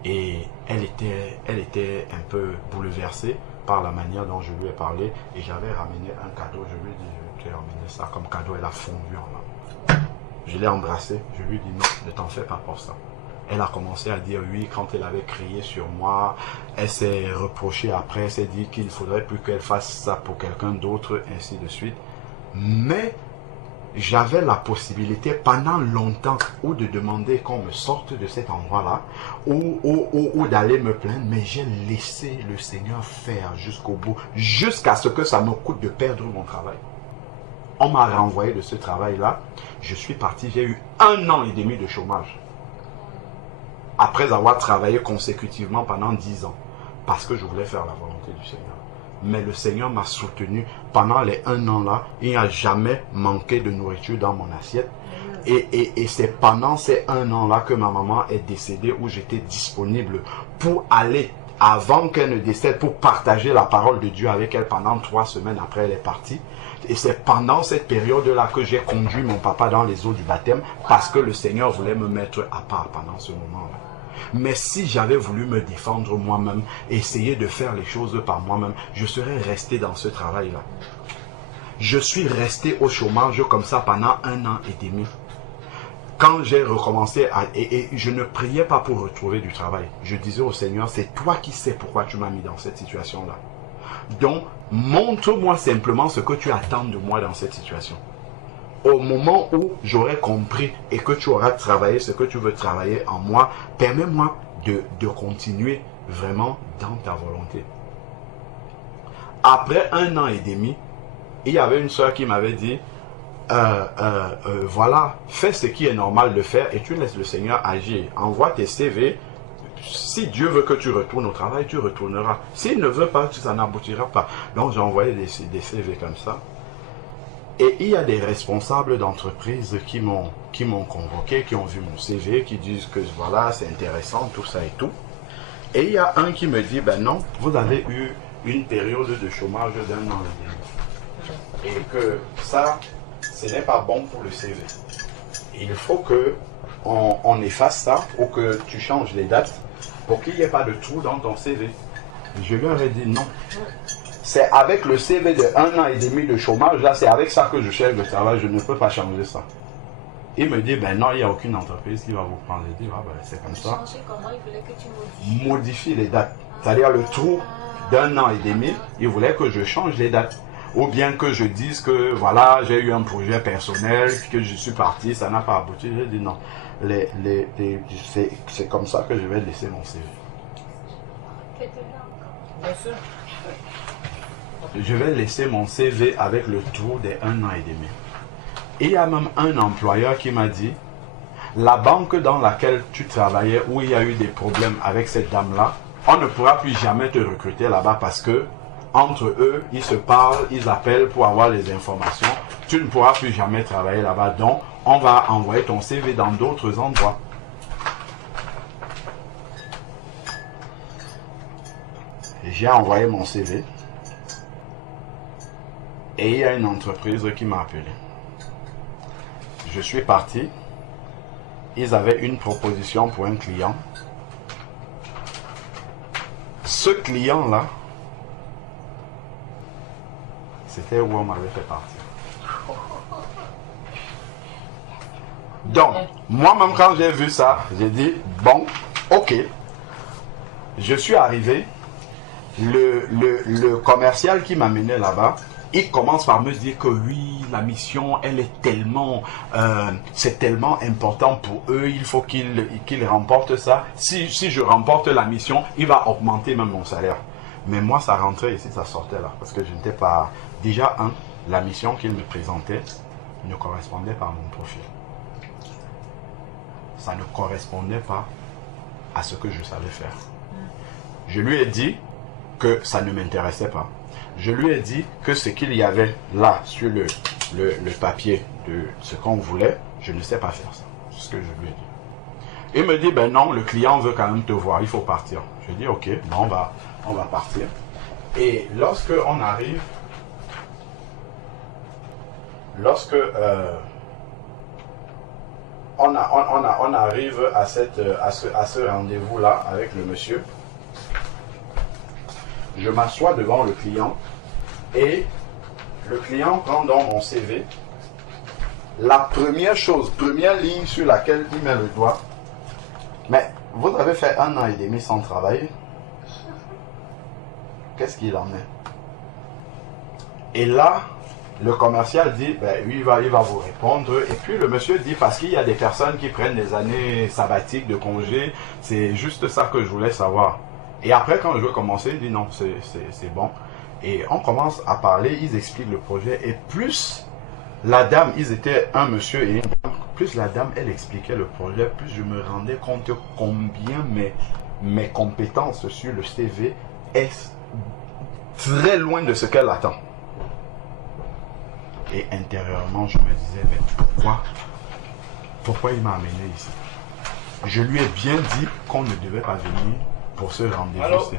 Et elle était un peu bouleversée par la manière dont je lui ai parlé. Et j'avais ramené un cadeau. Je lui ai dit, je t'ai ramené ça comme cadeau. Elle a fondu en larmes. Je l'ai embrassée. Je lui ai dit, non, ne t'en fais pas pour ça. Elle a commencé à dire oui quand elle avait crié sur moi. Elle s'est reprochée après. Elle s'est dit qu'il ne faudrait plus qu'elle fasse ça pour quelqu'un d'autre, ainsi de suite. Mais j'avais la possibilité pendant longtemps ou de demander qu'on me sorte de cet endroit-là ou d'aller me plaindre, mais j'ai laissé le Seigneur faire jusqu'au bout, jusqu'à ce que ça me coûte de perdre mon travail. On m'a renvoyé de ce travail-là. Je suis parti, j'ai eu 1 an et demi de chômage. Après avoir travaillé consécutivement pendant 10 ans, parce que je voulais faire la volonté du Seigneur. Mais le Seigneur m'a soutenu pendant les 1 an là. Il n'y a jamais manqué de nourriture dans mon assiette. Et c'est pendant ces 1 an là que ma maman est décédée, où j'étais disponible pour aller, avant qu'elle ne décède, pour partager la parole de Dieu avec elle pendant 3 semaines après elle est partie. Et c'est pendant cette période-là que j'ai conduit mon papa dans les eaux du baptême, parce que le Seigneur voulait me mettre à part pendant ce moment-là. Mais si j'avais voulu me défendre moi-même, essayer de faire les choses par moi-même, je serais resté dans ce travail-là. Je suis resté au chômage comme ça pendant 1 an et demi. Quand j'ai recommencé et je ne priais pas pour retrouver du travail. Je disais au Seigneur, c'est toi qui sais pourquoi tu m'as mis dans cette situation-là. Donc, montre-moi simplement ce que tu attends de moi dans cette situation. Au moment où j'aurai compris et que tu auras travaillé ce que tu veux travailler en moi, permets-moi de continuer vraiment dans ta volonté. Après 1 an et demi, il y avait une soeur qui m'avait dit, voilà, fais ce qui est normal de faire et tu laisses le Seigneur agir. Envoie tes CV. Si Dieu veut que tu retournes au travail, tu retourneras. S'il ne veut pas, ça n'aboutira pas. Donc j'ai envoyé des CV comme ça. Et il y a des responsables d'entreprises qui m'ont convoqué, qui ont vu mon CV, qui disent que voilà, c'est intéressant, tout ça et tout. Et il y a un qui me dit, ben non, vous avez eu une période de chômage d'1 an et demi. Et que ça, ce n'est pas bon pour le CV. Il faut que on efface ça, ou que tu changes les dates, pour qu'il n'y ait pas de trou dans ton CV. Je leur ai dit non. C'est avec le CV de 1 an et demi de chômage, là, c'est avec ça que je cherche le travail, je ne peux pas changer ça. Il me dit, ben non, il n'y a aucune entreprise qui va vous prendre. Je dis, ah ben c'est comme ça. Changer comment? Il voulait que tu modifies. Modifie les dates. C'est-à-dire le trou d'1 an et demi, il voulait que je change les dates. Ou bien que je dise que, voilà, j'ai eu un projet personnel, que je suis parti, ça n'a pas abouti. J'ai dit non. C'est comme ça que je vais laisser mon CV. Bien sûr. Je vais laisser mon CV avec le trou des 1 an et demi. Il y a même un employeur qui m'a dit, la banque dans laquelle tu travaillais, où il y a eu des problèmes avec cette dame-là, on ne pourra plus jamais te recruter là-bas parce que, entre eux, ils se parlent, ils appellent pour avoir les informations. Tu ne pourras plus jamais travailler là-bas. Donc, on va envoyer ton CV dans d'autres endroits. J'ai envoyé mon CV. Et il y a une entreprise qui m'a appelé. Je suis parti. Ils avaient une proposition pour un client. ce client-là, c'était où on m'avait fait partir. Donc, moi-même, quand j'ai vu ça, j'ai dit, bon, ok. Je suis arrivé, le commercial qui m'amenait là-bas, il commence par me dire que oui, la mission, elle est tellement, c'est tellement important pour eux, il faut qu'ils remportent ça. Si je remporte la mission, il va augmenter même mon salaire. Mais moi, ça rentrait ici, ça sortait là, parce que je n'étais pas... Déjà, la mission qu'il me présentait ne correspondait pas à mon profil. Ça ne correspondait pas à ce que je savais faire. Je lui ai dit que ça ne m'intéressait pas. Je lui ai dit que ce qu'il y avait là sur le papier de ce qu'on voulait, je ne sais pas faire ça. C'est ce que je lui ai dit. Il me dit, ben non, le client veut quand même te voir, il faut partir. Je dis, ok, bon, on va partir. Et lorsque on arrive, on arrive à ce rendez-vous-là avec le monsieur, je m'assois devant le client et le client prend dans mon CV la première ligne sur laquelle il met le doigt. Mais vous avez fait 1 an et demi sans travailler. Qu'est-ce qu'il en est? Et là, le commercial dit, ben oui, il va vous répondre. Et puis le monsieur dit, parce qu'il y a des personnes qui prennent des années sabbatiques de congé, c'est juste ça que je voulais savoir. Et après, quand je veux commencer, il dit non, c'est bon. Et on commence à parler, ils expliquent le projet. Et plus la dame, ils étaient un monsieur et une dame, plus la dame, elle expliquait le projet, plus je me rendais compte combien mes compétences sur le CV est très loin de ce qu'elle attend. Et intérieurement, je me disais, mais pourquoi il m'a amené ici? Je lui ai bien dit qu'on ne devait pas venir pour ce rendez-vous.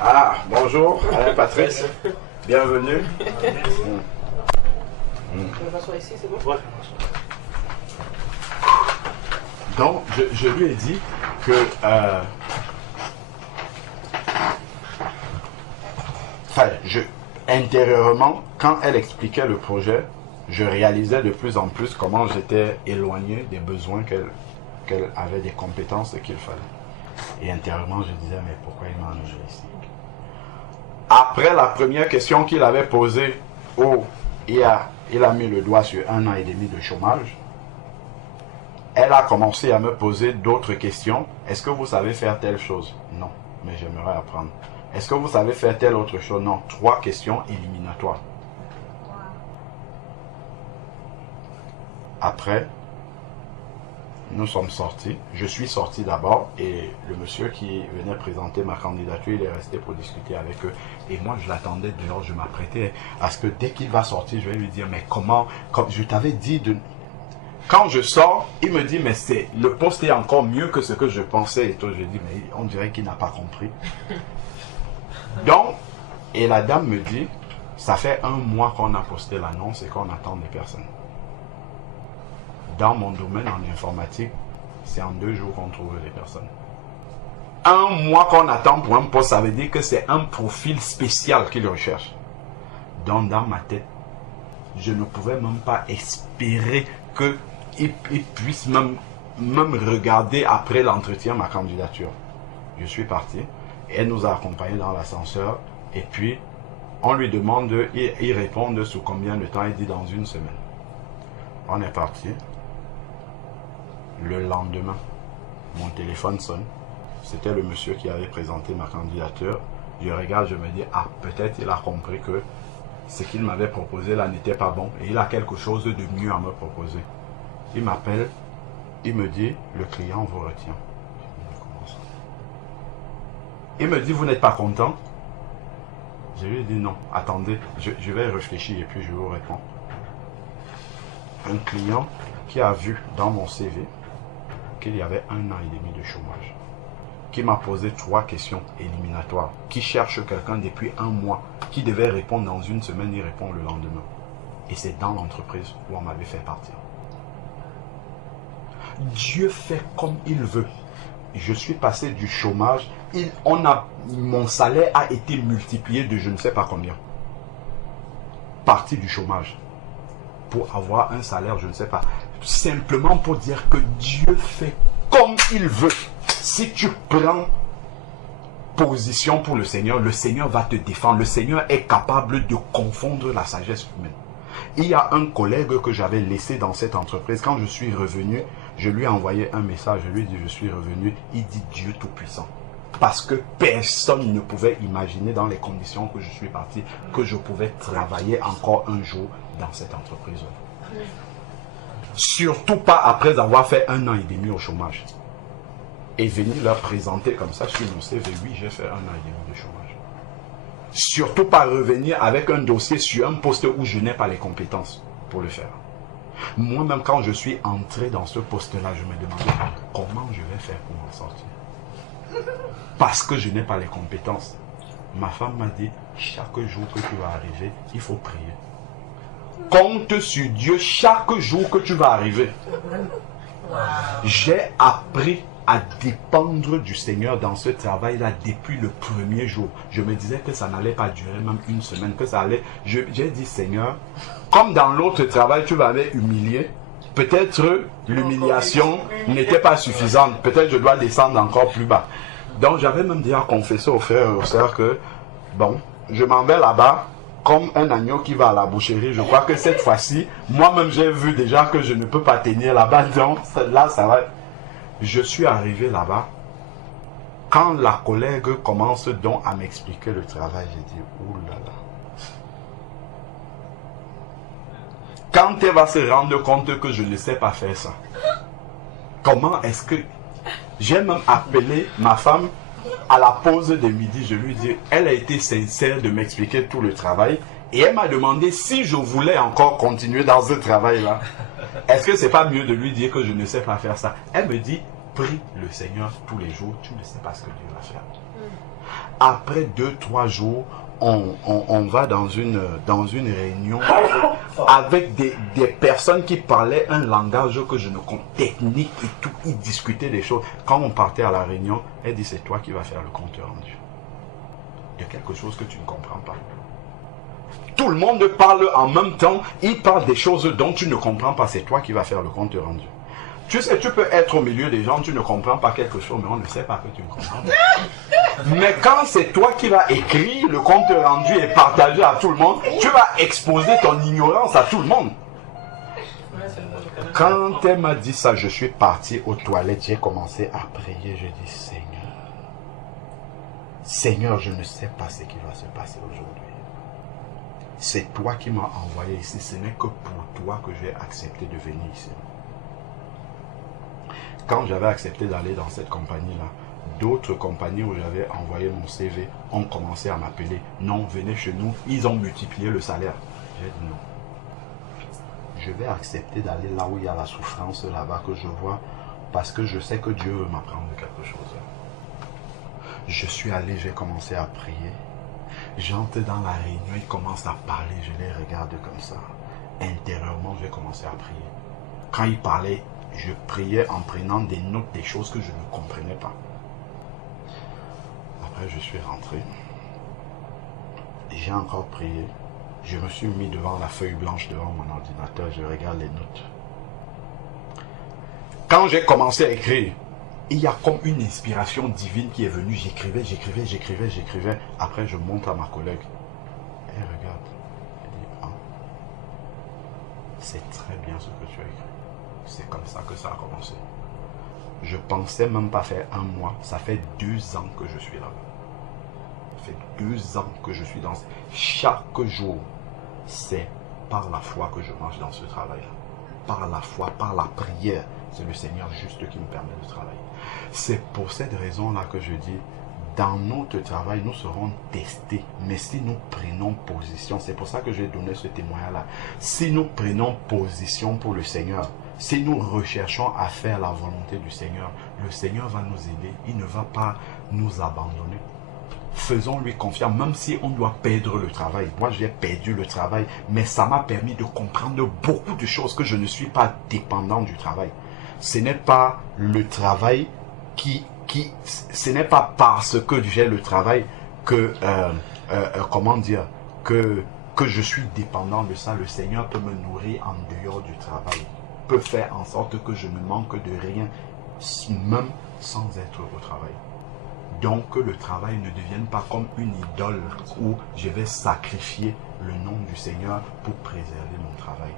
Ah, bonjour, Alain Patrice. Bienvenue. Donc, je lui ai dit que intérieurement, quand elle expliquait le projet, je réalisais de plus en plus comment j'étais éloigné des besoins qu'elle avait, des compétences qu'il fallait. Et intérieurement, je disais, mais pourquoi il m'a amené ici? Après la première question qu'il avait posée, il a mis le doigt sur 1 an et demi de chômage. Elle a commencé à me poser d'autres questions. Est-ce que vous savez faire telle chose? Non, mais j'aimerais apprendre. Est-ce que vous savez faire telle autre chose? Non. 3 questions éliminatoires. Après, nous sommes sortis. Je suis sorti d'abord et le monsieur qui venait présenter ma candidature, il est resté pour discuter avec eux. Et moi, je l'attendais dehors, je m'apprêtais à ce que dès qu'il va sortir, je vais lui dire, mais comment, comme je t'avais dit de... Quand je sors, il me dit, mais le poste est encore mieux que ce que je pensais. Et toi, je dis, mais on dirait qu'il n'a pas compris. Donc, et la dame me dit, ça fait 1 mois qu'on a posté l'annonce et qu'on attend des personnes. Dans mon domaine en informatique, c'est en 2 jours qu'on trouve les personnes. 1 mois qu'on attend pour un poste, ça veut dire que c'est un profil spécial qu'ils recherchent. Donc, dans ma tête, je ne pouvais même pas espérer qu'ils puissent même regarder après l'entretien ma candidature. Je suis parti. Elle nous a accompagnés dans l'ascenseur. Et puis, on lui demande, il répond sous combien de temps? Il dit dans 1 semaine. On est parti. Le lendemain, mon téléphone sonne. C'était le monsieur qui avait présenté ma candidature. Je regarde, je me dis, ah, peut-être il a compris que ce qu'il m'avait proposé là n'était pas bon. Et il a quelque chose de mieux à me proposer. Il m'appelle, il me dit, le client vous retient. Il me dit, vous n'êtes pas content? Je lui ai dit, non, attendez, je vais réfléchir et puis je vous réponds. Un client qui a vu dans mon CV qu'il y avait 1 an et demi de chômage. qui m'a posé 3 questions éliminatoires, qui cherche quelqu'un depuis 1 mois, qui devait répondre dans 1 semaine, il répond le lendemain. Et c'est dans l'entreprise où on m'avait fait partir. Dieu fait comme il veut. Je suis passé du chômage, mon salaire a été multiplié de je ne sais pas combien. Parti du chômage pour avoir un salaire, je ne sais pas. Simplement pour dire que Dieu fait comme il veut. Si tu prends position pour le Seigneur va te défendre. Le Seigneur est capable de confondre la sagesse humaine. Il y a un collègue que j'avais laissé dans cette entreprise. Quand je suis revenu, je lui ai envoyé un message. Je lui ai dit, je suis revenu. Il dit Dieu Tout-Puissant. Parce que personne ne pouvait imaginer dans les conditions que je suis parti que je pouvais travailler encore un jour dans cette entreprise. Surtout pas après avoir fait 1 an et demi au chômage. Et venir leur présenter comme ça sur mon CV, oui, j'ai fait 1 an et demi de chômage. Surtout pas revenir avec un dossier sur un poste où je n'ai pas les compétences pour le faire. Moi-même, quand je suis entré dans ce poste-là, je me demandais comment je vais faire pour m'en sortir. Parce que je n'ai pas les compétences. Ma femme m'a dit, chaque jour que tu vas arriver, il faut prier. Compte sur Dieu chaque jour que tu vas arriver. J'ai appris à dépendre du Seigneur dans ce travail-là depuis le premier jour. Je me disais que ça n'allait pas durer même 1 semaine, que ça allait... J'ai dit, Seigneur, comme dans l'autre travail, tu m'avais humilié. Peut-être l'humiliation n'était pas suffisante. Peut-être je dois descendre encore plus bas. Donc j'avais même déjà confessé aux frères et aux sœurs que, bon, je m'en vais là-bas comme un agneau qui va à la boucherie. Je crois que cette fois-ci, moi-même j'ai vu déjà que je ne peux pas tenir là-bas. Donc là, ça va... Je suis arrivé là-bas. Quand la collègue commence donc à m'expliquer le travail, j'ai dit, oulala. Quand elle va se rendre compte que je ne sais pas faire ça, comment est-ce que... J'ai même appelé ma femme à la pause de midi. Je lui dis, elle a été sincère de m'expliquer tout le travail. Et elle m'a demandé si je voulais encore continuer dans ce travail-là. Est-ce que c'est pas mieux de lui dire que je ne sais pas faire ça? Elle me dit, prie le Seigneur tous les jours, tu ne sais pas ce que Dieu va faire. Après 2-3 jours, on va dans une réunion avec des personnes qui parlaient un langage que je ne comprends, technique et tout, ils discutaient des choses. Quand on partait à la réunion, elle dit, c'est toi qui vas faire le compte rendu. Il y a quelque chose que tu ne comprends pas. Tout le monde parle en même temps, ils parlent des choses dont tu ne comprends pas, c'est toi qui vas faire le compte rendu. Tu sais, tu peux être au milieu des gens, tu ne comprends pas quelque chose, mais on ne sait pas que tu ne comprends pas. Mais quand c'est toi qui vas écrire le compte rendu et partager à tout le monde, tu vas exposer ton ignorance à tout le monde. Quand elle m'a dit ça, je suis parti aux toilettes, j'ai commencé à prier, je dis, Seigneur, Seigneur, je ne sais pas ce qui va se passer aujourd'hui. C'est toi qui m'as envoyé ici, ce n'est que pour toi que j'ai accepté de venir ici. Quand j'avais accepté d'aller dans cette compagnie-là, d'autres compagnies où j'avais envoyé mon CV ont commencé à m'appeler. Non, venez chez nous. Ils ont multiplié le salaire. J'ai dit non. Je vais accepter d'aller là où il y a la souffrance, là-bas que je vois, parce que je sais que Dieu veut m'apprendre quelque chose. Je suis allé, j'ai commencé à prier. J'entre dans la réunion, ils commencent à parler, je les regarde comme ça. Intérieurement, j'ai commencé à prier. Quand ils parlaient, je priais en prenant des notes des choses que je ne comprenais pas. Après, je suis rentré. J'ai encore prié. Je me suis mis devant la feuille blanche, devant mon ordinateur. Je regarde les notes. Quand j'ai commencé à écrire, il y a comme une inspiration divine qui est venue. J'écrivais. Après, je montre à ma collègue. Elle regarde. Elle dit, ah, c'est très bien ce que tu as écrit. C'est comme ça que ça a commencé. Je pensais même pas faire 1 mois. Ça fait 2 ans que je suis là. Ça fait 2 ans que je suis dans... Chaque jour, c'est par la foi que je marche dans ce travail-là. Par la foi, par la prière. C'est le Seigneur juste qui me permet de travailler. C'est pour cette raison-là que je dis, dans notre travail, nous serons testés. Mais si nous prenons position, c'est pour ça que j'ai donné ce témoignage-là. Si nous prenons position pour le Seigneur, Si nous recherchons à faire la volonté du Seigneur, le Seigneur va nous aider. Il ne va pas nous abandonner. Faisons-lui confiance, même si on doit perdre le travail. Moi, j'ai perdu le travail, mais ça m'a permis de comprendre beaucoup de choses, que je ne suis pas dépendant du travail. Ce n'est pas le travail ce n'est pas parce que j'ai le travail que, que je suis dépendant de ça. Le Seigneur peut me nourrir en dehors du travail, peut faire en sorte que je ne manque de rien, même sans être au travail. Donc que le travail ne devienne pas comme une idole où je vais sacrifier le nom du Seigneur pour préserver mon travail.